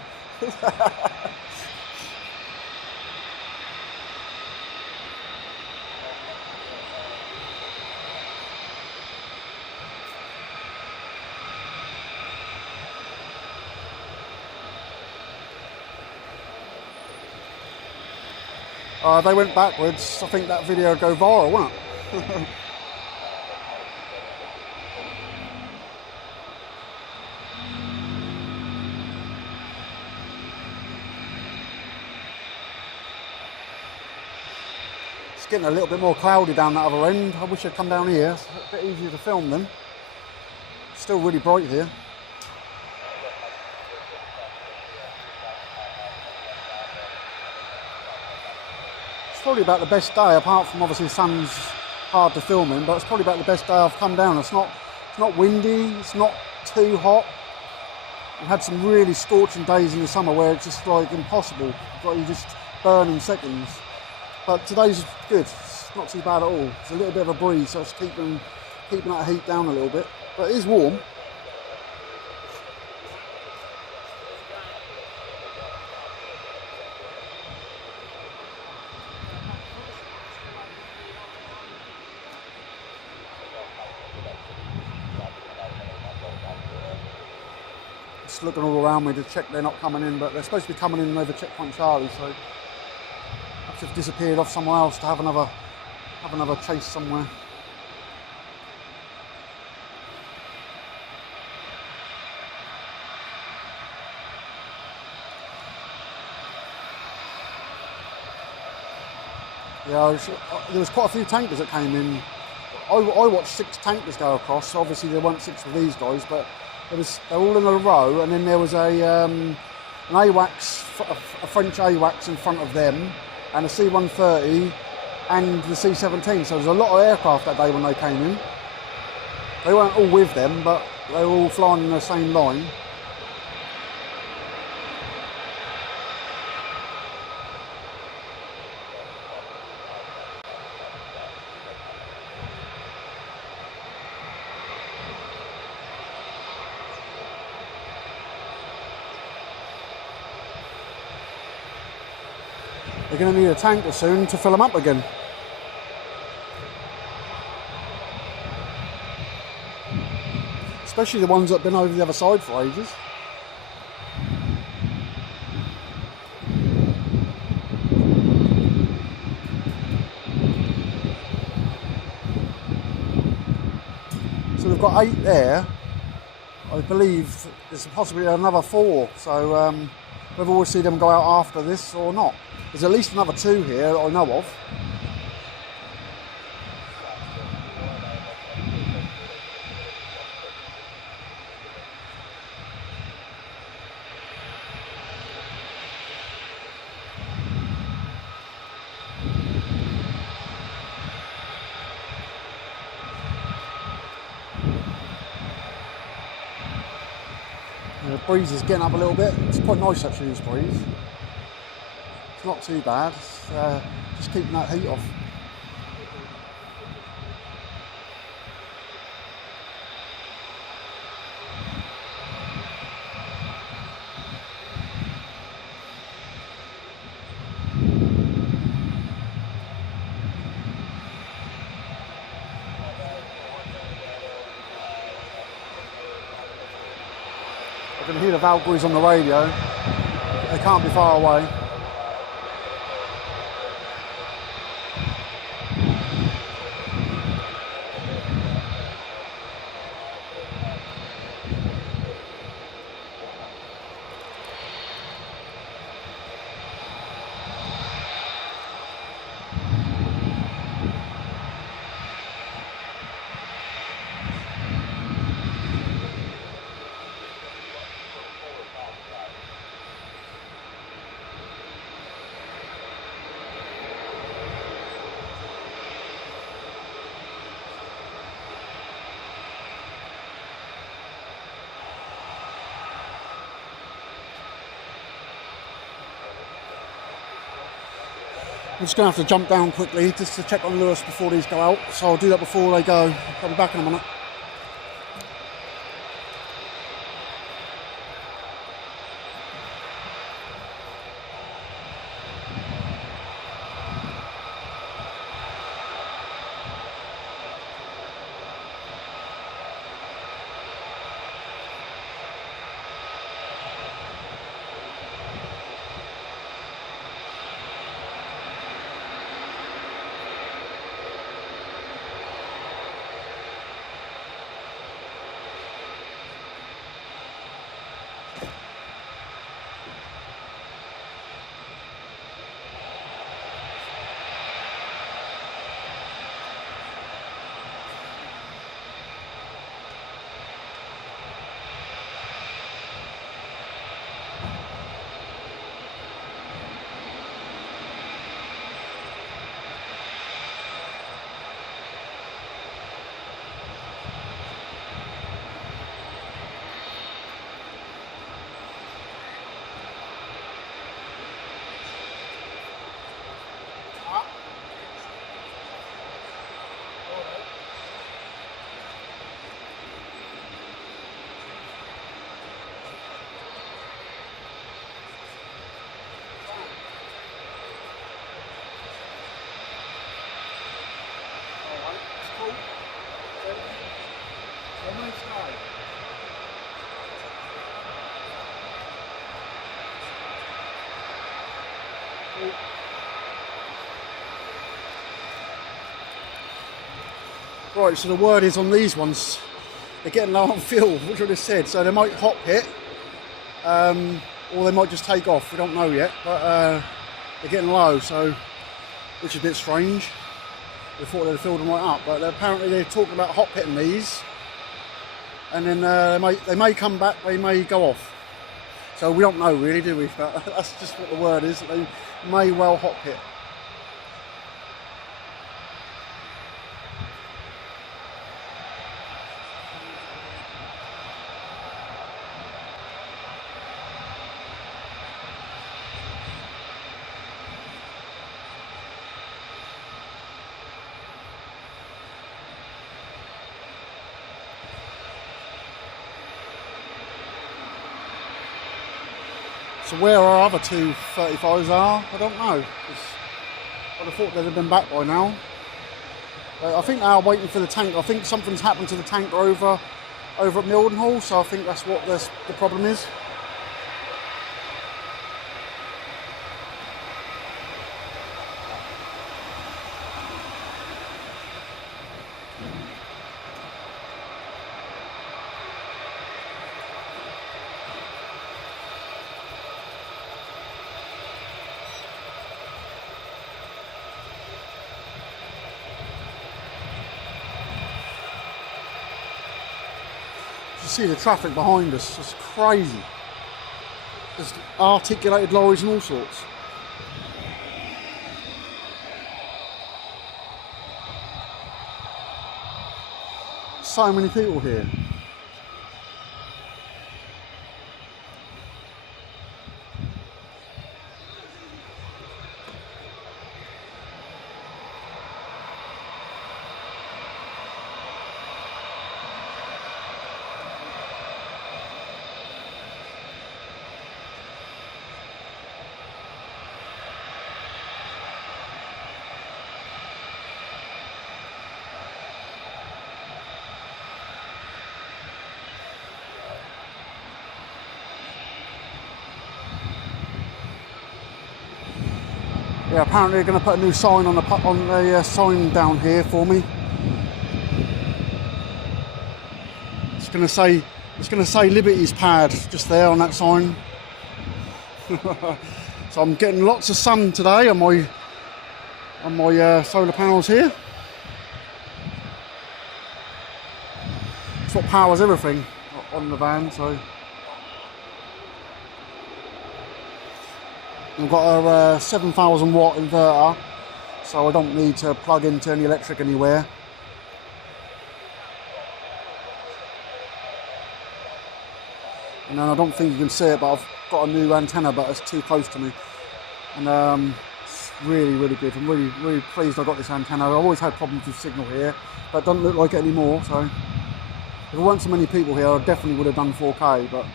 They went backwards. I think that video would go viral, wouldn't it? It's getting a little bit more cloudy down that other end. I wish I'd come down here. It's a bit easier to film them. Still really bright here. Probably about the best day, apart from obviously the sun's hard to film in, but it's probably about the best day I've come down. It's not windy, it's not too hot. I've had some really scorching days in the summer where it's just like impossible. You just burn in seconds. But today's good, it's not too bad at all. It's a little bit of a breeze, so it's keeping that heat down a little bit. But it is warm. Just looking all around me to check they're not coming in, but they're supposed to be coming in over checkpoint Charlie, so perhaps they've disappeared off somewhere else to have another chase somewhere. Yeah, there was quite a few tankers that came in. I watched 6 tankers go across, so obviously there weren't 6 of these guys, but they're all in a row, and then there was an AWACS, a French AWACS in front of them, and a C-130 and the C-17. So there's a lot of aircraft that day when they came in. They weren't all with them, but they were all flying in the same line. They're going to need a tanker soon to fill them up again. Especially the ones that have been over the other side for ages. So we've got 8 there. I believe there's possibly another 4. So whether we'll see them go out after this or not. There's at least another 2 here that I know of. The breeze is getting up a little bit. It's quite nice actually, this breeze. It's not too bad, it's just keeping that heat off. the Valkyries on the radio. They can't be far away. I'm just going to have to jump down quickly just to check on Lewis before these go out, so I'll do that before they go. I'll be back in a minute. Right, so the word is on these ones, they're getting low on fuel, which I just said, so they might hot hit, or they might just take off, we don't know yet, but they're getting low, so, which is a bit strange. We thought they'd filled them right up, but apparently they're talking about hot hitting these, and then they may come back, they may go off. So we don't know really, do we? But that's just what the word is, that they may well hot hit. So where our other two 35s are, I don't know. I'd have thought they'd have been back by now. I think they are waiting for the tank. I think something's happened to the tank over at Mildenhall, so I think that's what the problem is. You see the traffic behind us, it's crazy. There's articulated lorries and all sorts. So many people here. Yeah, apparently they're going to put a new sign on the sign down here for me. It's going to say Liberty's pad just there on that sign. So I'm getting lots of sun today on my solar panels here. It's what powers everything on the van. So I've got a 7,000 watt inverter, so I don't need to plug into any electric anywhere. And then I don't think you can see it, but I've got a new antenna, but it's too close to me. And it's really, really good. I'm really, really pleased I got this antenna. I've always had problems with signal here, but it doesn't look like it anymore. So if there weren't so many people here, I definitely would have done 4K, but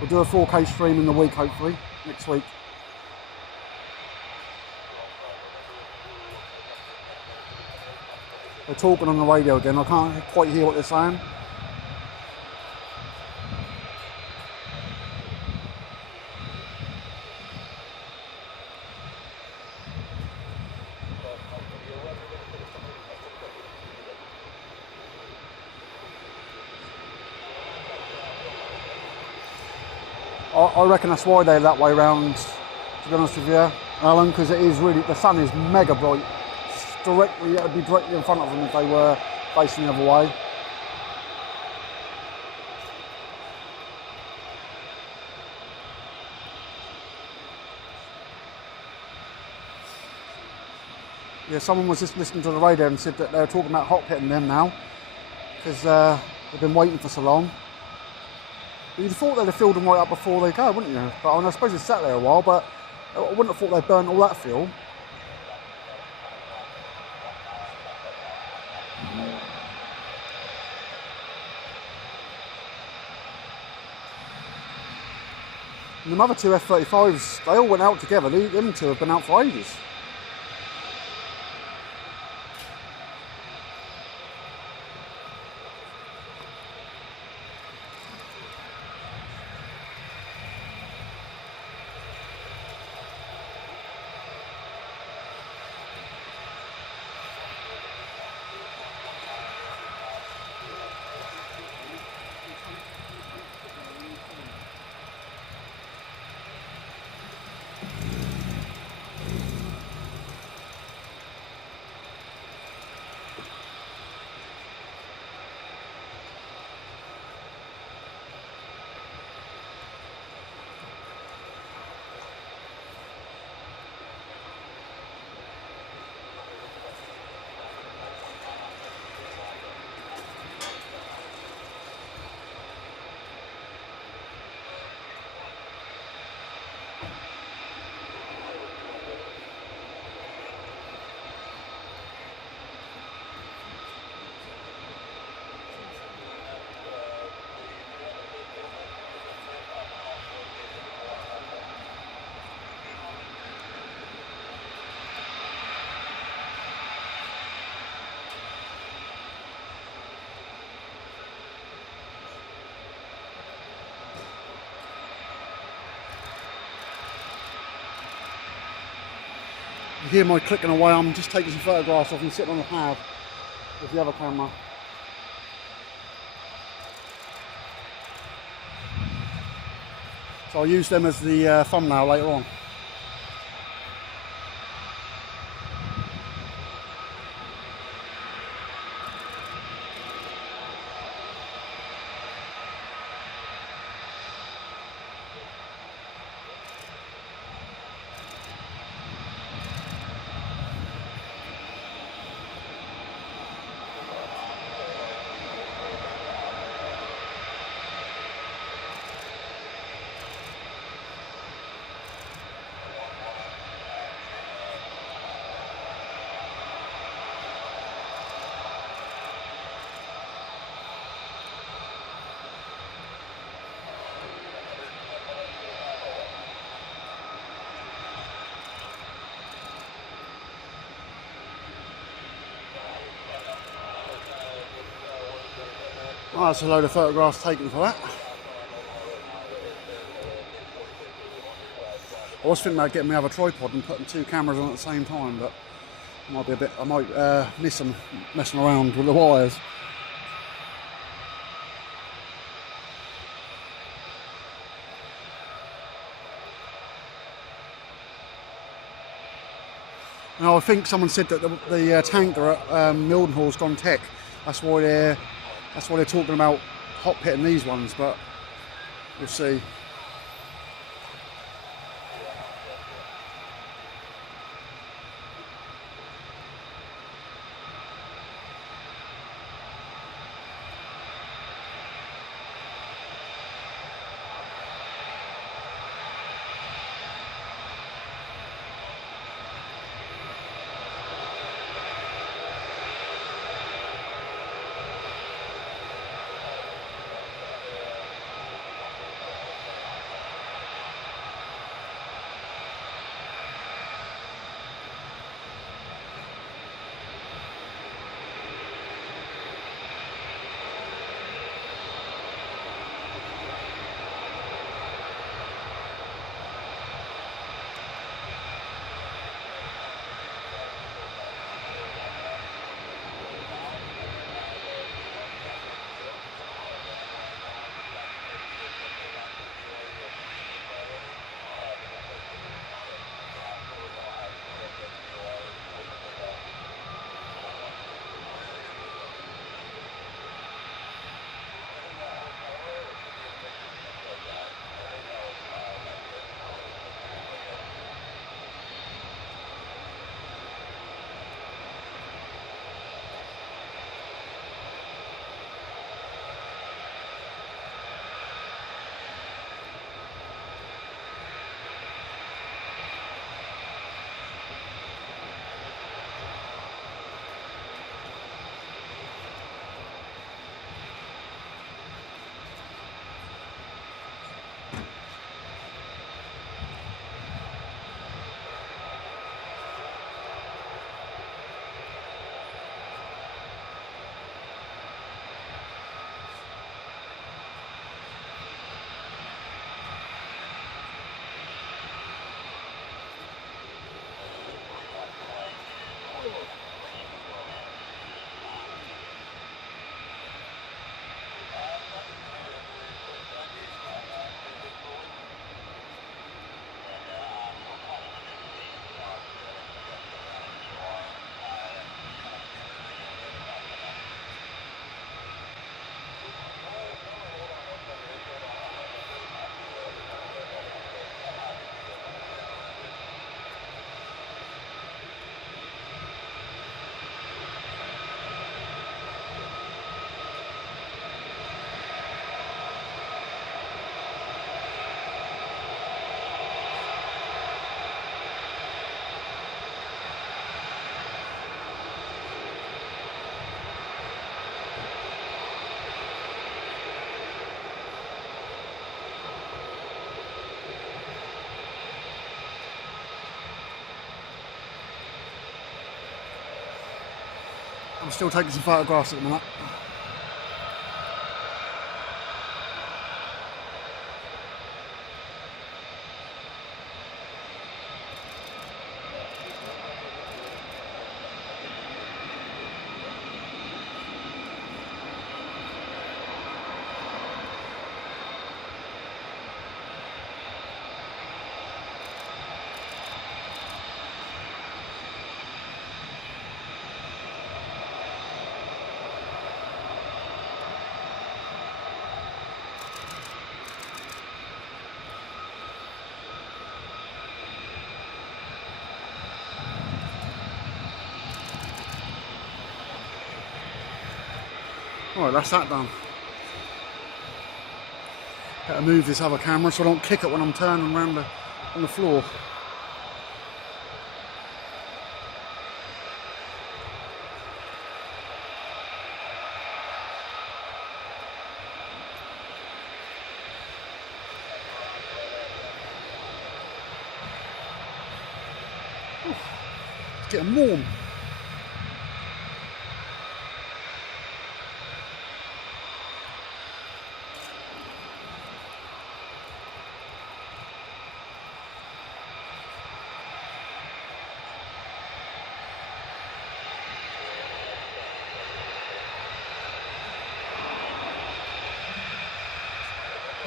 we'll do a 4K stream in the week, hopefully, next week. They're talking on the radio again. I can't quite hear what they're saying. I reckon that's why they're that way round, to be honest with you, Alan, because it is really, the sun is mega bright. It would be directly in front of them if they were facing the other way. Yeah, someone was just listening to the radio and said that they were talking about hot pitting them now, because they've been waiting for so long. You'd have thought they'd have filled them right up before they go, wouldn't you? But I suppose it's sat there a while, but I wouldn't have thought they'd burnt all that fuel. And the other two F-35s, they all went out together. Them two have been out for ages. You hear my clicking away. I'm just taking some photographs of them sitting on the pad with the other camera. So I'll use them as the thumbnail later on. Oh, that's a load of photographs taken for that. I was thinking about getting my other tripod and putting 2 cameras on at the same time, but it might be a bit, I might miss them messing around with the wires. Now I think someone said that the tanker at Mildenhall's gone tech. That's why they're talking about hot pitting these ones, but we'll see. I'm still taking some photographs at the minute. Alright, that's that done. Better move this other camera so I don't kick it when I'm turning around on the floor. It's getting warm.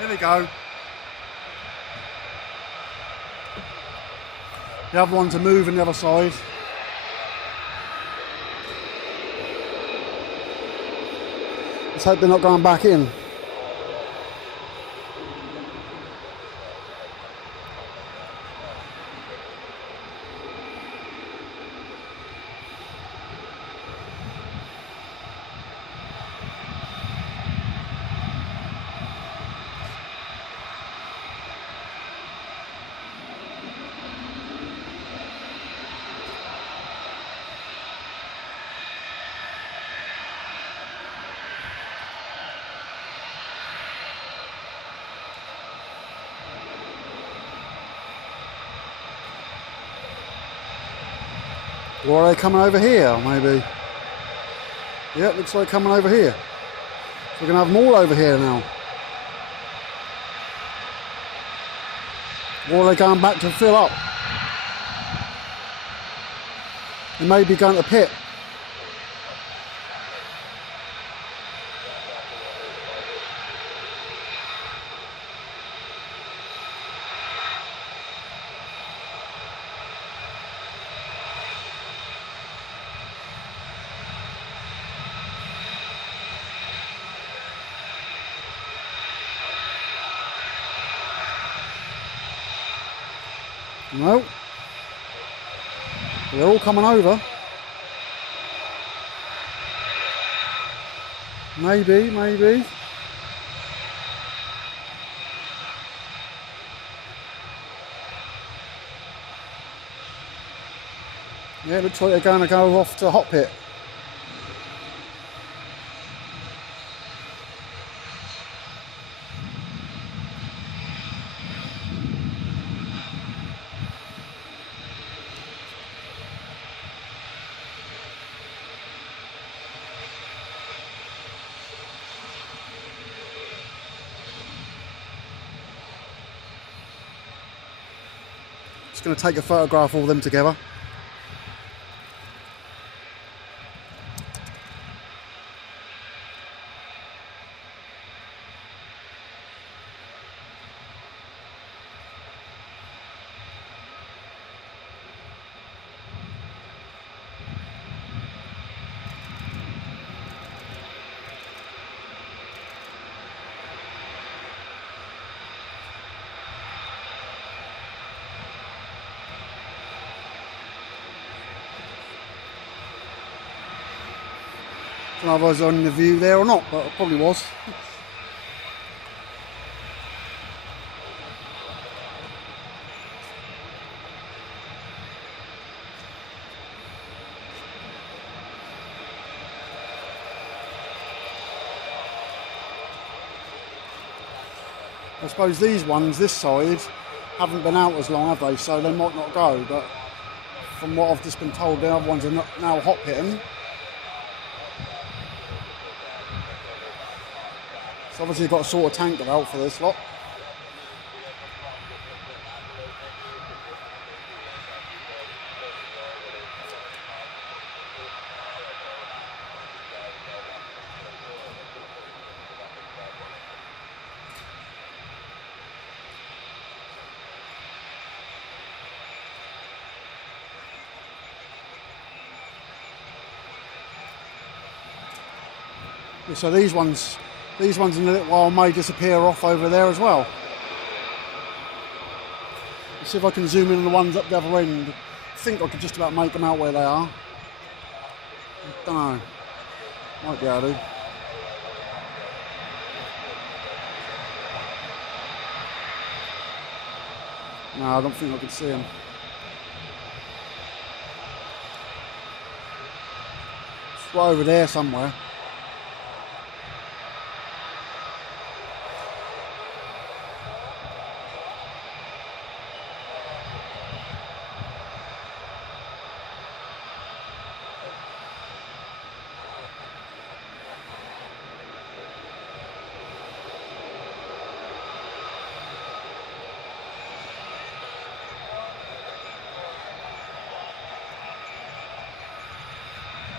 There we go. The other ones are moving the other side. Let's hope they're not going back in. Or are they coming over here, maybe? Yeah, looks like coming over here. So we're going to have them all over here now. Or are they going back to fill up? They may be going to pit. No, they're all coming over. Maybe. Yeah, it looks like they're going to go off to hot pit. Just going to take a photograph of all them together. I don't know if I was on the view there or not, but it probably was. I suppose these ones, this side, haven't been out as long, have they? So they might not go, but from what I've just been told, the other ones are now hot pitting. So obviously you've got to sort a tanker out for this lot. So these ones in a little while may disappear off over there as well. Let's see if I can zoom in on the ones up the other end. I think I could just about make them out where they are. I don't know. Might be able to. No, I don't think I can see them. It's right over there somewhere.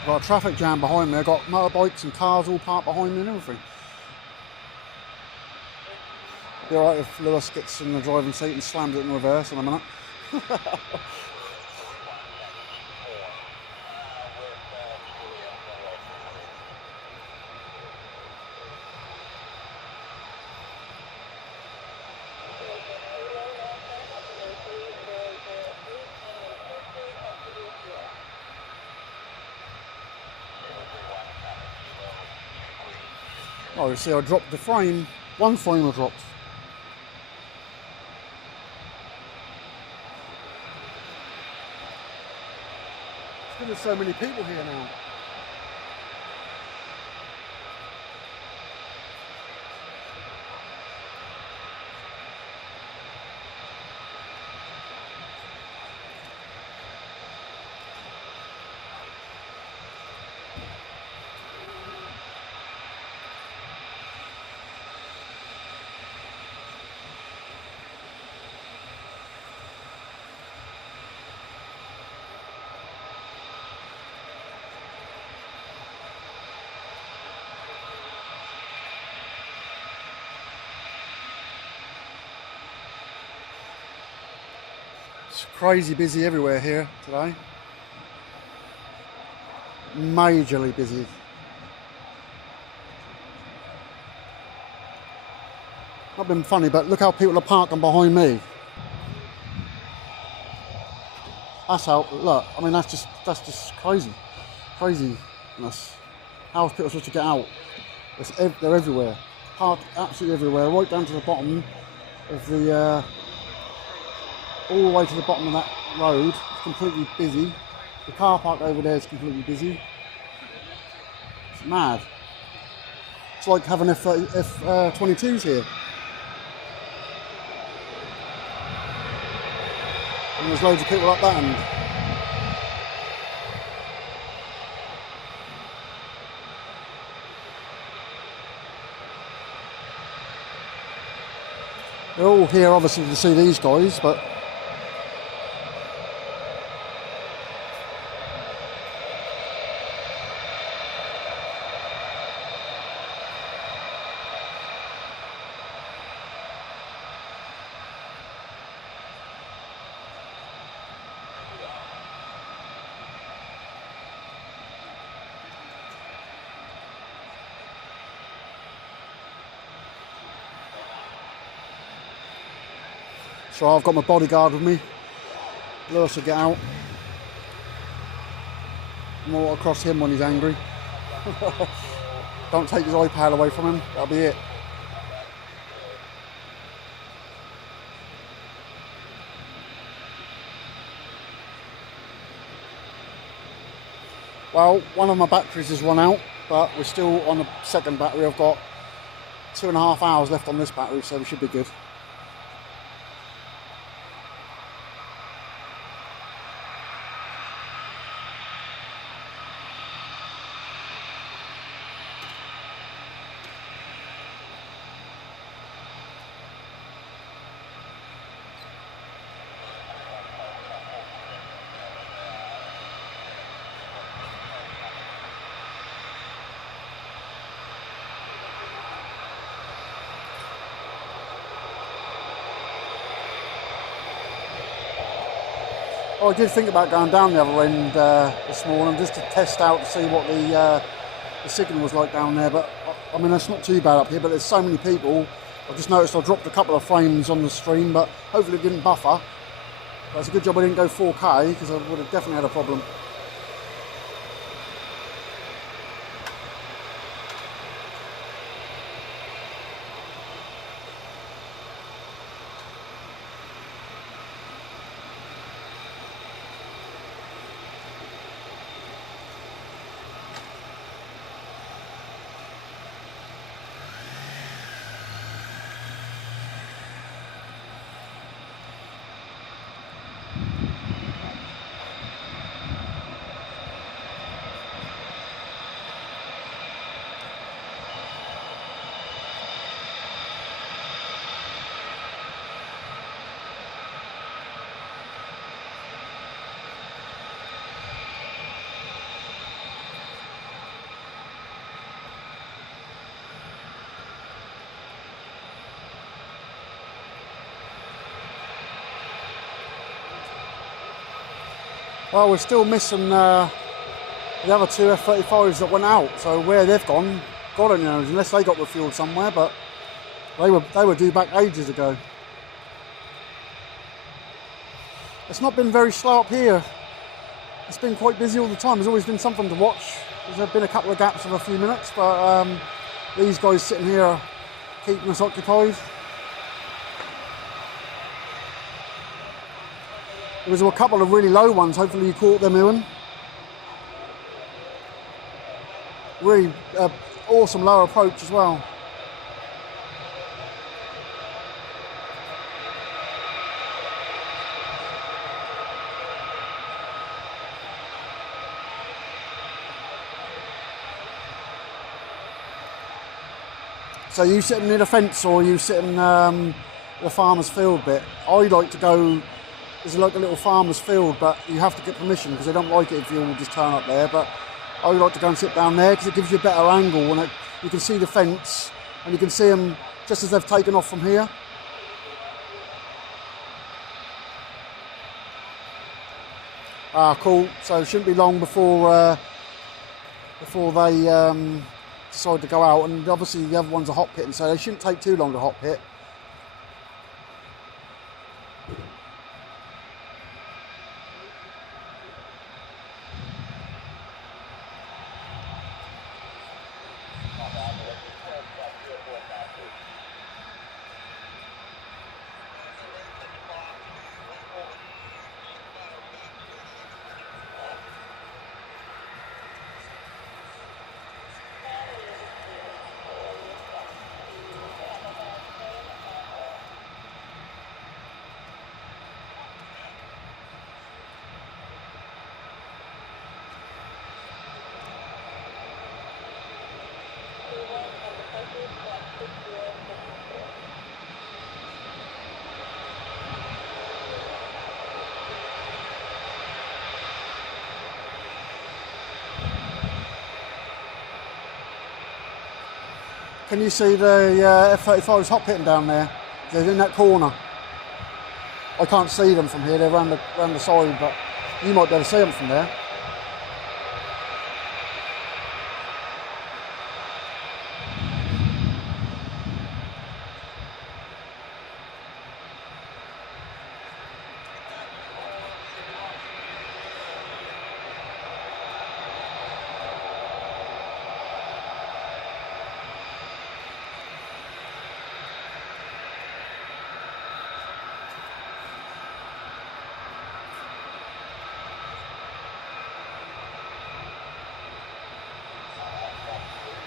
Got a traffic jam behind me. I've got motorbikes and cars all parked behind me and everything. Be alright if Lewis gets in the driving seat and slams it in reverse in a minute. Oh, you see I dropped the frame. One frame I dropped. There's so many people here now. It's crazy busy everywhere here today. Majorly busy. Not been funny, but look how people are parking behind me. That's how, look, I mean that's just crazy. Craziness. How are people supposed to get out? They're everywhere. Parked absolutely everywhere, right down to the bottom of the all the way to the bottom of that road, completely busy. The car park over there is completely busy. It's mad. It's like having F-22s here. And there's loads of people up that end. They're all here obviously to see these guys, but so I've got my bodyguard with me. Lewis will get out. I'm all across him when he's angry. Don't take his iPad away from him, that'll be it. Well, one of my batteries has run out, but we're still on the second battery. I've got 2.5 hours left on this battery, so we should be good. Oh, I did think about going down the other end this morning just to test out to see what the signal was like down there, but I mean it's not too bad up here, but there's so many people. I just noticed I dropped a couple of frames on the stream, but hopefully it didn't buffer. But it's a good job I didn't go 4K because I would have definitely had a problem. Well, we're still missing the other two F-35s that went out, so where they've gone, God only knows, unless they got refueled somewhere, but they were due back ages ago. It's not been very slow up here. It's been quite busy all the time. There's always been something to watch. There's been a couple of gaps of a few minutes, but these guys sitting here are keeping us occupied. There was a couple of really low ones. Hopefully you caught them, Ewan. Really awesome low approach as well. So you sitting near the fence or you sitting the farmer's field bit? I like to go, there's like a little farmer's field, but you have to get permission because they don't like it if you all just turn up there. But I would like to go and sit down there because it gives you a better angle and you can see the fence and you can see them just as they've taken off from here. Ah, cool. So it shouldn't be long before they decide to go out, and obviously the other one's a hot pit, and so they shouldn't take too long to hot pit. Can you see the F-35s hot pitting down there? They're in that corner. I can't see them from here, they're around the side, but you might be able to see them from there.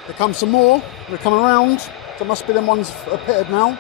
There comes some more, they're coming around. There must be them ones pitted now.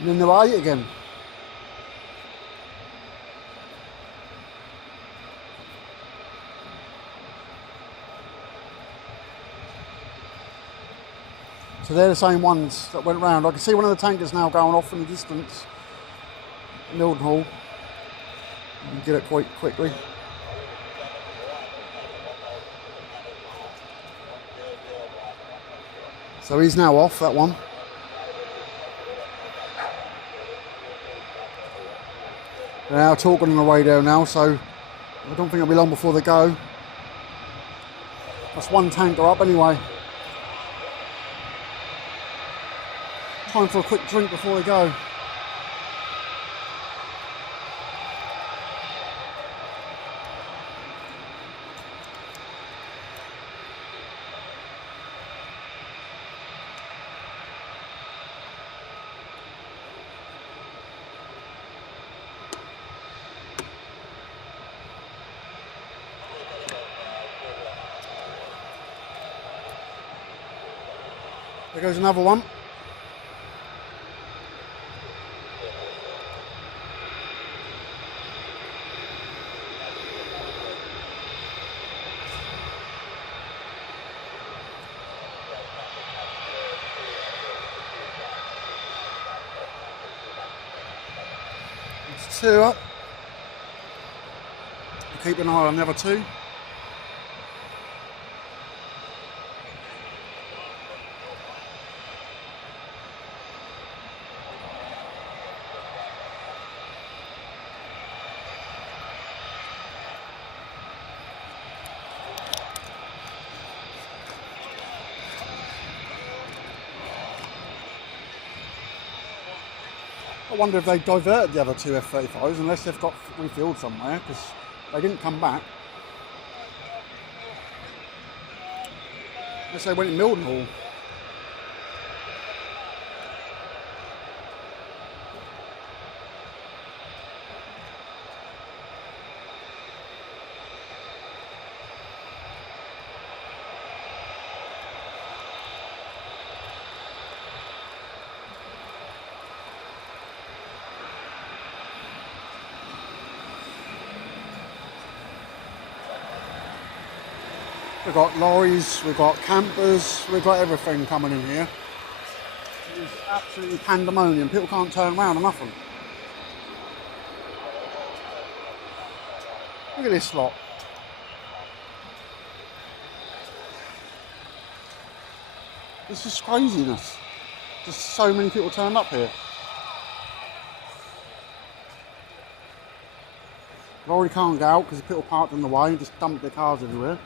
And then they're right again. So they're the same ones that went round. I can see one of the tankers now going off in the distance. Mildenhall. You can get it quite quickly. So he's now off, that one. They're now talking on the radio now, so I don't think it'll be long before they go. That's one tanker up anyway. Time for a quick drink before they go. There goes another one. It's 2 up. Keep an eye on the other 2. I wonder if they diverted the other 2 F-35s, unless they've got refueled somewhere, because they didn't come back. Unless they went in Mildenhall. We've got lorries, we've got campers, we've got everything coming in here. It's absolutely pandemonium. People can't turn around or nothing. Look at this lot. This is craziness. Just so many people turned up here. Lorry can't get out because people parked in the way and just dumped their cars everywhere.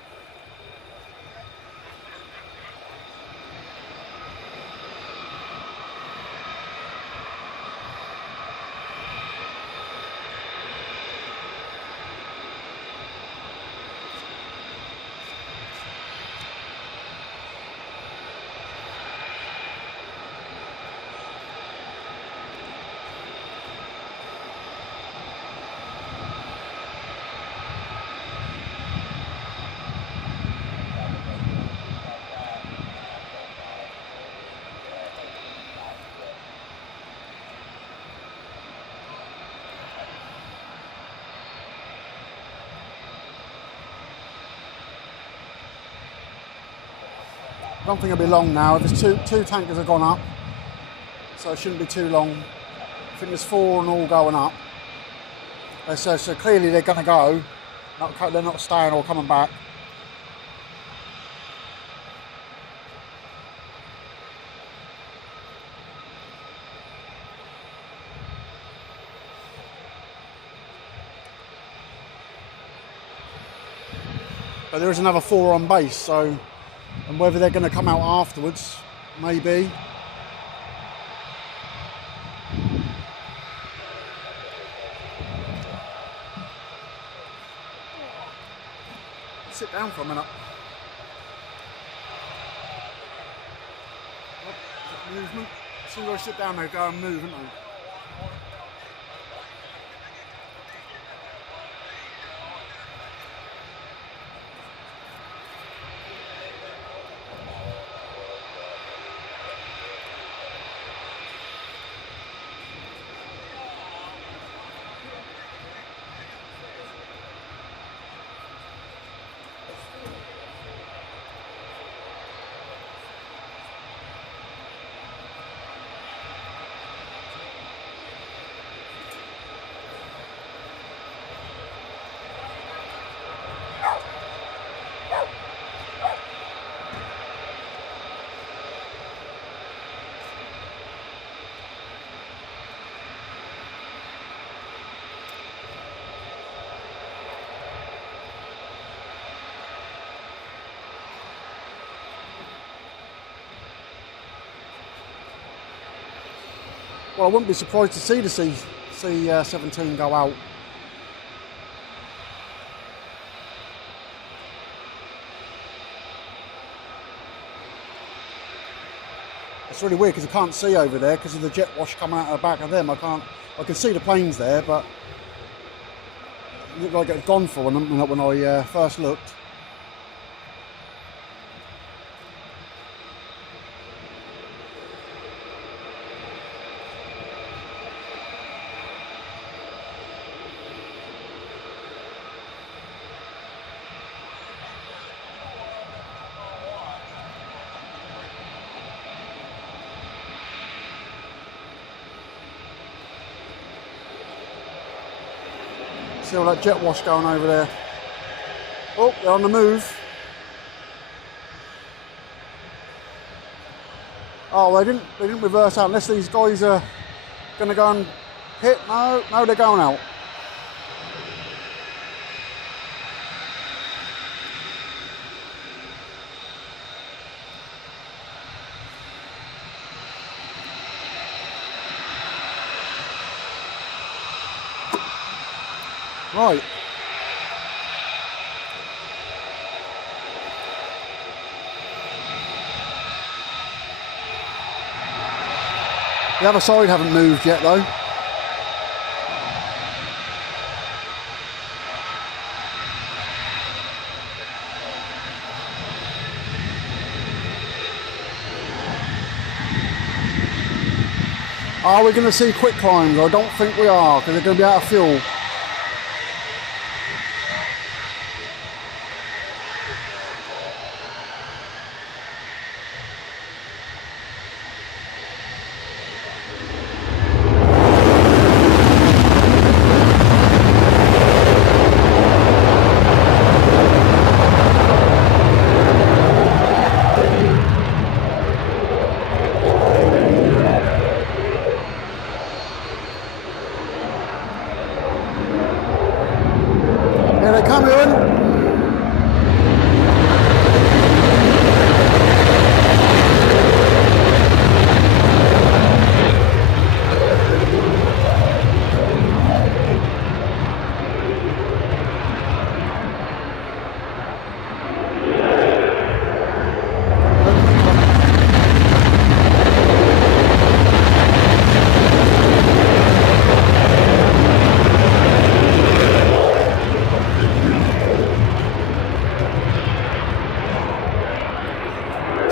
I don't think it'll be long now. There's two tankers have gone up, so it shouldn't be too long. I think there's 4 and all going up. So clearly they're going to go. They're not staying or coming back. But there is another 4 on base, so. And whether they're going to come out afterwards, maybe. Sit down for a minute. Oh, movement. As soon as I sit down, they go and move, don't they? Well, I wouldn't be surprised to see the C-17 go out. It's really weird because I can't see over there because of the jet wash coming out of the back of them. I can see the planes there, but it looked like it had gone for them when I first looked. See all that jet wash going over there. Oh, they're on the move. Oh, they didn't reverse out unless these guys are going to go and hit. No, they're going out. Right. The other side haven't moved yet though. Are we going to see quick climbs? I don't think we are, because they're going to be out of fuel.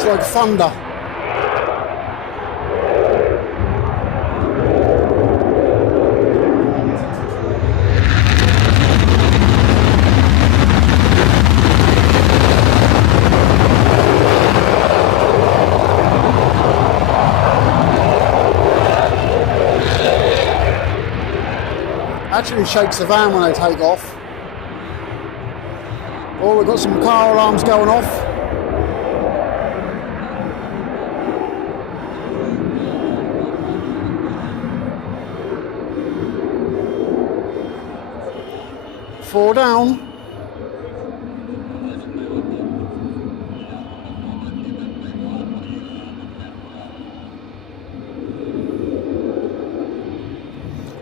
Like thunder. Actually shakes the van when they take off. Oh, we've got some car alarms going off. Four down.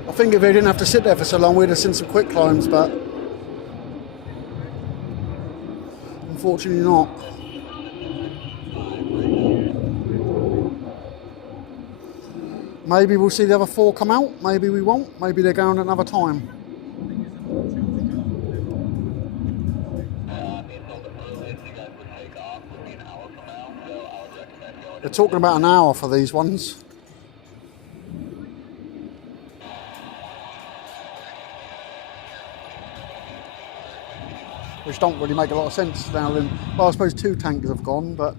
I think if they didn't have to sit there for so long, we'd have seen some quick climbs, but unfortunately not. Maybe we'll see the other four come out, maybe we won't, maybe they're going another time. They're talking about an hour for these ones. Which don't really make a lot of sense now. Well, I suppose two tankers have gone, but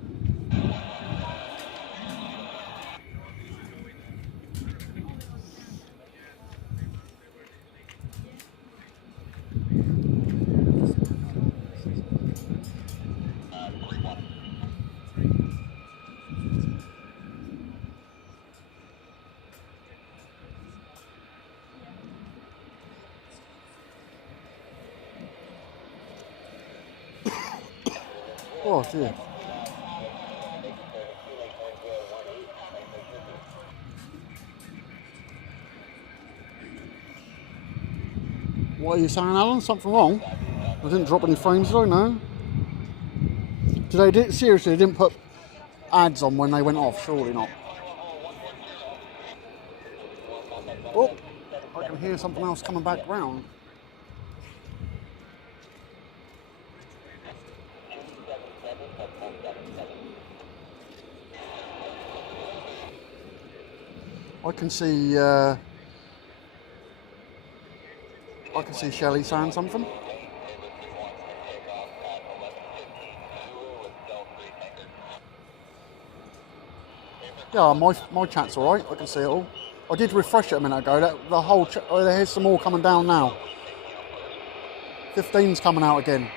oh dear. What are you saying, Alan? Something wrong? I didn't drop any frames, did I? No. Seriously, they didn't put ads on when they went off, surely not. Oh, I can hear something else coming back round. I can see Shelley saying something. Yeah, my chat's all right. I can see it all. I did refresh it a minute ago. The whole here's some more coming down now. 15's coming out again.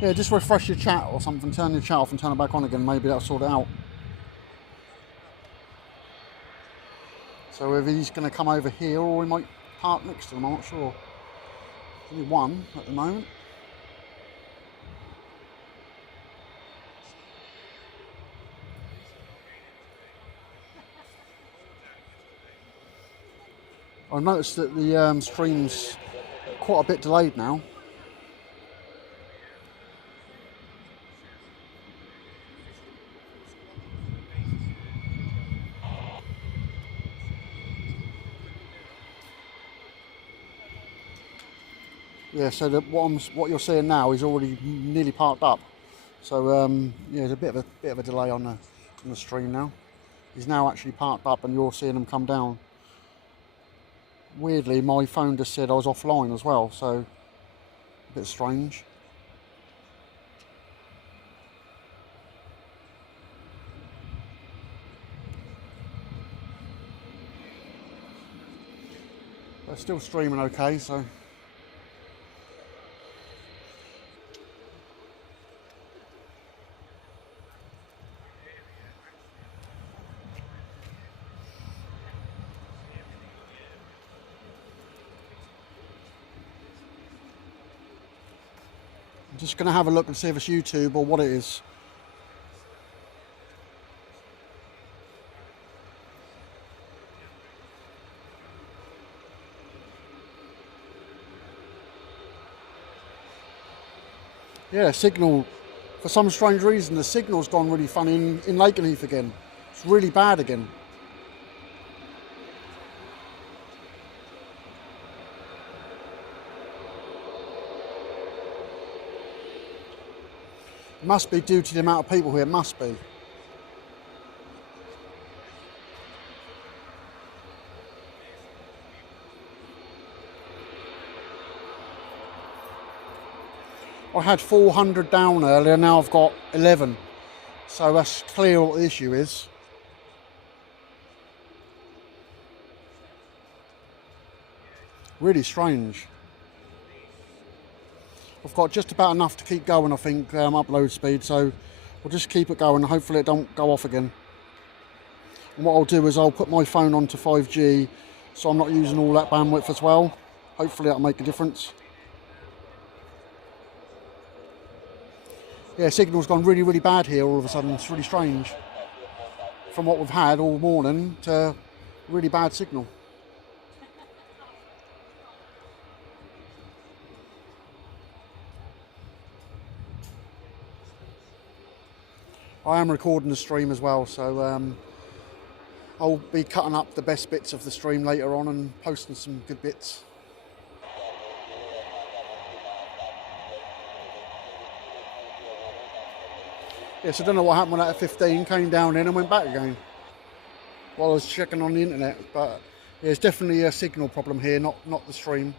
Yeah, just refresh your chat or something. Turn your chat off and turn it back on again. Maybe that'll sort it out. So if he's going to come over here, or we might park next to him, I'm not sure. There's only one at the moment. I've noticed that the stream's quite a bit delayed now. Yeah, so what you're seeing now is already nearly parked up. So yeah, there's a bit of a delay on the stream now. He's now actually parked up, and you're seeing him come down. Weirdly, my phone just said I was offline as well, so a bit strange. But still streaming okay, so. I'm just going to have a look and see if it's YouTube or what it is. Yeah, signal, for some strange reason, the signal's gone really funny in Lakenheath again. It's really bad again. It must be due to the amount of people here, it must be. I had 400 down earlier, now I've got 11. So that's clear what the issue is. Really strange. I've got just about enough to keep going, I think, upload speed, so we'll just keep it going. Hopefully it don't go off again. And what I'll do is I'll put my phone onto 5G, so I'm not using all that bandwidth as well. Hopefully that'll make a difference. Yeah, signal's gone really, really bad here all of a sudden. It's really strange. From what we've had all morning to really bad signal. I am recording the stream as well, so I'll be cutting up the best bits of the stream later on and posting some good bits. Yes, I don't know what happened when that F-15 came down in and went back again while I was checking on the internet, but yeah, it's definitely a signal problem here, not the stream.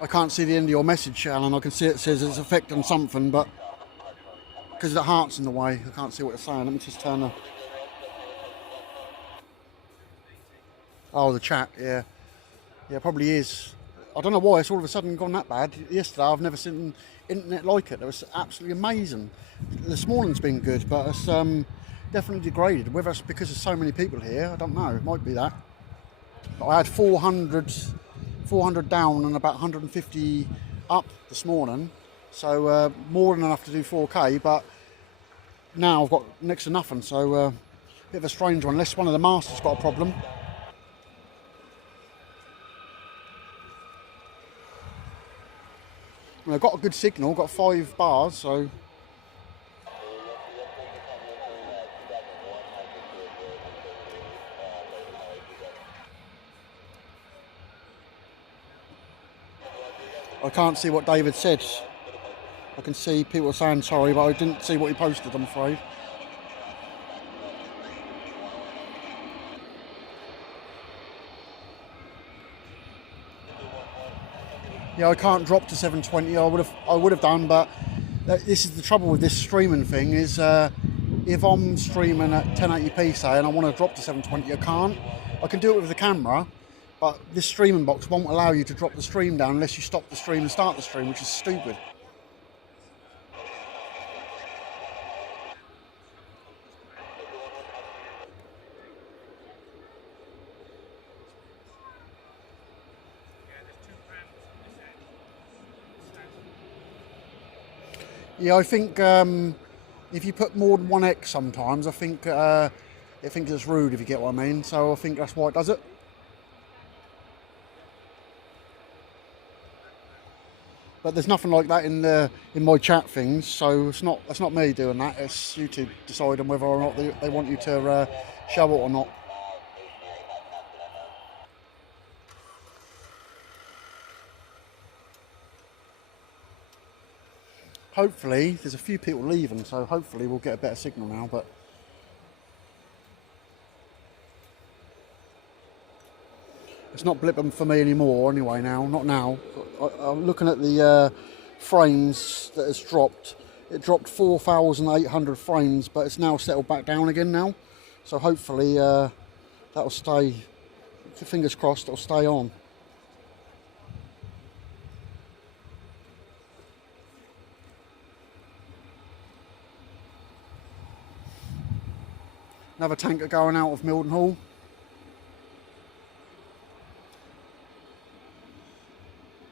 I can't see the end of your message, Alan. I can see it says it's affecting something, but because the heart's in the way, I can't see what it's saying. Let me just turn the... Oh, the chat, yeah. Yeah, probably is. I don't know why it's all of a sudden gone that bad. Yesterday, I've never seen internet like it. It was absolutely amazing. This morning's been good, but it's definitely degraded. Whether it's because there's so many people here, I don't know. It might be that. But I had 400 down and about 150 up this morning. So more than enough to do 4K, but now I've got next to nothing. So a bit of a strange one, unless one of the masters got a problem. I've got a good signal, got 5 bars, so... I can't see what David said. I can see people saying sorry, but I didn't see what he posted, I'm afraid. Yeah, I can't drop to 720. I would have done, but this is the trouble with this streaming thing. Is if I'm streaming at 1080p, say, and I want to drop to 720, I can't. I can do it with the camera, but this streaming box won't allow you to drop the stream down unless you stop the stream and start the stream, which is stupid. Yeah, I think if you put more than 1x sometimes, I think it thinks it's rude, if you get what I mean. So I think that's why it does it. But there's nothing like that in my chat things, so that's not me doing that. It's YouTube deciding whether or not they want you to show it or not. Hopefully, there's a few people leaving, so hopefully we'll get a better signal now, but... It's not blipping for me anymore anyway now, not now. I'm looking at the frames that it's dropped. It dropped 4,800 frames, but it's now settled back down again now. So hopefully that'll stay, fingers crossed, it'll stay on. Another tanker going out of Mildenhall.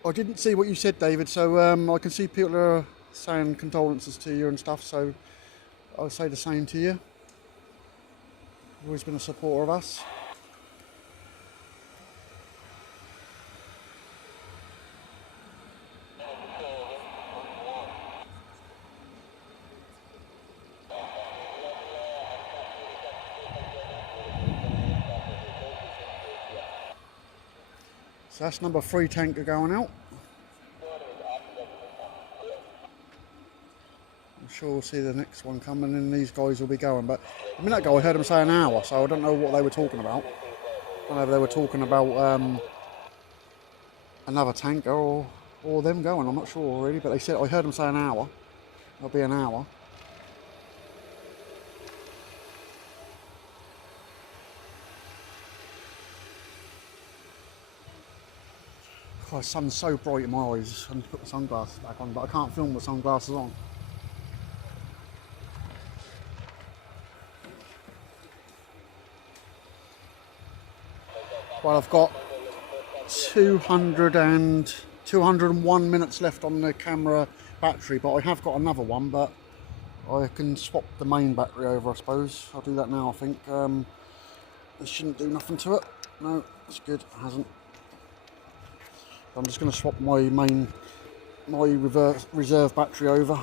I didn't see what you said, David, so I can see people are saying condolences to you and stuff, so I'll say the same to you. You've always been a supporter of us. So that's number 3 tanker going out. I'm sure we'll see the next one coming and these guys will be going. But a minute ago I heard them say an hour, so I don't know what they were talking about. I don't know if they were talking about another tanker or them going, I'm not sure really. But they said, I heard them say an hour. It'll be an hour. God, the sun's so bright in my eyes. I need to put the sunglasses back on, but I can't film with sunglasses on. Well, I've got 201 minutes left on the camera battery, but I have got another one, but I can swap the main battery over, I suppose. I'll do that now, I think. This shouldn't do nothing to it. No, it's good, it hasn't. I'm just going to swap my reserve battery over.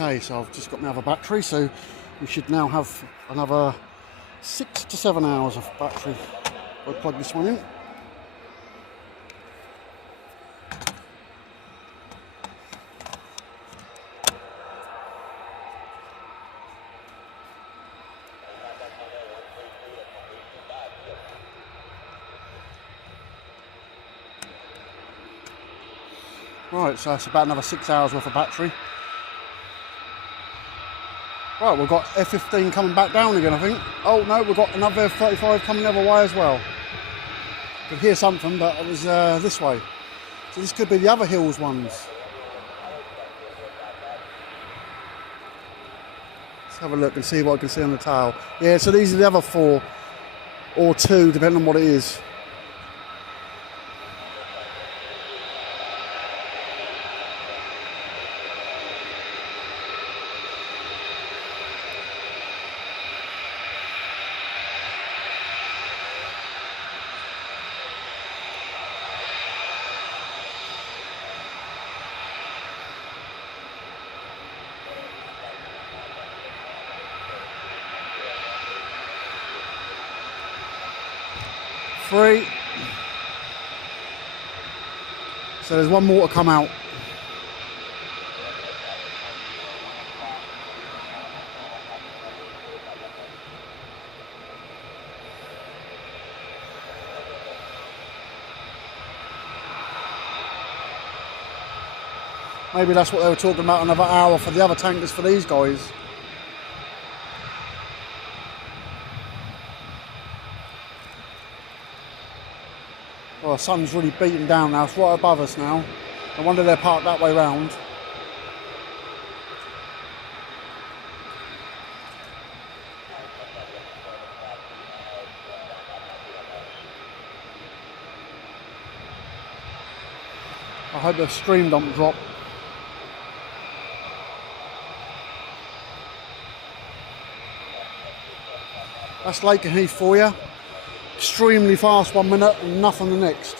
Okay, so I've just got my other battery, so we should now have another 6 to 7 hours of battery. I'll plug this one in. Right, so that's about another 6 hours worth of battery. Right, we've got F-15 coming back down again, I think. Oh no, we've got another F-35 coming the other way as well. Could hear something, but it was this way. So this could be the other hills ones. Let's have a look and see what I can see on the tail. Yeah, so these are the other 4 or 2, depending on what it is. Three. So there's one more to come out. Maybe that's what they were talking about, another hour for the other tankers for these guys. Oh, the sun's really beating down now, it's right above us now. I wonder they're parked that way round. I hope the stream don't drop. That's Lakenheath for you. Extremely fast 1 minute and nothing the next.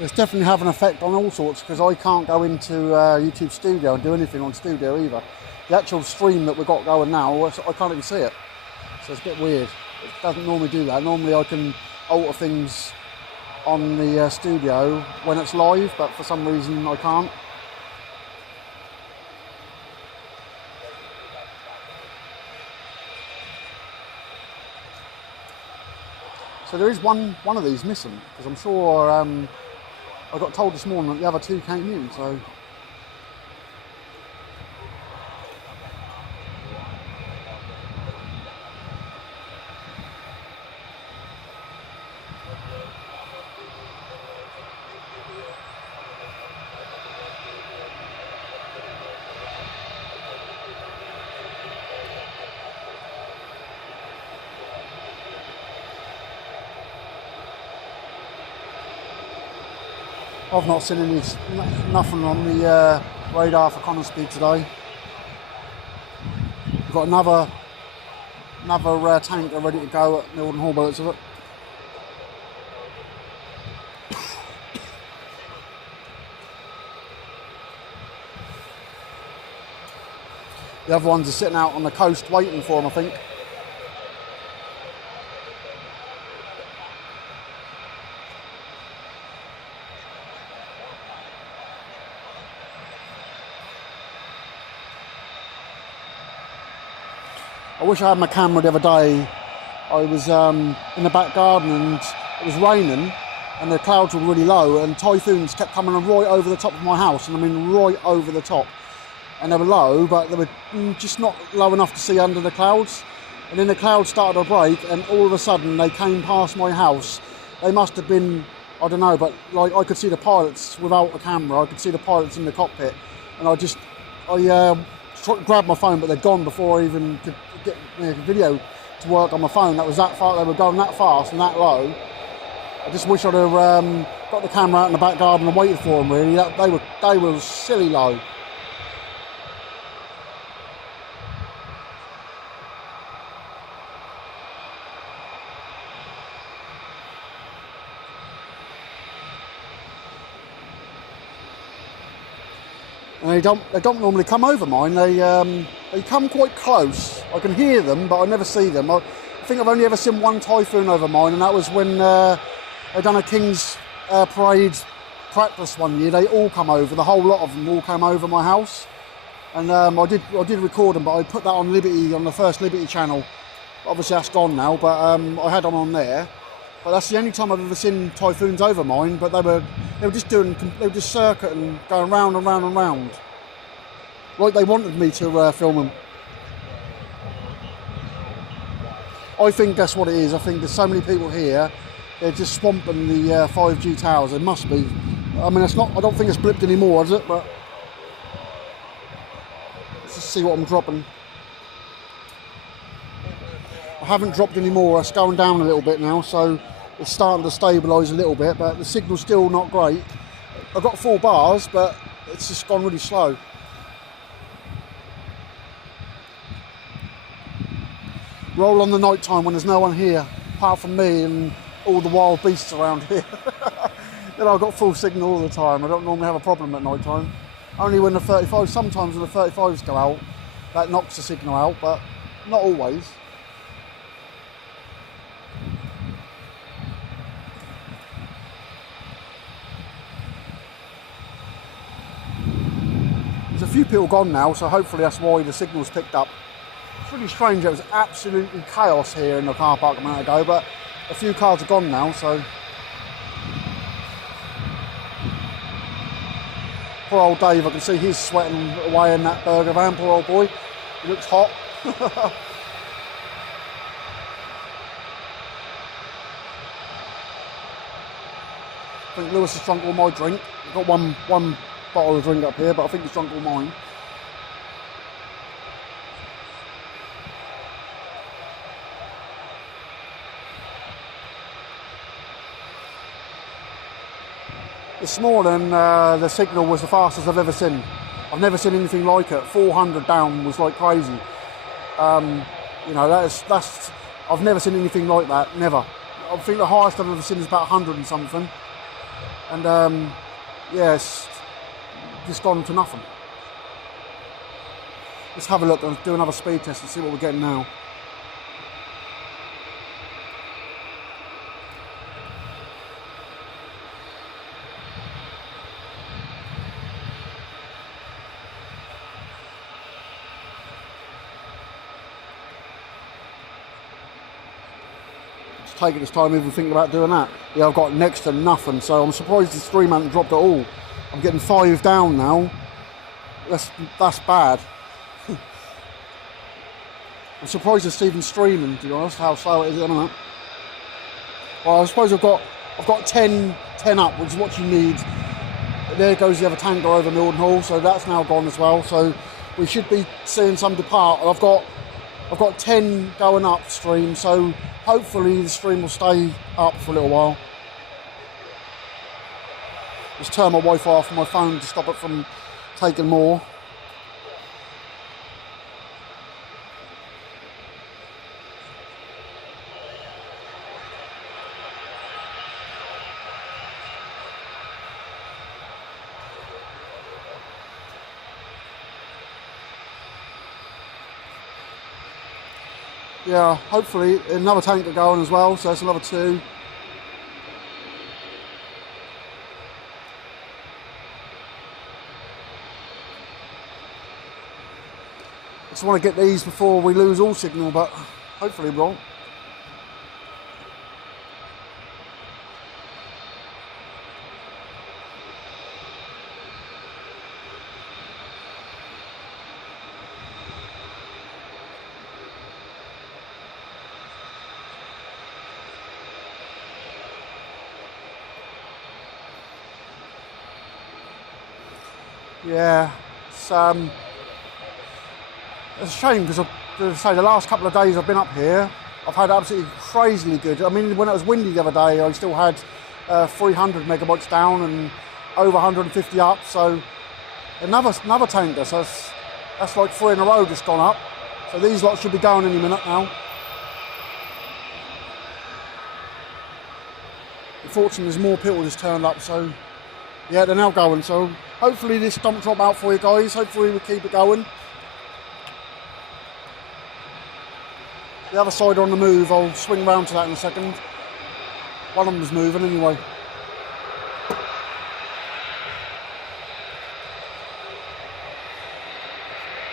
It's definitely having an effect on all sorts, because I can't go into YouTube Studio and do anything on Studio either. The actual stream that we've got going now, I can't even see it. So it's a bit weird. It doesn't normally do that. Normally I can alter things on the Studio when it's live, but for some reason I can't. So there is one of these missing, because I'm sure I got told this morning that the other 2 came in, so. I've not seen nothing on the radar for Coningsby today. We've got another tanker ready to go at Mildenhall, by the looks of it. The other ones are sitting out on the coast waiting for them, I think. I wish I had my camera the other day. I was in the back garden and it was raining and the clouds were really low and typhoons kept coming right over the top of my house, and I mean right over the top. And they were low, but they were just not low enough to see under the clouds. And then the clouds started to break and all of a sudden they came past my house. They must have been, I don't know, but like I could see the pilots without a camera. I could see the pilots in the cockpit. And I grabbed my phone, but they're gone before I even could get the video to work on my phone. That was that far, they were going that fast and that low. I just wish I'd have got the camera out in the back garden and waited for them really. They were silly low. And they don't normally come over mine. They come quite close. I can hear them, but I never see them. I think I've only ever seen one Typhoon over mine, and that was when they done a King's Parade practice one year. They all come over. The whole lot of them all came over my house, and I did record them, but I put that on Liberty, on the first Liberty channel. Obviously that's gone now, but I had them on there. But that's the only time I've ever seen Typhoons over mine. But they were just circuiting, going round and round and round. Like they wanted me to film them. I think that's what it is. I think there's so many people here. They're just swamping the 5G towers. It must be. I mean, it's not. I don't think it's blipped anymore, is it? But let's just see what I'm dropping. I haven't dropped any more. It's going down a little bit now, so it's starting to stabilise a little bit, but the signal's still not great. I've got 4 bars, but it's just gone really slow. Roll on the night time when there's no one here, apart from me and all the wild beasts around here. You know, I've got full signal all the time. I don't normally have a problem at night time. Only when the 35s, sometimes when the 35s go out, that knocks the signal out, but not always. There's a few people gone now, so hopefully that's why the signal's picked up. It's really strange. It was absolutely chaos here in the car park a minute ago, but a few cars are gone now, so. Poor old Dave, I can see he's sweating away in that burger van, poor old boy. He looks hot. I think Lewis has drunk all my drink. I've got one bottle of drink up here, but I think he's drunk all mine. This morning, the signal was the fastest I've ever seen. I've never seen anything like it. 400 down was like crazy. You know, that's I've never seen anything like that. Never. I think the highest I've ever seen is about 100 and something. And yeah, it's just gone to nothing. Let's have a look and do another speed test and see what we're getting now. Taking this time even thinking about doing that. Yeah, I've got next to nothing, so I'm surprised the stream hasn't dropped at all. I'm getting 5 down now. That's bad. I'm surprised it's even streaming, to be honest, how slow it is at the minute. Well, I suppose I've got 10 up, which is what you need. There goes the other tanker over Mildenhall, so that's now gone as well. So we should be seeing some depart. I've got 10 going upstream, so hopefully the stream will stay up for a little while. Just turn my Wi-Fi off on my phone to stop it from taking more. Yeah, hopefully another tanker going as well, so that's another 2. just want to get these before we lose all signal, but hopefully we won't. Yeah, it's a shame because the last couple of days I've been up here, I've had absolutely crazily good. I mean, when it was windy the other day, I still had 300 megabytes down and over 150 up. So another tanker. So that's like 3 in a row just gone up. So these lots should be going any minute now. Unfortunately, there's more people just turned up. So yeah, they're now going. So hopefully this don't drop out for you guys. Hopefully we keep it going. The other side on the move, I'll swing round to that in a second. One of them's moving anyway.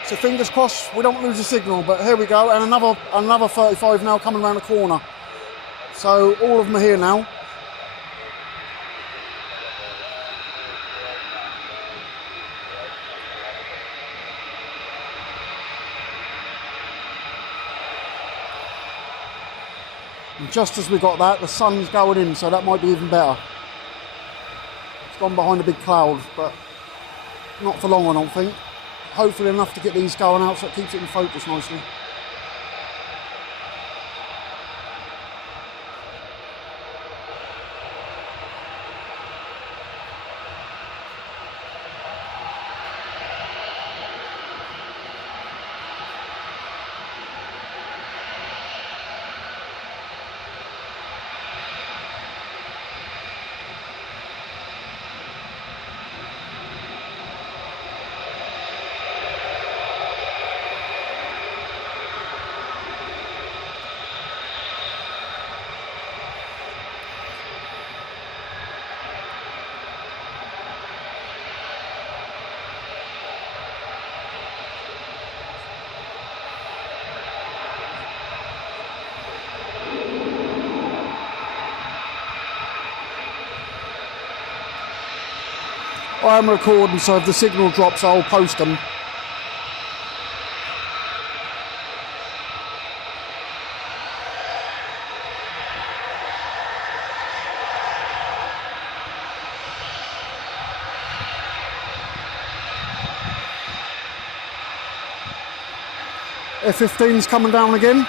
So fingers crossed we don't lose the signal, but here we go, and another 35 now coming around the corner. So all of them are here now. And just as we got that, the sun's going in, so that might be even better. It's gone behind a big cloud, but not for long, I don't think. Hopefully enough to get these going out so it keeps it in focus nicely. I am recording, so if the signal drops, I'll post them. F-15's coming down again.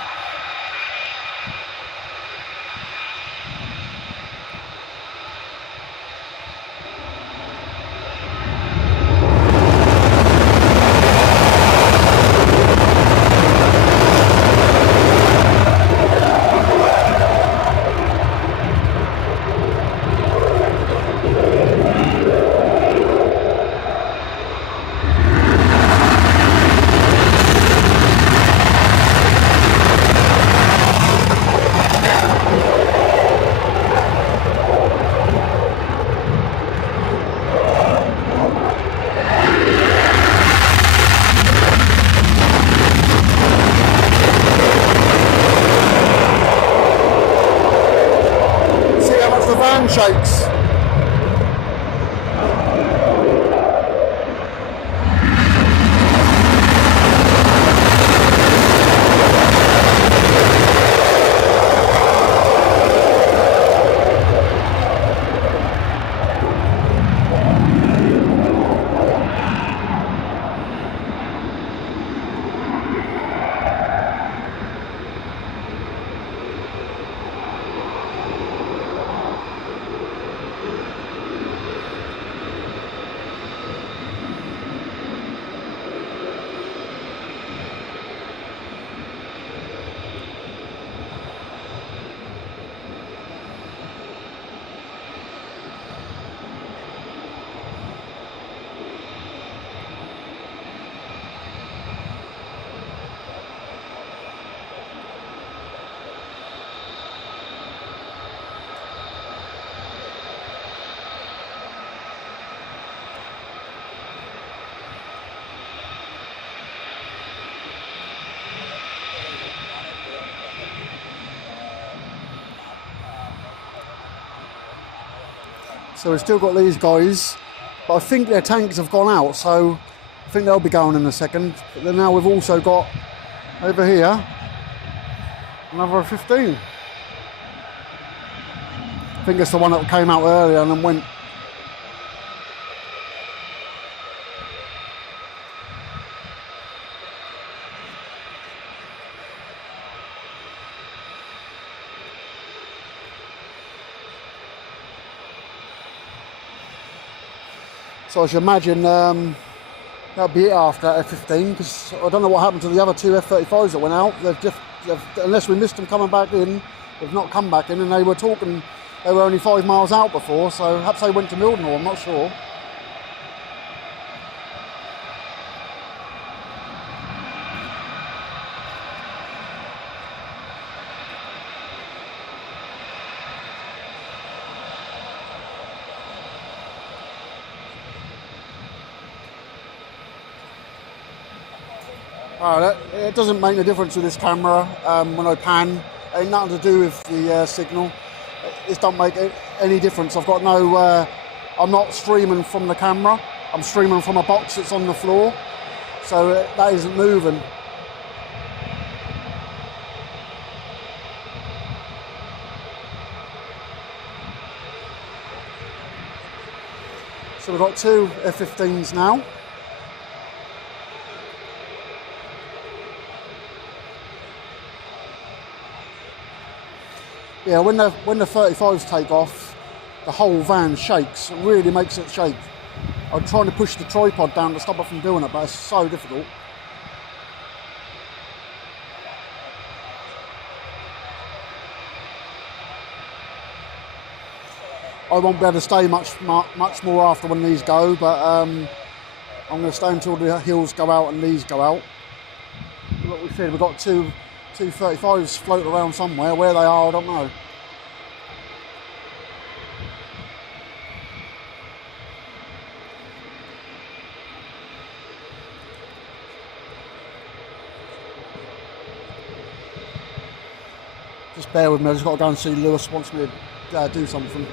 Shakes. So we've still got these guys, but I think their tanks have gone out, so I think they'll be going in a second. But then now we've also got over here another 15. I think it's the one that came out earlier and then went. So I should imagine that'll be it after that F-15, because I don't know what happened to the other two F-35s that went out. They've, unless we missed them coming back in, they've not come back in, and they were talking, they were only 5 miles out before, so perhaps they went to Mildenhall, I'm not sure. It doesn't make a difference with this camera when I pan. It ain't nothing to do with the signal. This don't make any difference. I've got no. I'm not streaming from the camera. I'm streaming from a box that's on the floor, so that isn't moving. So we've got two F-15s now. Yeah, when the 35s take off, the whole van shakes. It really makes it shake. I'm trying to push the tripod down to stop it from doing it, but it's so difficult. I won't be able to stay much more after when these go, but I'm going to stay until the hills go out and these go out. Like we said, we've got two 35s floating around somewhere. Where they are, I don't know. Just bear with me, I've just got to go and see Lewis wants me to do something.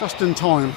Just in time.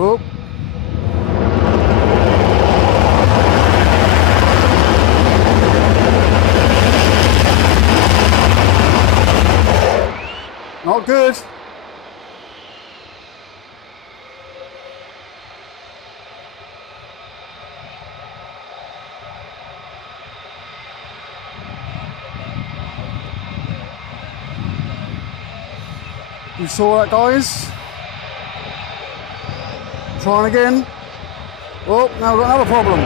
Oh. Not good. You saw that, guys? Trying again. Oh, now we've got another problem.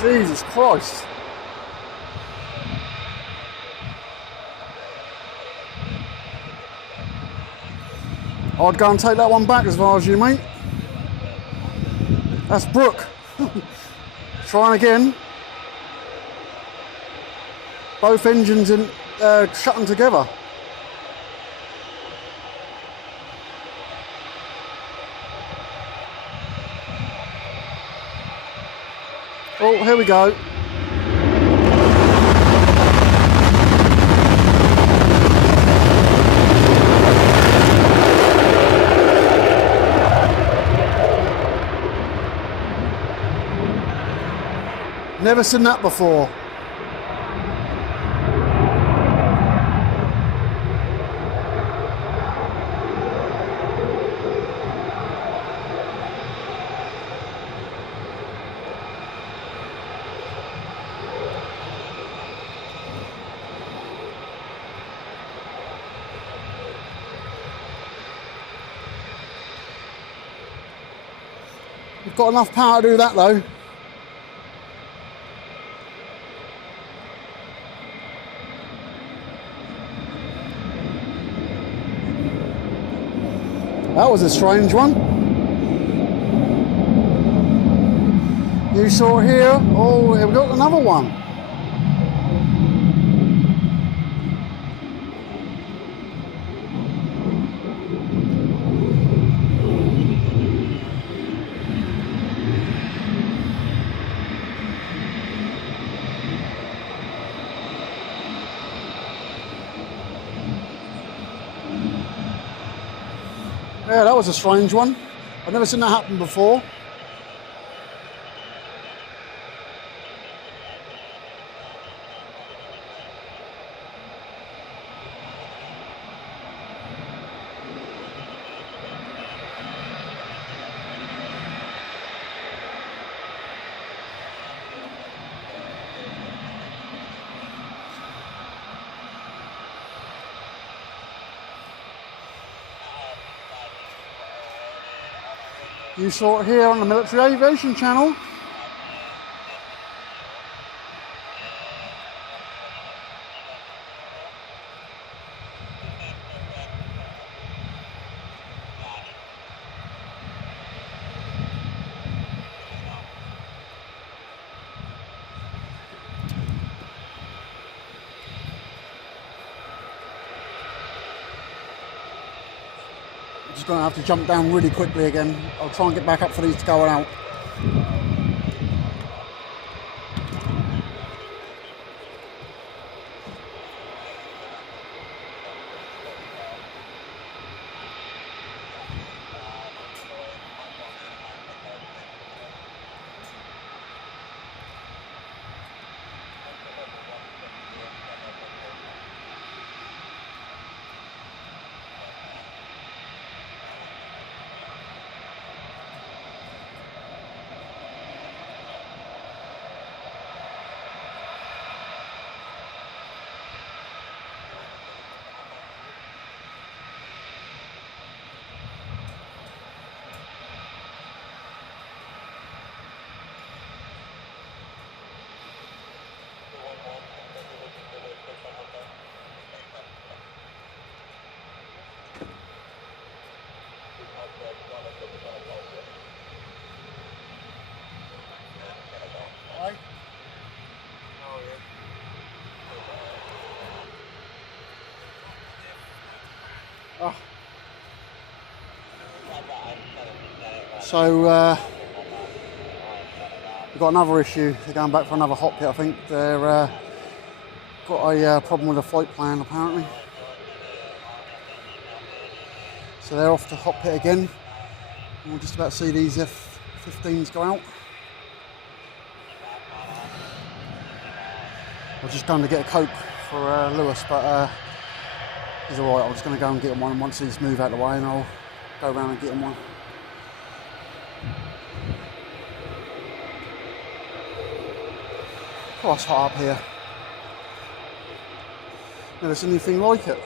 Jesus Christ. I'd go and take that one back as far as you, mate. That's Brooke. Trying again. Both engines in, shutting together. Oh, here we go. Never seen that before. We've got enough power to do that though. That was a strange one. You saw it here. Oh, we've got another one. Yeah, that was a strange one. I've never seen that happen before. You saw it here on the Military Aviation channel. Just going to have to jump down really quickly again. I'll try and get back up for these to go out. Oh. So we've got another issue. They're going back for another hot pit. I think they're got a problem with the flight plan apparently. So they're off to hot pit again. And we'll just about see these F-15s go out. I was just going to get a Coke for Lewis, but he's alright. I'm just going to go and get him one, and once he's moved out of the way, and I'll go around and get him one. Oh, it's hot up here. Never seen anything like it.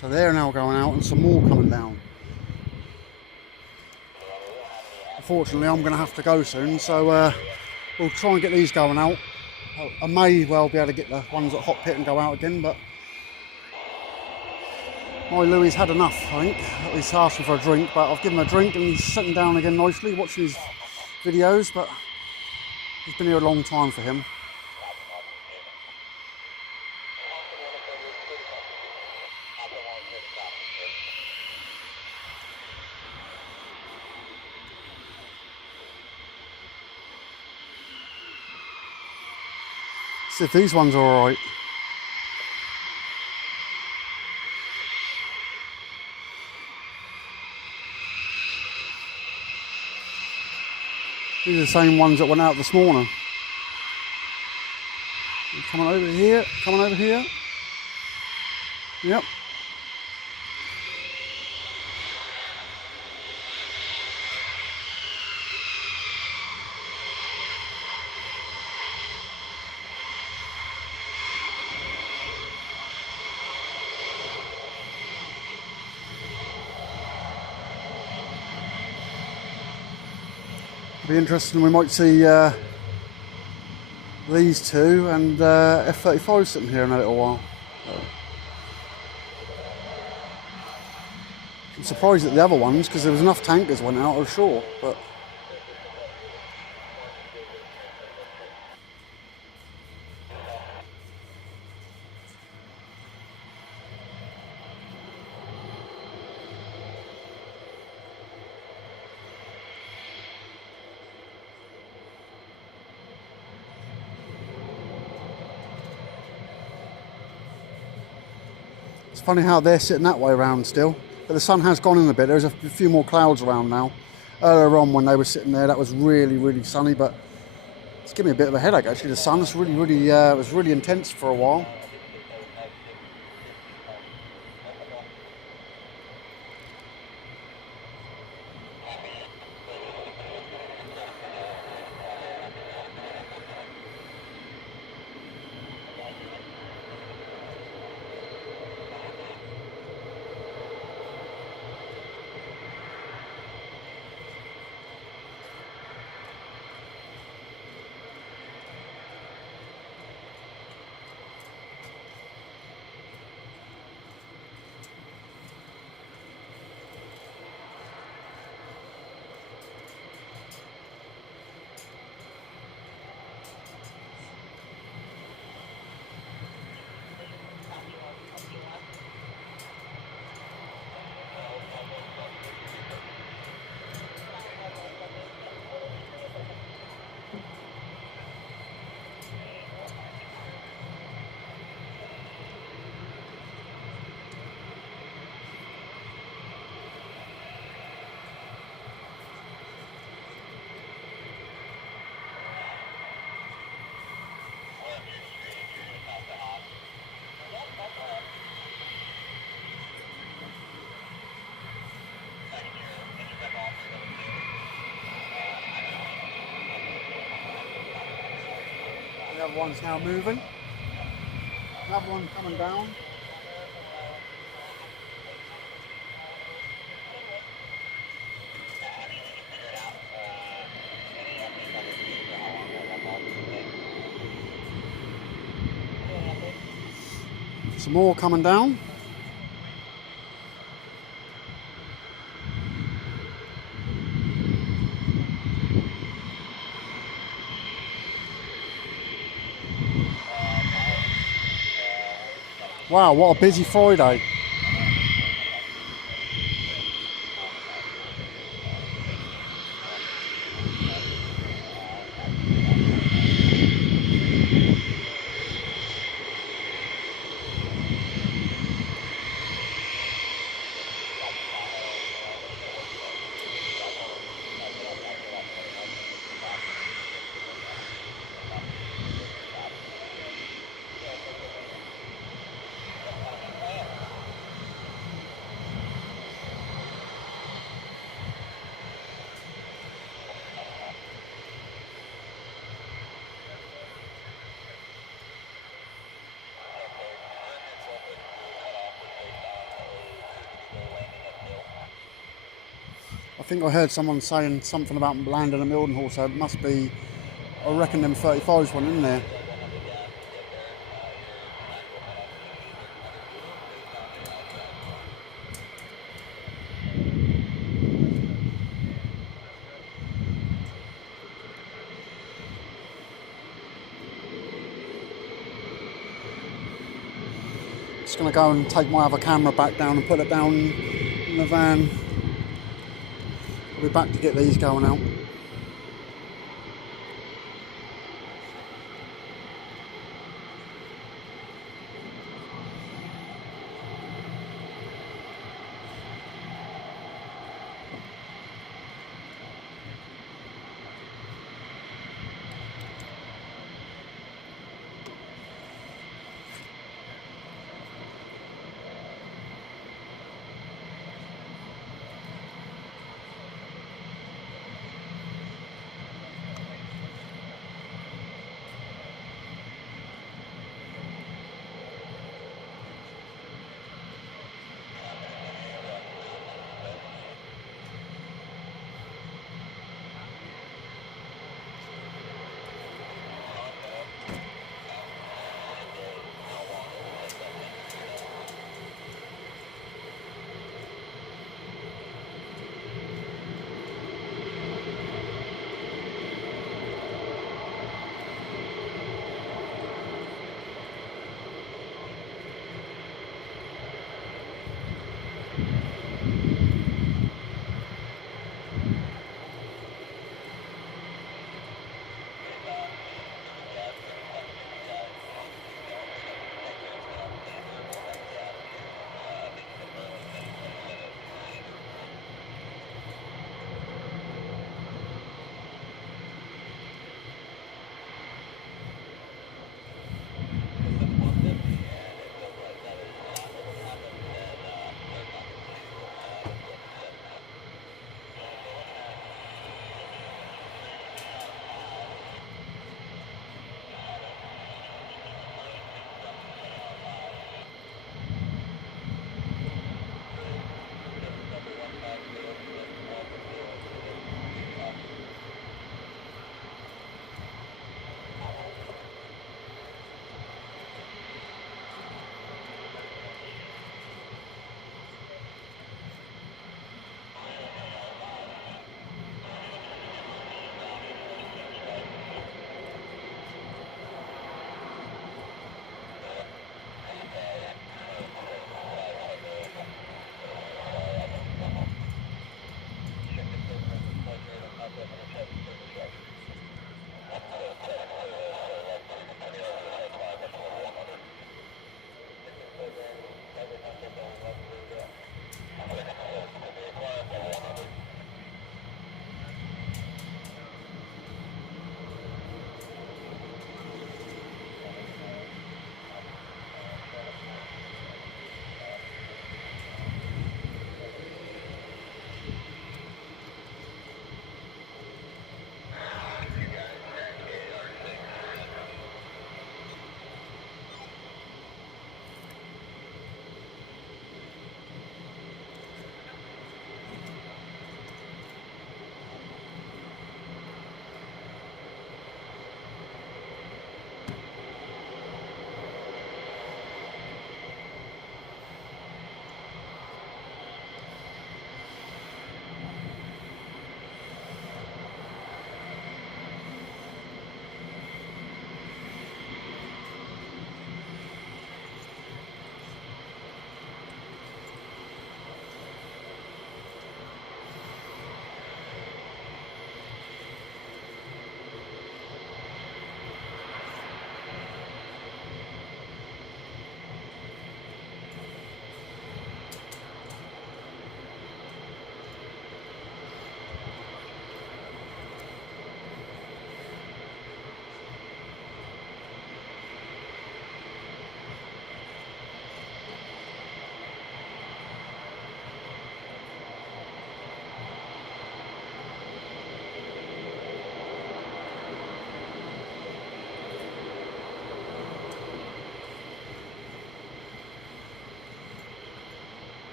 So they're now going out and some more coming down. Unfortunately, I'm going to have to go soon, so we'll try and get these going out. I may well be able to get the ones at hot pit and go out again, but my Louis had enough, I think. He's asking for a drink, but I've given him a drink and he's sitting down again nicely, watching his videos, but it's been here a long time for him. See if these ones are alright. These are the same ones that went out this morning. Coming over here, coming over here. Yep. Be interesting, we might see these two and F-35 sitting here in a little while. I'm surprised at the other ones because there was enough tankers went out, I was sure, but it's funny how they're sitting that way around still, but the sun has gone in a bit. There's a few more clouds around now. Earlier on when they were sitting there, that was really, really sunny, but it's giving me a bit of a headache actually. The sun is really, really, it was really intense for a while. other one's now moving. Another one coming down. Some more coming down. Wow, what a busy Friday. I think I heard someone saying something about landing at Mildenhall, so it must be, I reckon them 35s went in there. Just going to go and take my other camera back down and put it down in the van. I'll be back to get these going out.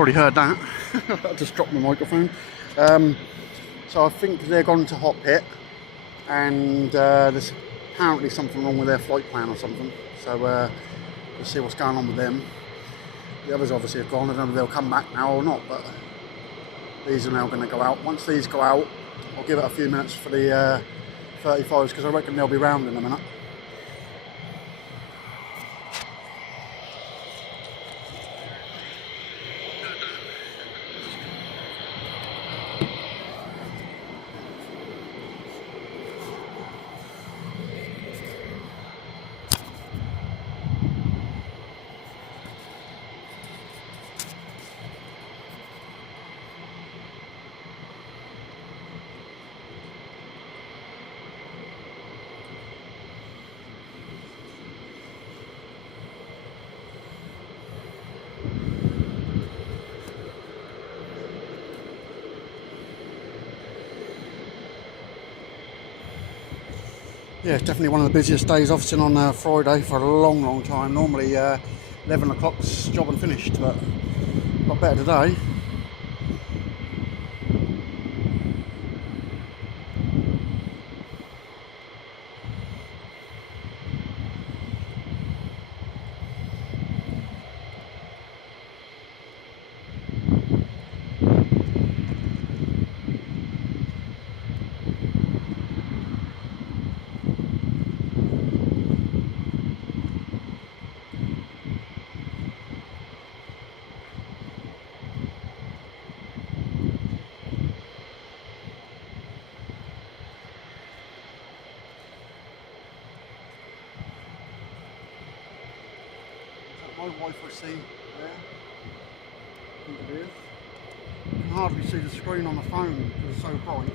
probably heard that. I just dropped my microphone. So I think they're gone to hot pit, and there's apparently something wrong with their flight plan or something. So we'll see what's going on with them. The others obviously have gone. I don't know if they'll come back now or not, but these are now going to go out. Once these go out, I'll give it a few minutes for the 35s, because I reckon they'll be round in a minute. Yeah, it's definitely one of the busiest days I've seen on Friday for a long time. Normally 11 o'clock's job and finished, but a lot better today. My Wi-Fi C there, I think it is. You can hardly see the screen on the phone because it's so bright.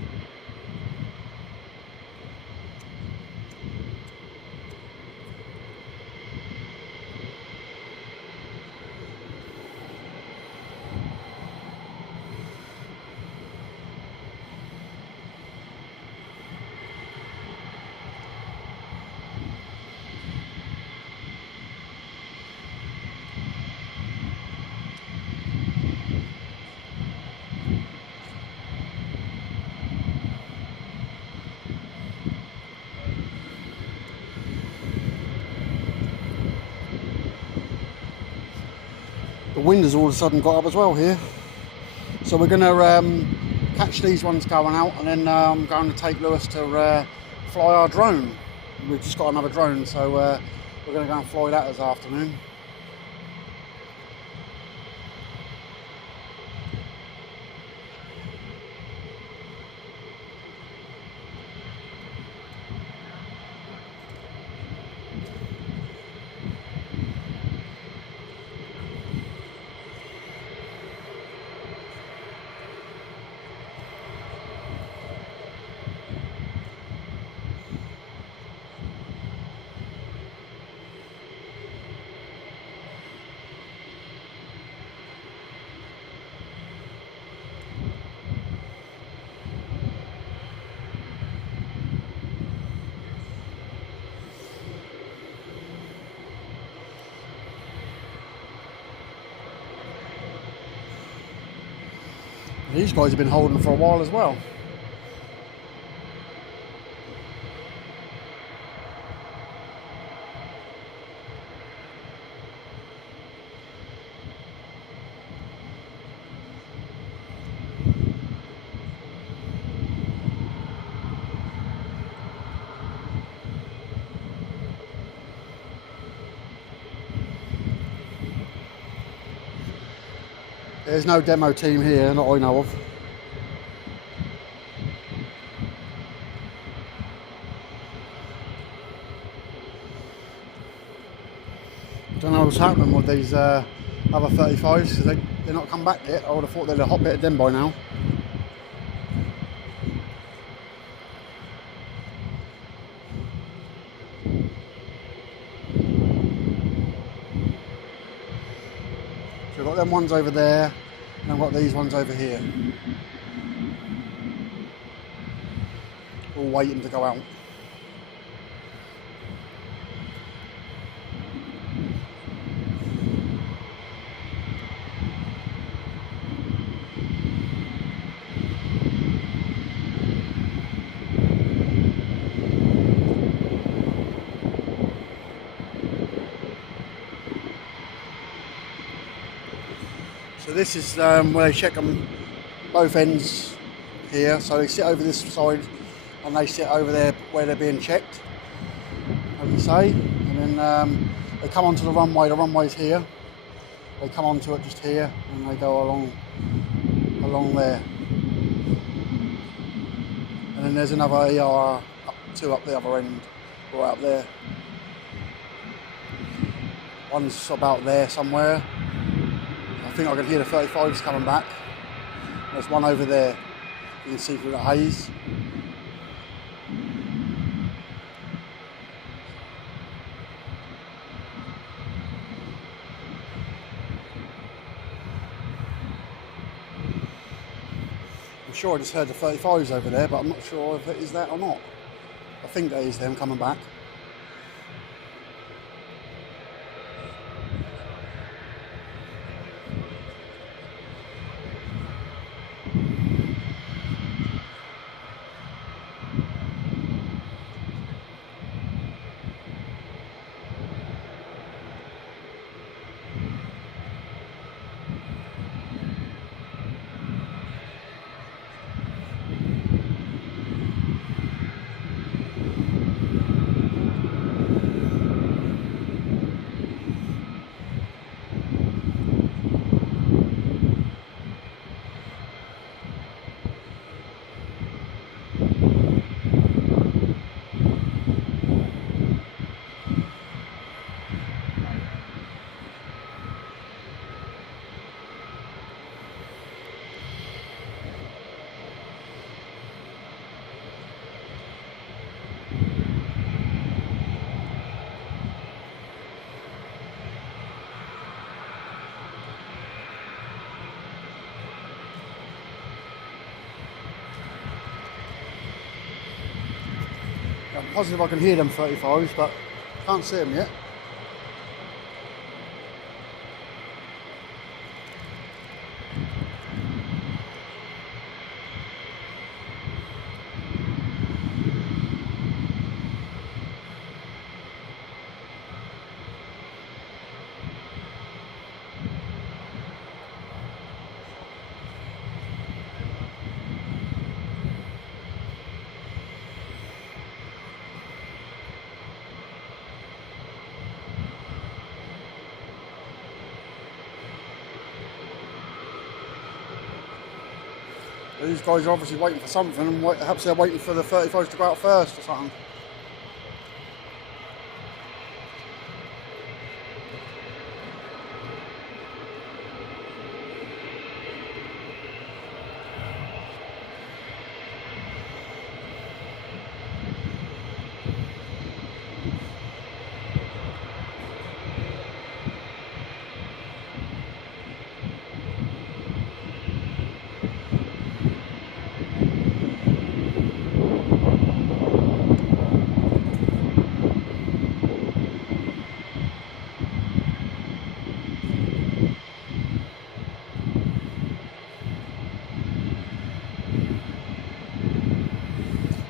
The wind has all of a sudden got up as well here. So we're going to catch these ones going out, and then I'm going to take Lewis to fly our drone. We've just got another drone, so we're going to go and fly that this afternoon. These guys have been holding for a while as well. There's no demo team here that I know of. Don't know what's happening with these other 35s, because they're not come back yet. I would have thought they'd have hot bitted them by now. So we've got them ones over there, and I've got these ones over here. All waiting to go out. this is where they check them both ends here. So they sit over this side and they sit over there where they're being checked, as you say. And then they come onto the runway. The runway's here. They come onto it just here and they go along there. And then there's another ER two up the other end, right up there. One's about there somewhere. I think I can hear the 35s coming back. There's one over there. You can see through the haze. I'm sure I just heard the 35s over there, but I'm not sure if it is that or not. I think that is them coming back. I'm positive I can hear them 35s, but can't see them yet. These guys are obviously waiting for something, and perhaps they're waiting for the 35s to go out first or something.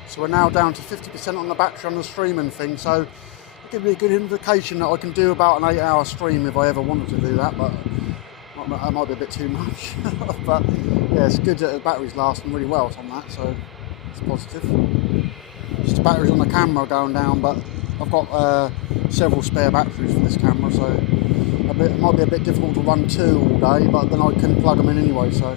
So we're now down to 50% on the battery on the streaming thing, so it'll give me a good indication that I can do about an 8-hour stream if I ever wanted to do that, but that might be a bit too much. But yeah, it's good that the battery's lasting really well on that, so it's positive. Just the batteries on the camera going down, but I've got several spare batteries for this camera, so it might be a bit difficult to run two all day, but then I can plug them in anyway, so.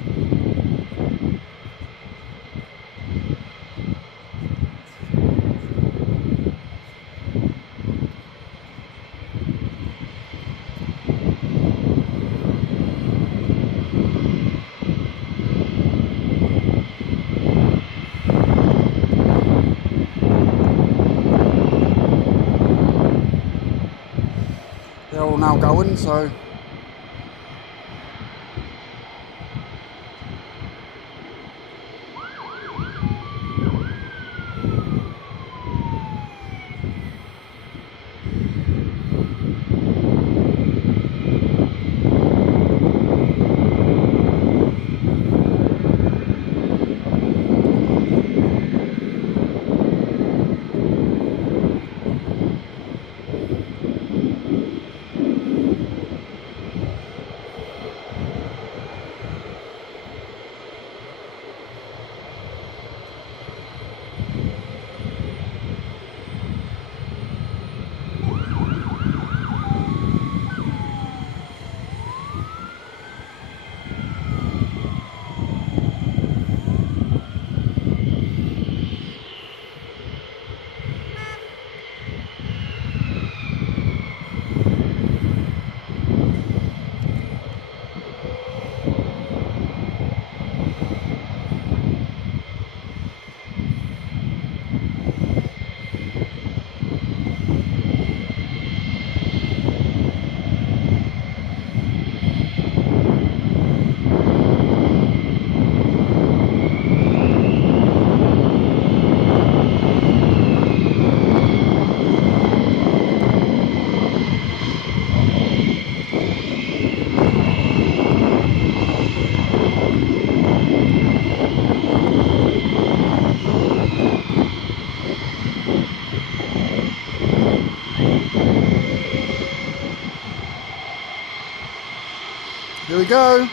They're all now going, so go.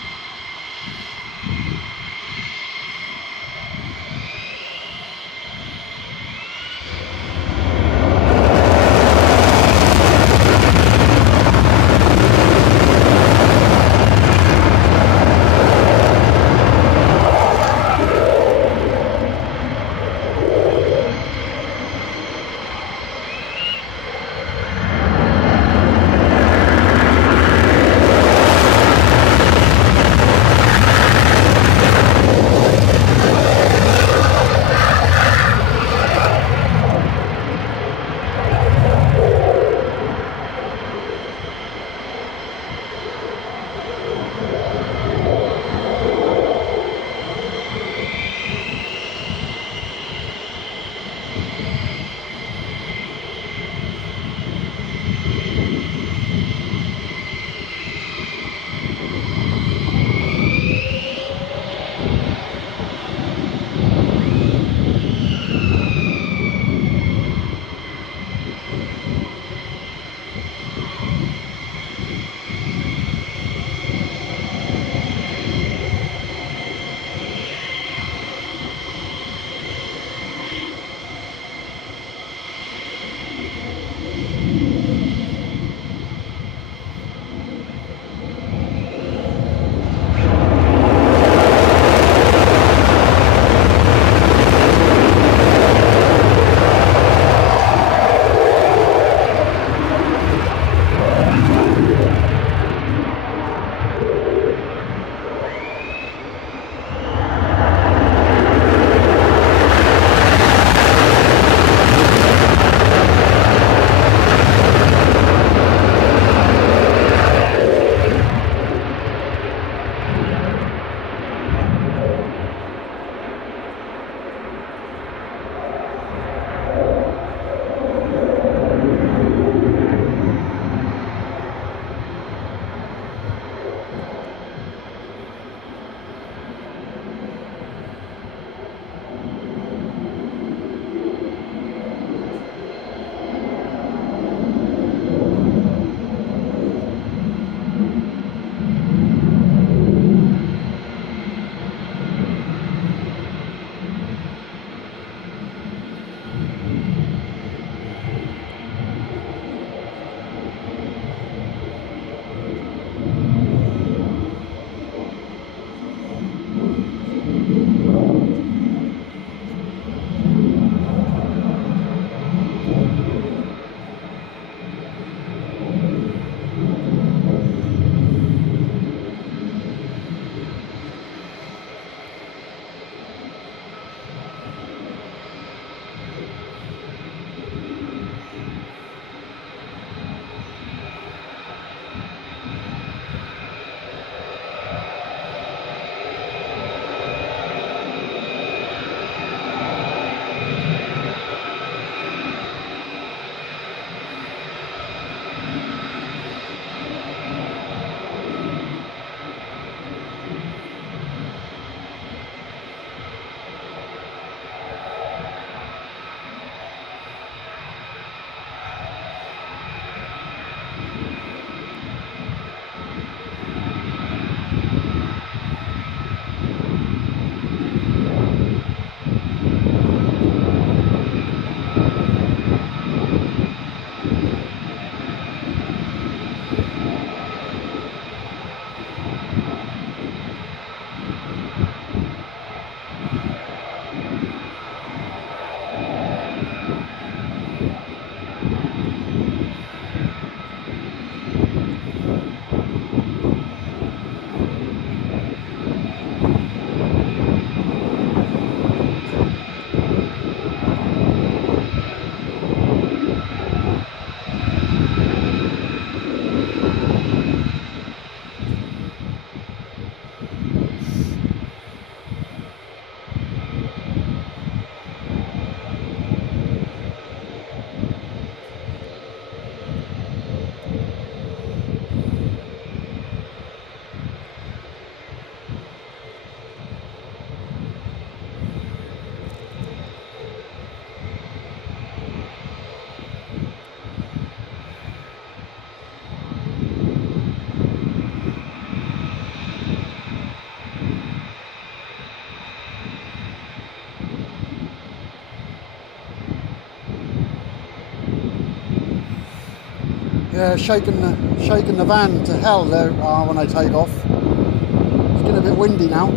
Yeah, shaking the van to hell there when they take off. It's getting a bit windy now.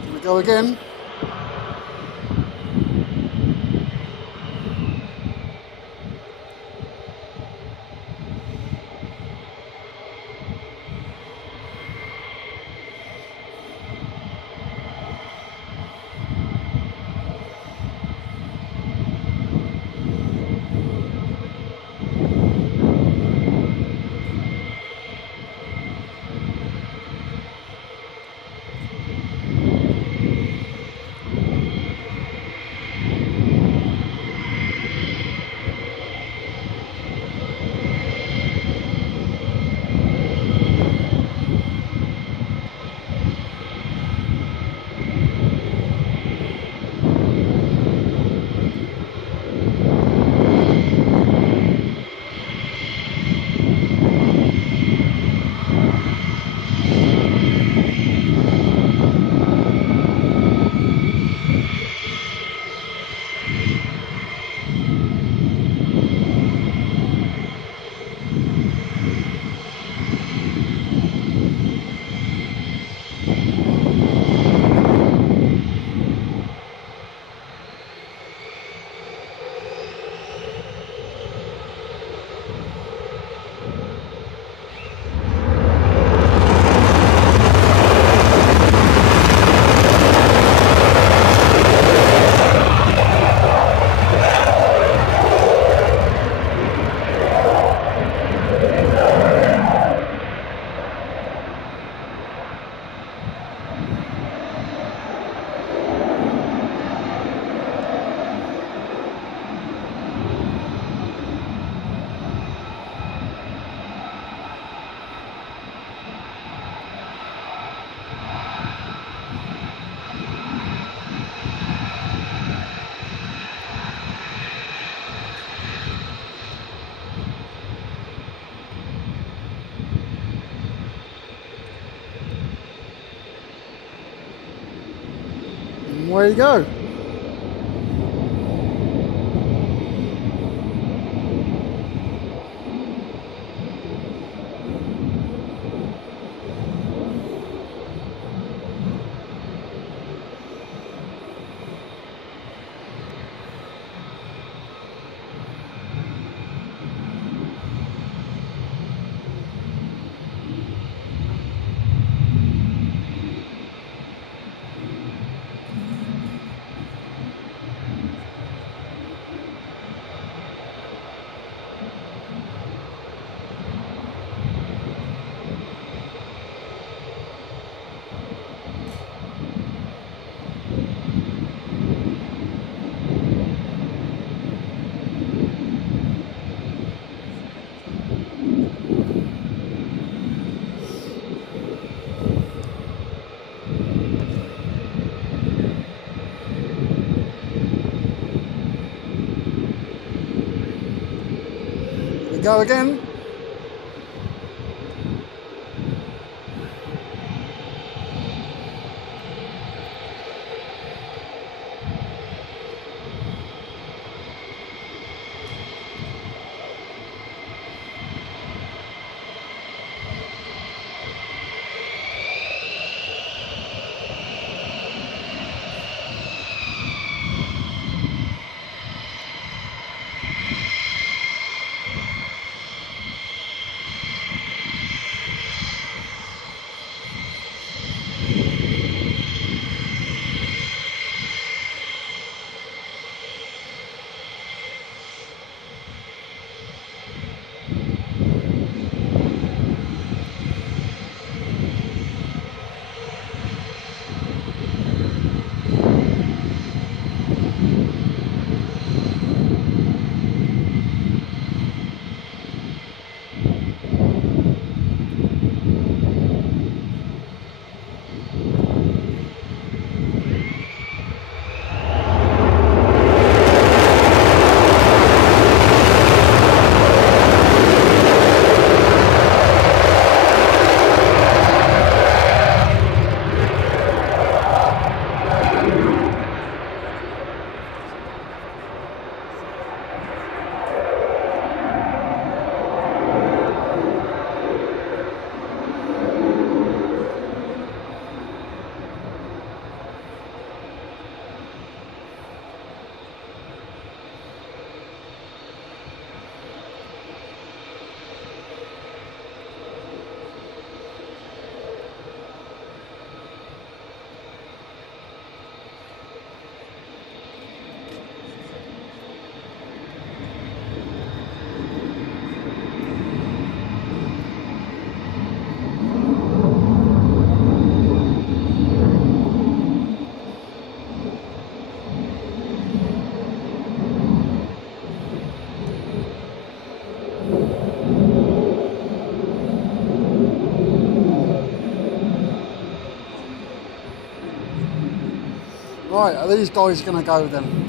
Here we go again. And away you go. Go again. Right, are these guys going to go then?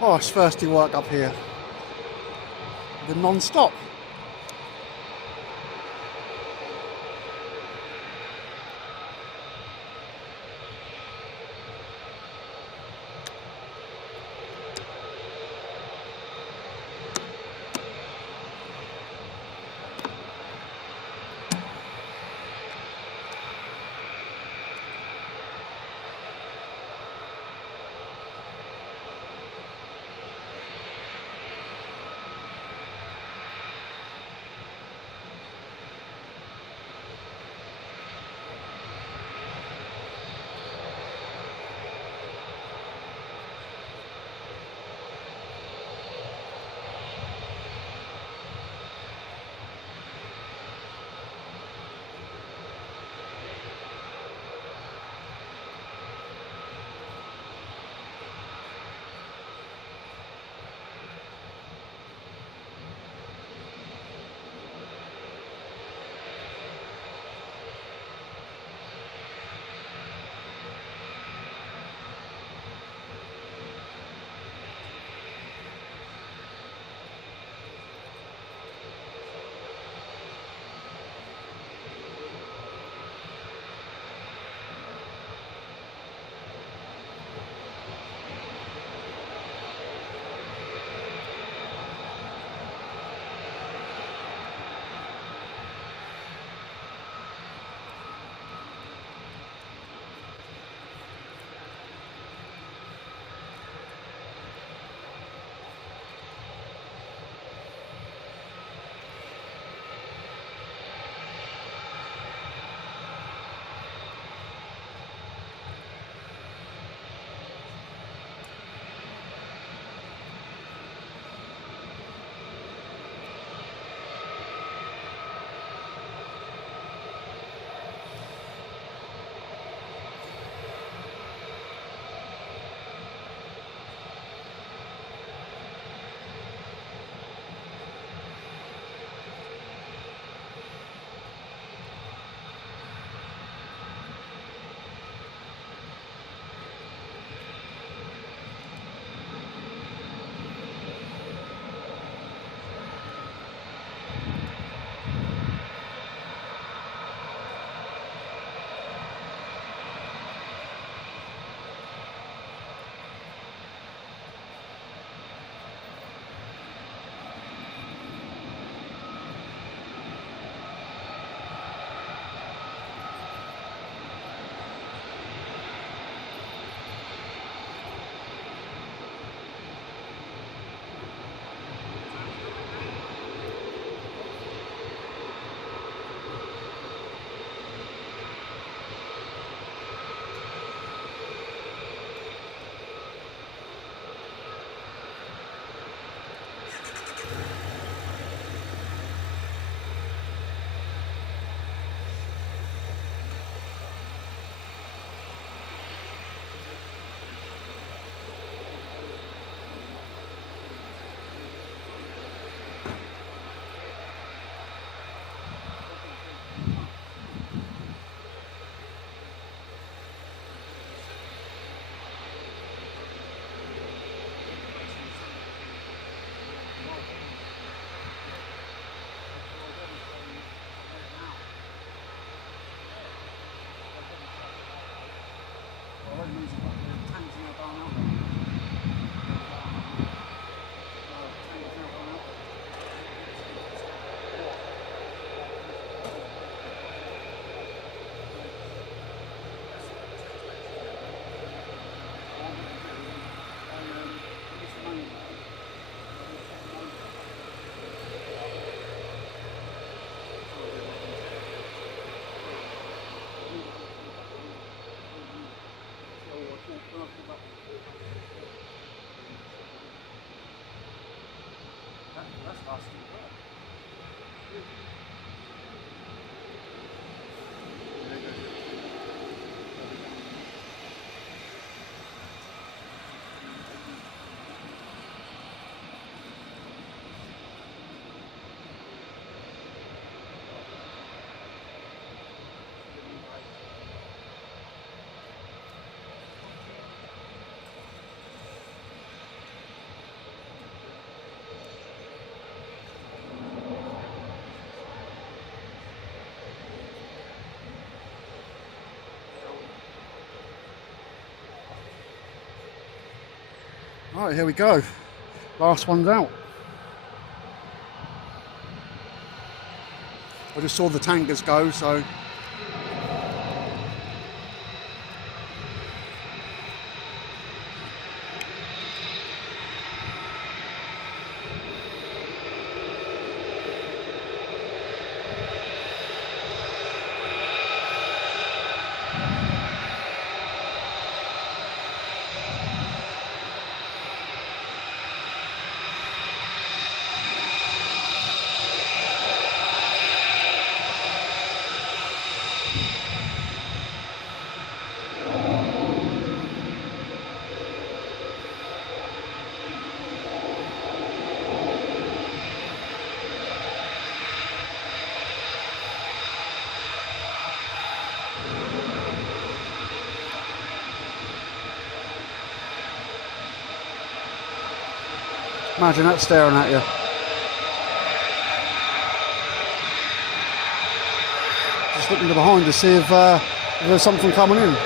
Oh, it's thirsty work up here. The non-stop. that means the tank's now gone out. Tank's now gone out. That's awesome. Right, here we go. Last one's out. I just saw the tankers go, so imagine that staring at you. Just looking to behind to see if there's something coming in.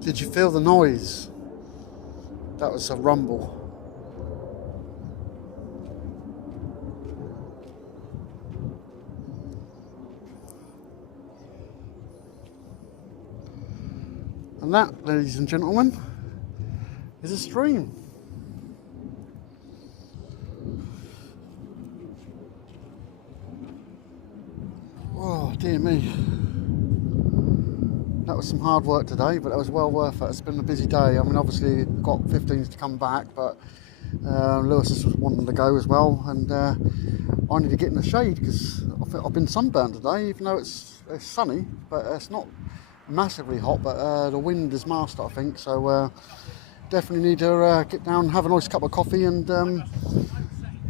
Did you feel the noise? That was a rumble. And that, ladies and gentlemen, is a stream. Oh dear me. That was some hard work today, but that was well worth it. It's been a busy day. I mean, obviously got 15s to come back, but Lewis is wanting to go as well, and I need to get in the shade because I've been sunburned today, even though it's sunny, but it's not massively hot, but the wind is master, I think, so definitely need to get down, have a nice cup of coffee, and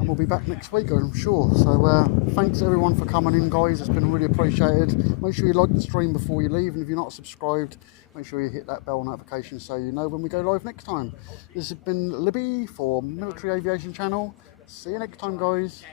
we'll be back next week, I'm sure. So thanks everyone for coming in, guys. It's been really appreciated. Make sure you like the stream before you leave, and if you're not subscribed, make sure you hit that bell notification so you know when we go live next time. This has been Libby for Military Aviation Channel. See you next time, guys.